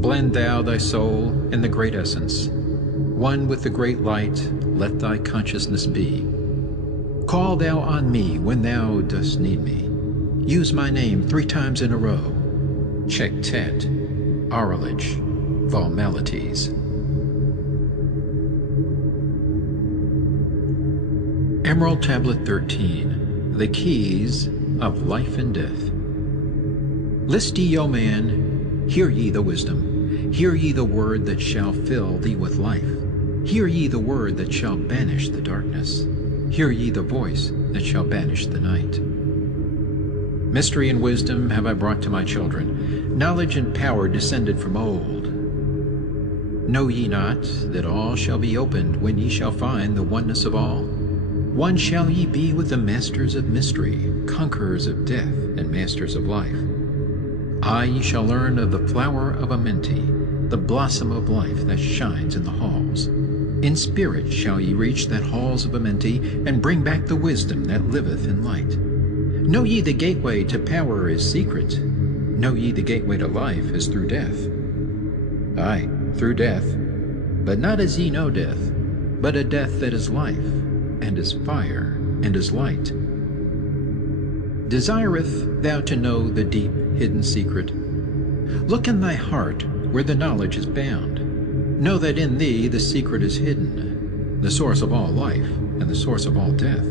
Blend thou thy soul in the great essence. One with the great light, let thy consciousness be. Call thou on me when thou dost need me. Use my name 3 times in a row. Chektet, Aralich, Valmalites. Emerald Tablet 13. The Keys of Life and Death. List ye, O man, hear ye the wisdom. Hear ye the word that shall fill thee with life. Hear ye the word that shall banish the darkness. Hear ye the voice that shall banish the night. Mystery and wisdom have I brought to my children, knowledge and power descended from old. Know ye not that all shall be opened when ye shall find the oneness of all? One shall ye be with the masters of mystery, conquerors of death, and masters of life. Aye, ye shall learn of the flower of Amenti, the blossom of life that shines in the halls. In spirit shall ye reach that halls of Amenti, and bring back the wisdom that liveth in light. Know ye the gateway to power is secret. Know ye the gateway to life is through death. Aye, through death, but not as ye know death, but a death that is life, and is fire, and is light. Desireth thou to know the deep hidden secret? Look in thy heart where the knowledge is bound. Know that in thee the secret is hidden, the source of all life, and the source of all death.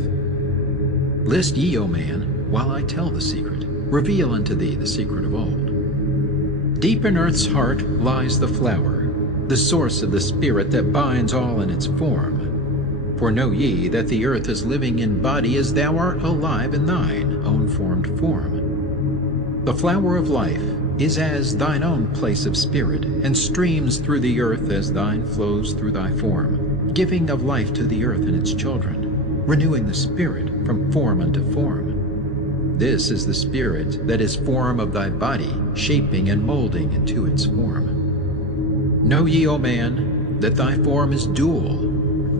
List ye, O man, while I tell the secret, reveal unto thee the secret of old. Deep in earth's heart lies the flower, the source of the spirit that binds all in its form. For know ye that the earth is living in body as thou art alive in thine own formed form. The flower of life is as thine own place of spirit, and streams through the earth as thine flows through thy form, giving of life to the earth and its children, renewing the spirit from form unto form. This is the spirit that is form of thy body, shaping and molding into its form. Know ye, O man, that thy form is dual,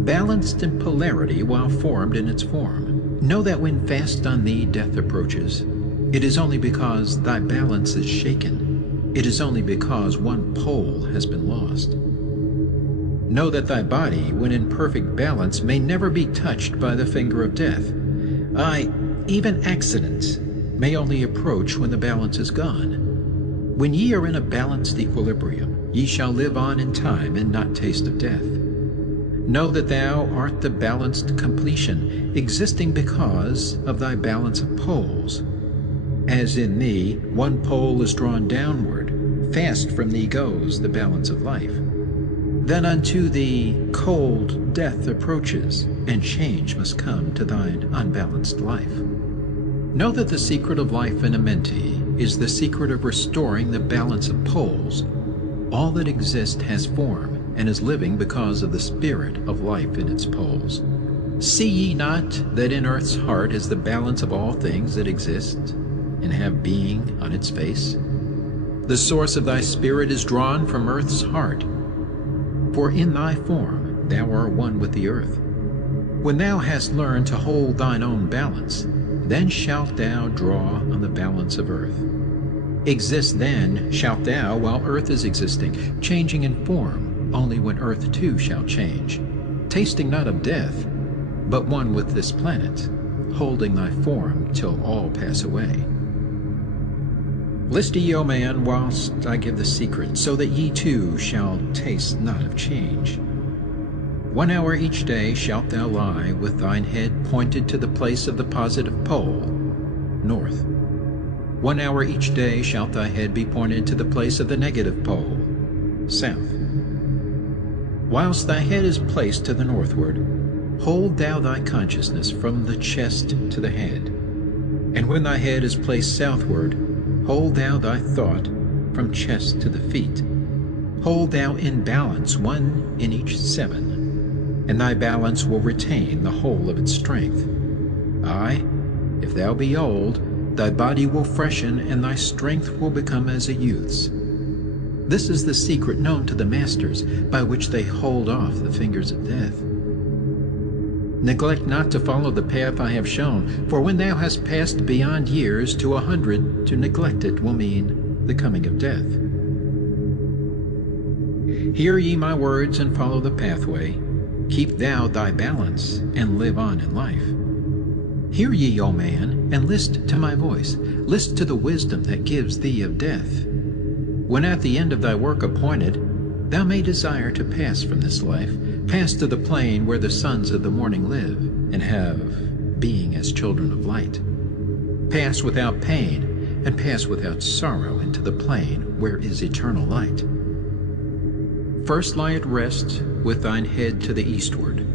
balanced in polarity while formed in its form. Know that when fast on thee death approaches, it is only because thy balance is shaken. It is only because one pole has been lost. Know that thy body, when in perfect balance, may never be touched by the finger of death. Aye, even accidents may only approach when the balance is gone. When ye are in a balanced equilibrium, ye shall live on in time and not taste of death. Know that thou art the balanced completion, existing because of thy balance of poles. As in thee one pole is drawn downward, fast from thee goes the balance of life. Then unto thee cold death approaches, and change must come to thine unbalanced life. Know that the secret of life in Amenti is the secret of restoring the balance of poles. All that exists has form, and is living because of the spirit of life in its poles. See ye not that in earth's heart is the balance of all things that exist, and have being on its face? The source of thy spirit is drawn from earth's heart, for in thy form thou art one with the earth. When thou hast learned to hold thine own balance, then shalt thou draw on the balance of earth. Exist then shalt thou while earth is existing, changing in form only when earth too shall change, tasting not of death, but one with this planet, holding thy form till all pass away. List ye, O man, whilst I give the secret, so that ye too shall taste not of change. 1 hour each day shalt thou lie with thine head pointed to the place of the positive pole, north. 1 hour each day shalt thy head be pointed to the place of the negative pole, south. Whilst thy head is placed to the northward, hold thou thy consciousness from the chest to the head. And when thy head is placed southward, hold thou thy thought from chest to the feet. Hold thou in balance 1 in each 7. And thy balance will retain the whole of its strength. Aye, if thou be old, thy body will freshen, and thy strength will become as a youth's. This is the secret known to the masters, by which they hold off the fingers of death. Neglect not to follow the path I have shown, for when thou hast passed beyond years to 100, to neglect it will mean the coming of death. Hear ye my words and follow the pathway. Keep thou thy balance, and live on in life. Hear ye, O man, and list to my voice. List to the wisdom that gives thee of death. When at the end of thy work appointed, thou may desire to pass from this life, pass to the plane where the sons of the morning live, and have being as children of light. Pass without pain, and pass without sorrow into the plane where is eternal light. First lie at rest with thine head to the eastward.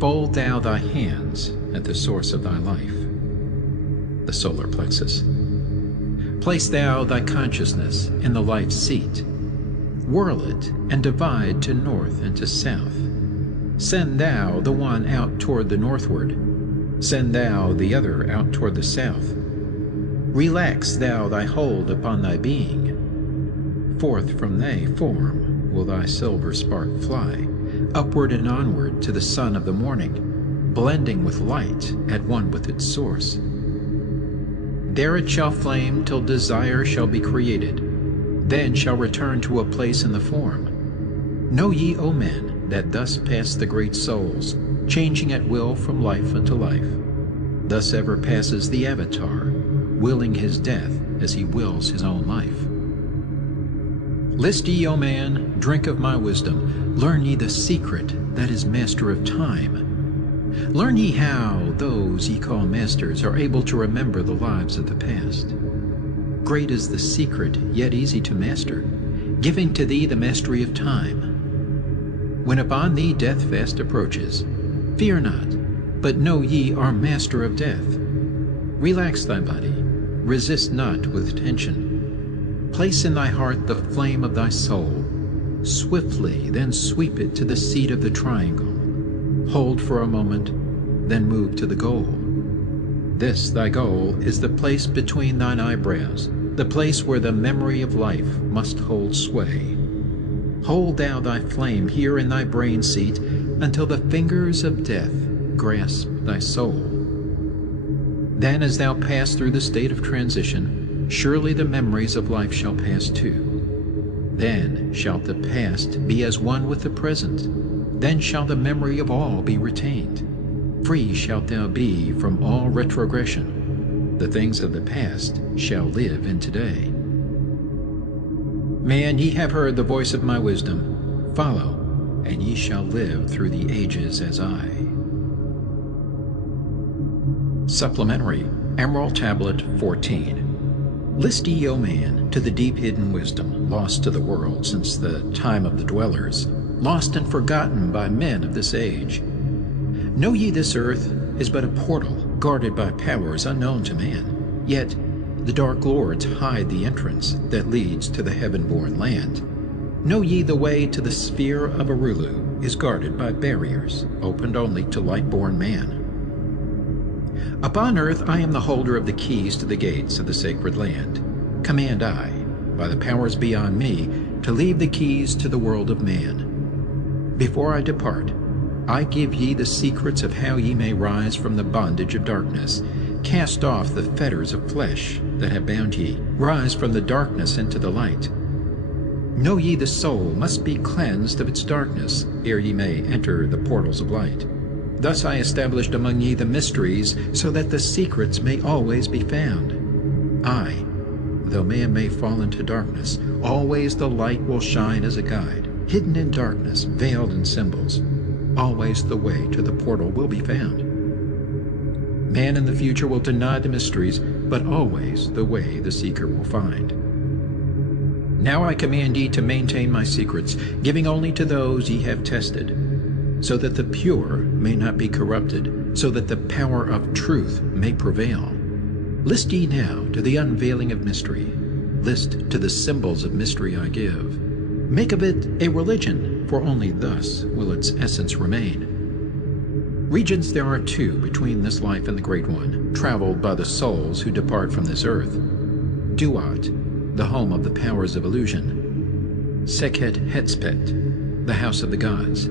Fold thou thy hands at the source of thy life, the solar plexus. Place thou thy consciousness in the life seat. Whirl it and divide to north and to south. Send thou the one out toward the northward. Send thou the other out toward the south. Relax thou thy hold upon thy being. Forth from thy form will thy silver spark fly, upward and onward to the sun of the morning, blending with light at one with its source. There it shall flame till desire shall be created, then shall return to a place in the form. Know ye, O men, that thus pass the great souls, changing at will from life unto life. Thus ever passes the Avatar, willing his death as he wills his own life. List ye, O man, drink of my wisdom, learn ye the secret that is master of time. Learn ye how those ye call masters are able to remember the lives of the past. Great is the secret, yet easy to master, giving to thee the mastery of time. When upon thee death fast approaches, fear not, but know ye are master of death. Relax thy body, resist not with tension. Place in thy heart the flame of thy soul. Swiftly then sweep it to the seat of the triangle. Hold for a moment, then move to the goal. This thy goal is the place between thine eyebrows, the place where the memory of life must hold sway. Hold thou thy flame here in thy brain seat until the fingers of death grasp thy soul. Then as thou pass through the state of transition, surely the memories of life shall pass too. Then shall the past be as one with the present. Then shall the memory of all be retained. Free shalt thou be from all retrogression. The things of the past shall live in today. Man, ye have heard the voice of my wisdom. Follow, and ye shall live through the ages as I. Supplementary, Emerald Tablet 14. List ye, O man, to the deep hidden wisdom, lost to the world since the time of the dwellers, lost and forgotten by men of this age. Know ye this earth is but a portal guarded by powers unknown to man, yet the dark lords hide the entrance that leads to the heaven-born land. Know ye the way to the sphere of Arulu is guarded by barriers, opened only to light-born man. Upon earth I am the holder of the keys to the gates of the sacred land. Command I, by the powers beyond me, to leave the keys to the world of man. Before I depart, I give ye the secrets of how ye may rise from the bondage of darkness, cast off the fetters of flesh that have bound ye, rise from the darkness into the light. Know ye the soul must be cleansed of its darkness, ere ye may enter the portals of light. Thus I established among ye the mysteries, so that the secrets may always be found. I, though man may fall into darkness, always the light will shine as a guide, hidden in darkness, veiled in symbols. Always the way to the portal will be found. Man in the future will deny the mysteries, but always the way the seeker will find. Now I command ye to maintain my secrets, giving only to those ye have tested, so that the pure may not be corrupted, so that the power of truth may prevail. List ye now to the unveiling of mystery. List to the symbols of mystery I give. Make of it a religion, for only thus will its essence remain. Regions there are two between this life and the Great One, traveled by the souls who depart from this earth. Duat, the home of the powers of illusion. Sekhet Hetspet, the house of the gods.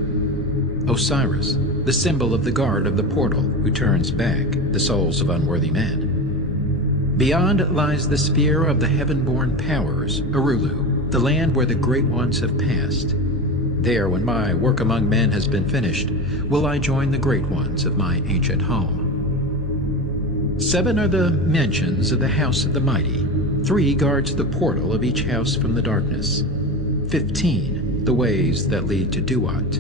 Osiris, the symbol of the guard of the portal who turns back the souls of unworthy men. Beyond lies the sphere of the heaven-born powers, Arulu, the land where the great ones have passed. There, when my work among men has been finished, will I join the great ones of my ancient home. 7 are the mansions of the house of the mighty. 3 guards the portal of each house from the darkness. 15, the ways that lead to Duat.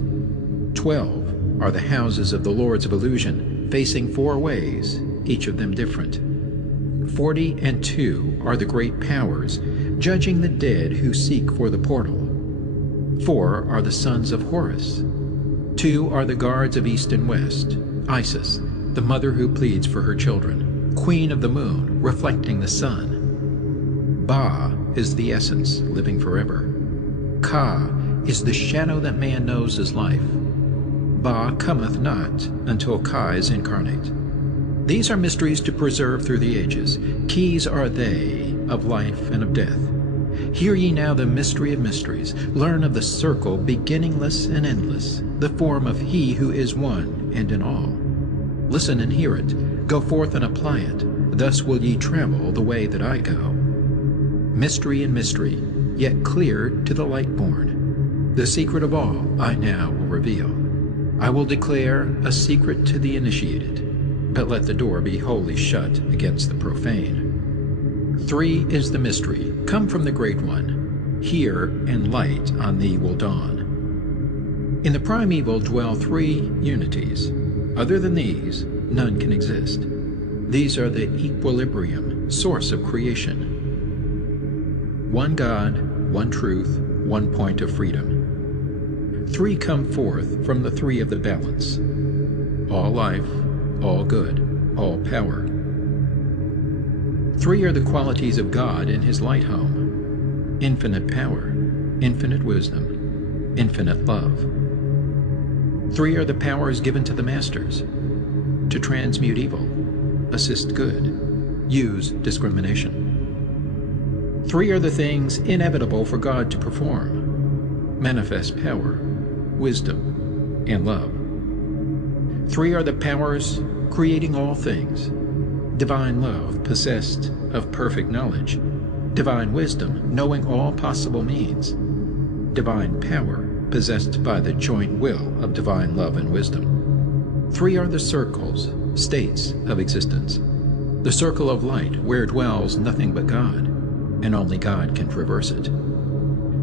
12 are the houses of the lords of illusion, facing 4 ways, each of them different. 42 are the great powers, judging the dead who seek for the portal. 4 are the sons of Horus. 2 are the guards of east and west. Isis, the mother who pleads for her children, queen of the moon, reflecting the sun. Ba is the essence, living forever. Ka is the shadow that man knows as life. Ba cometh not until Ka is incarnate. These are mysteries to preserve through the ages. Keys are they of life and of death. Hear ye now the mystery of mysteries. Learn of the circle beginningless and endless, the form of He who is one and in all. Listen and hear it. Go forth and apply it. Thus will ye travel the way that I go. Mystery and mystery, yet clear to the light-born. The secret of all I now will reveal. I will declare a secret to the initiated, but let the door be wholly shut against the profane. 3 is the mystery, come from the Great One. Hear, and light on thee will dawn. In the primeval dwell 3 unities. Other than these, none can exist. These are the equilibrium, source of creation. One God, one truth, one point of freedom. 3 come forth from the 3 of the balance. All life, all good, all power. 3 are the qualities of God in His light home. Infinite power, infinite wisdom, infinite love. 3 are the powers given to the masters. To transmute evil, assist good, use discrimination. 3 are the things inevitable for God to perform. Manifest power, wisdom, and love. 3 are the powers creating all things. Divine love, possessed of perfect knowledge. Divine wisdom, knowing all possible means. Divine power, possessed by the joint will of divine love and wisdom. 3 are the circles, states of existence. The circle of light, where dwells nothing but God, and only God can traverse it.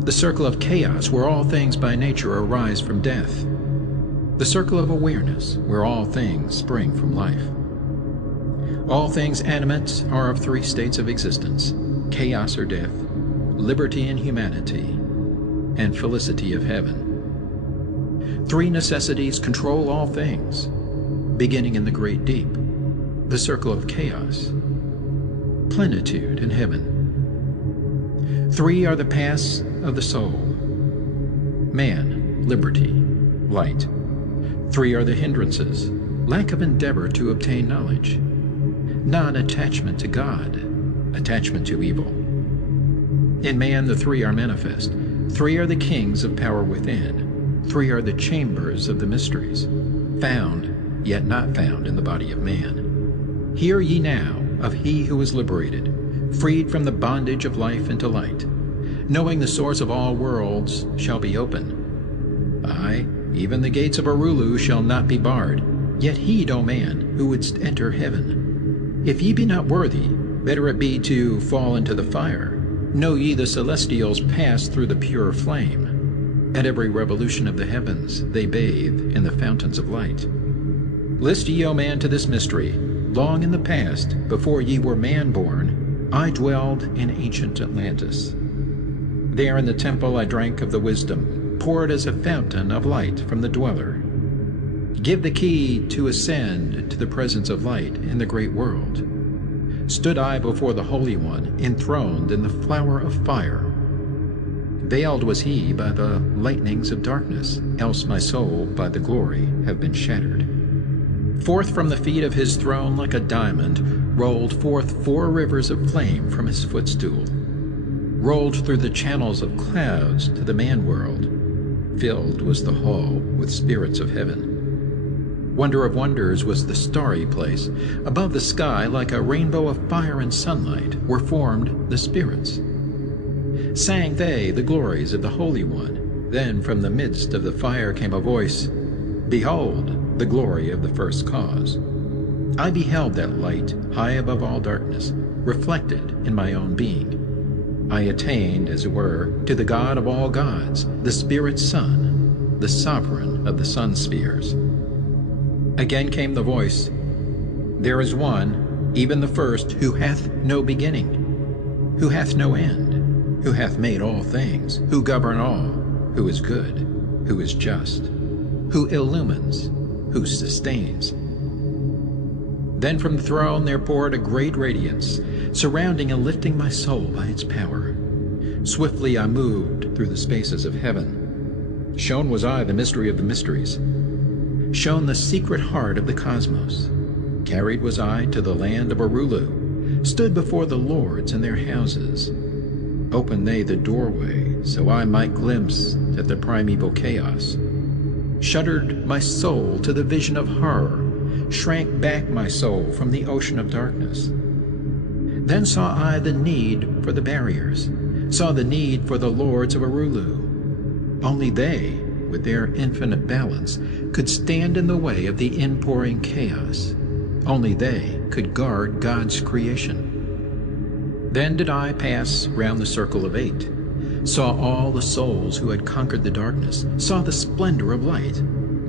The circle of chaos, where all things by nature arise from death. The circle of awareness, where all things spring from life. All things animate are of 3 states of existence: chaos or death, liberty and humanity, and felicity of heaven. 3 necessities control all things, beginning in the great deep, the circle of chaos. plenitude in heaven. 3 are the paths of the soul: man, liberty, light. 3 are the hindrances: lack of endeavor to obtain knowledge, non-attachment to God, attachment to evil. In man the 3 are manifest. 3 are the kings of power within. 3 are the chambers of the mysteries, found, yet not found in the body of man. Hear ye now of he who is liberated, freed from the bondage of life into light, knowing the source of all worlds shall be open. Aye, even the gates of Arulu shall not be barred, yet heed, O man, who wouldst enter heaven. If ye be not worthy, better it be to fall into the fire. Know ye the celestials pass through the pure flame. At every revolution of the heavens they bathe in the fountains of light. List ye, O man, to this mystery. Long in the past, before ye were man-born, I dwelled in ancient Atlantis. There in the temple I drank of the wisdom, poured as a fountain of light from the Dweller. Give the key to ascend to the presence of light in the great world. Stood I before the Holy One, enthroned in the flower of fire. Veiled was he by the lightnings of darkness, else my soul by the glory have been shattered. Forth from the feet of his throne like a diamond rolled forth 4 rivers of flame from his footstool. Rolled through the channels of clouds to the man-world. Filled was the hall with spirits of heaven. Wonder of wonders was the starry place. Above the sky, like a rainbow of fire and sunlight, were formed the spirits. Sang they the glories of the Holy One. Then from the midst of the fire came a voice, Behold, the glory of the first cause. I beheld that light, high above all darkness, reflected in my own being. I attained, as it were, to the God of all gods, the Spirit Sun, the sovereign of the sun spheres. Again came the voice, There is one, even the first, who hath no beginning, who hath no end, who hath made all things, who govern all, who is good, who is just, who illumines, who sustains. Then from the throne there poured a great radiance, surrounding and lifting my soul by its power. Swiftly I moved through the spaces of heaven. Shown was I the mystery of the mysteries, shown the secret heart of the cosmos. Carried was I to the land of Arulu, stood before the lords in their houses. Opened they the doorway, so I might glimpse at the primeval chaos. Shuddered my soul to the vision of horror, shrank back my soul from the ocean of darkness. Then saw I the need for the barriers, saw the need for the lords of Arulu. Only they, with their infinite balance, could stand in the way of the inpouring chaos. Only they could guard God's creation. Then did I pass round the circle of 8, saw all the souls who had conquered the darkness, saw the splendor of light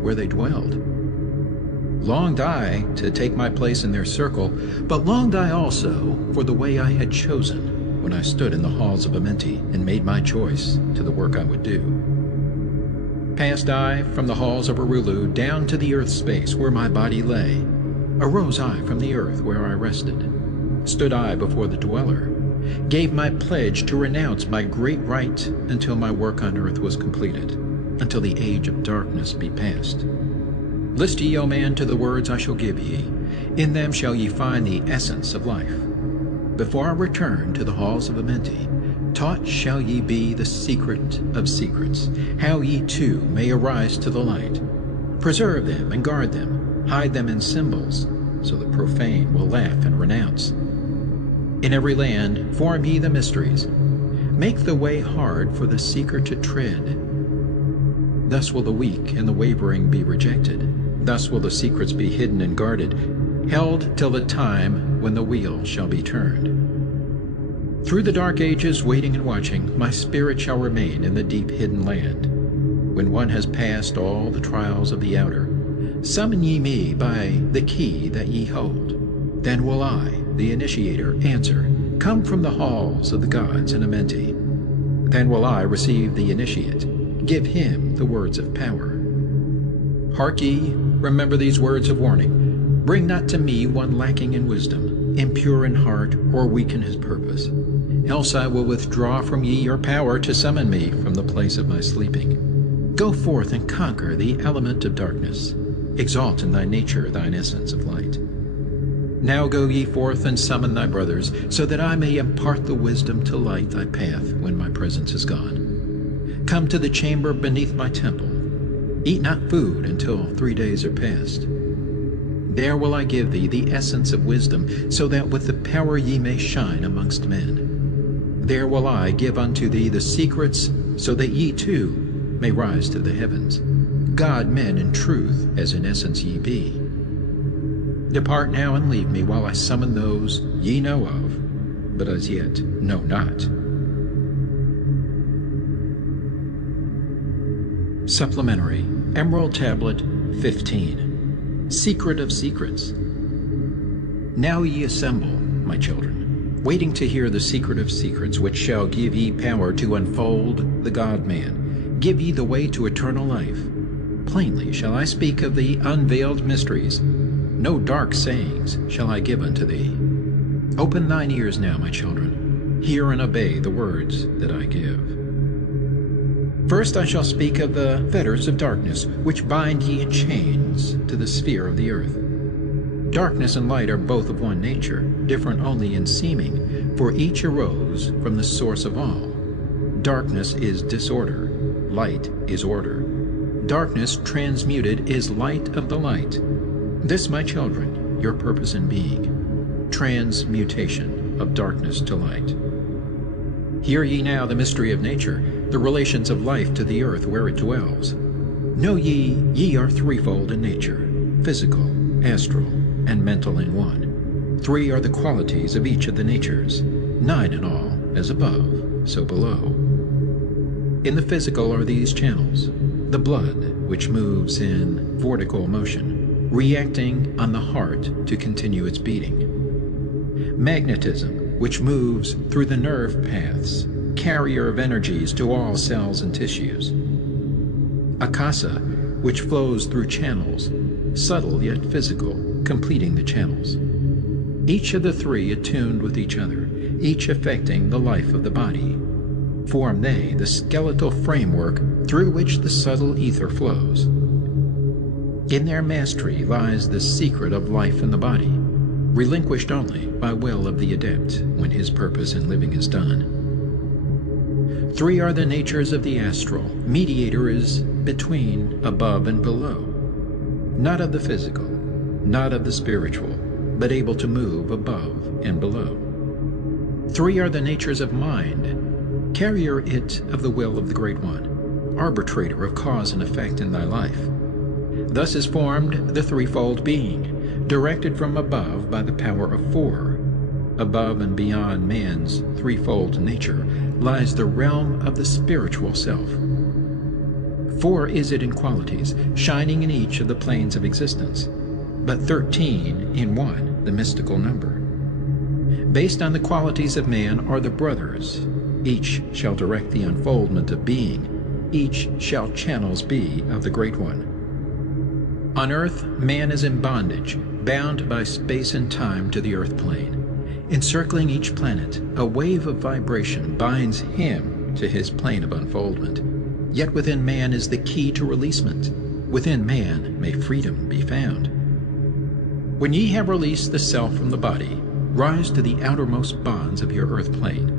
where they dwelled. Longed I to take my place in their circle, but longed I also for the way I had chosen when I stood in the Halls of Amenti and made my choice to the work I would do. Passed I from the halls of Arulu down to the earth space where my body lay. Arose I from the earth where I rested. Stood I before the Dweller, gave my pledge to renounce my great right until my work on earth was completed, until the age of darkness be past. List ye, O man, to the words I shall give ye. In them shall ye find the essence of life. Before I return to the halls of Amenti, taught shall ye be the secret of secrets, how ye too may arise to the light. Preserve them and guard them, hide them in symbols, so the profane will laugh and renounce. In every land form ye the mysteries. Make the way hard for the seeker to tread. Thus will the weak and the wavering be rejected. Thus will the secrets be hidden and guarded, held till the time when the wheel shall be turned. Through the dark ages, waiting and watching, my spirit shall remain in the deep hidden land. When one has passed all the trials of the outer, summon ye me by the key that ye hold. Then will I, the initiator, answer, Come from the halls of the gods in Amenti. Then will I receive the initiate, give him the words of power. Hark ye, remember these words of warning. Bring not to me one lacking in wisdom. impure in heart, or weaken his purpose. Else I will withdraw from ye your power to summon me from the place of my sleeping. Go forth and conquer the element of darkness. Exalt in thy nature thine essence of light. Now go ye forth and summon thy brothers, so that I may impart the wisdom to light thy path when my presence is gone. Come to the chamber beneath my temple. Eat not food until 3 days are past. There will I give thee the essence of wisdom, so that with the power ye may shine amongst men. There will I give unto thee the secrets, so that ye too may rise to the heavens, God men in truth, as in essence ye be. Depart now and leave me while I summon those ye know of, but as yet know not. Supplementary, Emerald Tablet 15. Secret of Secrets. Now ye assemble, my children, waiting to hear the secret of secrets, which shall give ye power to unfold the God-man, give ye the way to eternal life. Plainly shall I speak of the unveiled mysteries. No dark sayings shall I give unto thee. Open thine ears now, my children. Hear and obey the words that I give. First I shall speak of the fetters of darkness, which bind ye in chains to the sphere of the earth. Darkness and light are both of one nature, different only in seeming, for each arose from the source of all. Darkness is disorder, light is order. Darkness transmuted is light of the light. This, my children, your purpose in being, transmutation of darkness to light. Hear ye now the mystery of nature, the relations of life to the earth where it dwells. Know ye are threefold in nature, physical, astral, and mental in one. 3 are the qualities of each of the natures, 9 in all, as above, so below. In the physical are these channels: the blood, which moves in vortical motion, reacting on the heart to continue its beating. Magnetism, which moves through the nerve paths, carrier of energies to all cells and tissues. Akasa, which flows through channels, subtle yet physical, completing the channels. Each of the 3 attuned with each other, each affecting the life of the body. Form they the skeletal framework through which the subtle ether flows. In their mastery lies the secret of life in the body, relinquished only by will of the adept when his purpose in living is done. 3 are the natures of the astral. Mediator is between, above, and below. Not of the physical, not of the spiritual, but able to move above and below. 3 are the natures of mind. Carrier it of the will of the Great One, arbitrator of cause and effect in thy life. Thus is formed the threefold being, directed from above by the power of 4. Above and beyond man's threefold nature lies the realm of the spiritual self. 4 is it in qualities, shining in each of the planes of existence, but 13 in 1, the mystical number. Based on the qualities of man are the brothers. Each shall direct the unfoldment of being. Each shall channels be of the Great One. On earth, man is in bondage, bound by space and time to the earth plane. Encircling each planet, a wave of vibration binds him to his plane of unfoldment. Yet within man is the key to releasement. Within man may freedom be found. When ye have released the self from the body, rise to the outermost bonds of your earth plane.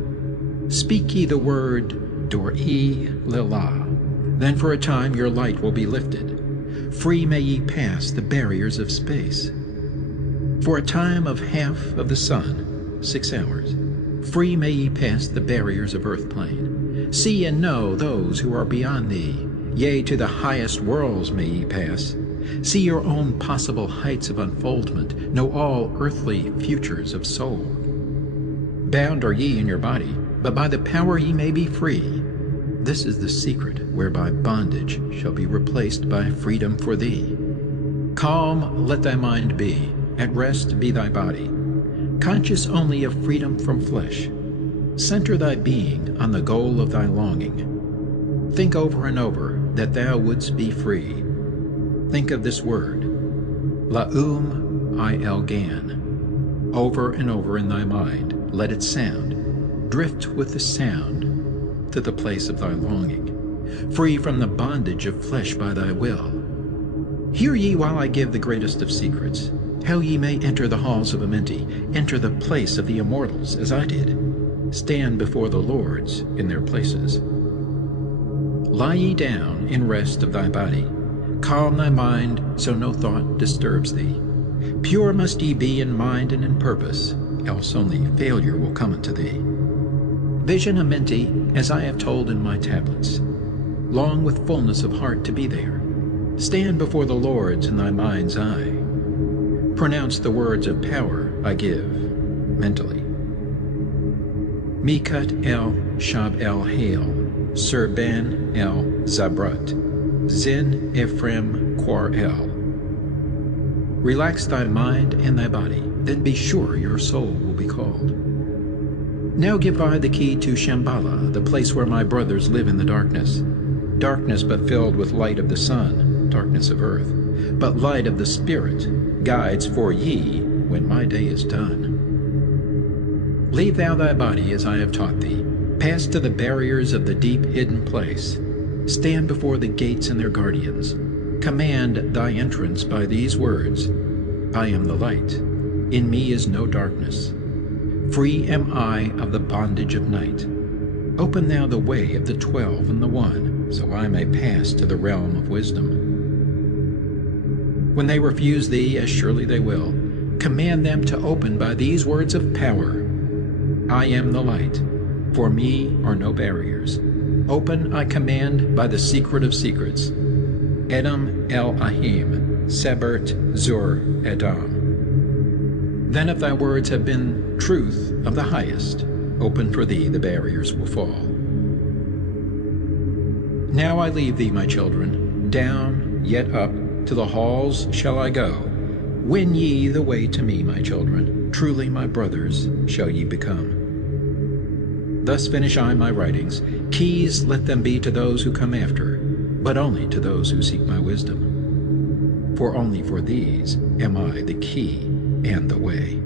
Speak ye the word Dor-e-Lila. Then for a time your light will be lifted. Free may ye pass the barriers of space. For a time of half of the sun, 6 hours, free may ye pass the barriers of earth plane. See and know those who are beyond thee. Yea, to the highest worlds may ye pass. See your own possible heights of unfoldment. Know all earthly futures of soul. Bound are ye in your body, but by the power ye may be free. This is the secret whereby bondage shall be replaced by freedom for thee. Calm let thy mind be, at rest be thy body, conscious only of freedom from flesh. Center thy being on the goal of thy longing. Think over and over that thou wouldst be free. Think of this word, La'um I El Gan. Over and over in thy mind let it sound. Drift with the sound to the place of thy longing, free from the bondage of flesh by thy will. Hear ye while I give the greatest of secrets, how ye may enter the halls of Amenti, enter the place of the immortals, as I did, stand before the lords in their places. Lie ye down in rest of thy body, calm thy mind so no thought disturbs thee. Pure must ye be in mind and in purpose, else only failure will come unto thee. Vision Amenti, as I have told in my tablets. Long with fullness of heart to be there. Stand before the lords in thy mind's eye. Pronounce the words of power I give, mentally. Mikut el Shab el Hail, Sir Ben el Zabrat, Zin Ephraim Quar el. Relax thy mind and thy body, then be sure your soul will be called. Now give I the key to Shambhala, the place where my brothers live in the darkness. Darkness but filled with light of the sun, darkness of earth, but light of the Spirit, guides for ye when my day is done. Leave thou thy body as I have taught thee. Pass to the barriers of the deep hidden place. Stand before the gates and their guardians. Command thy entrance by these words, I am the light. In me is no darkness. Free am I of the bondage of night. Open thou the way of the 12 and the 1, so I may pass to the realm of wisdom. When they refuse thee, as surely they will, command them to open by these words of power. I am the light. For me are no barriers. Open I command by the secret of secrets. Edom el Ahim, Sebert Zur Edom. Then if thy words have been truth of the highest, open for thee the barriers will fall. Now I leave thee, my children, down, yet up, to the halls shall I go. Win ye the way to me, my children, truly my brothers shall ye become. Thus finish I my writings. Keys let them be to those who come after, but only to those who seek my wisdom. For only for these am I the key and the way.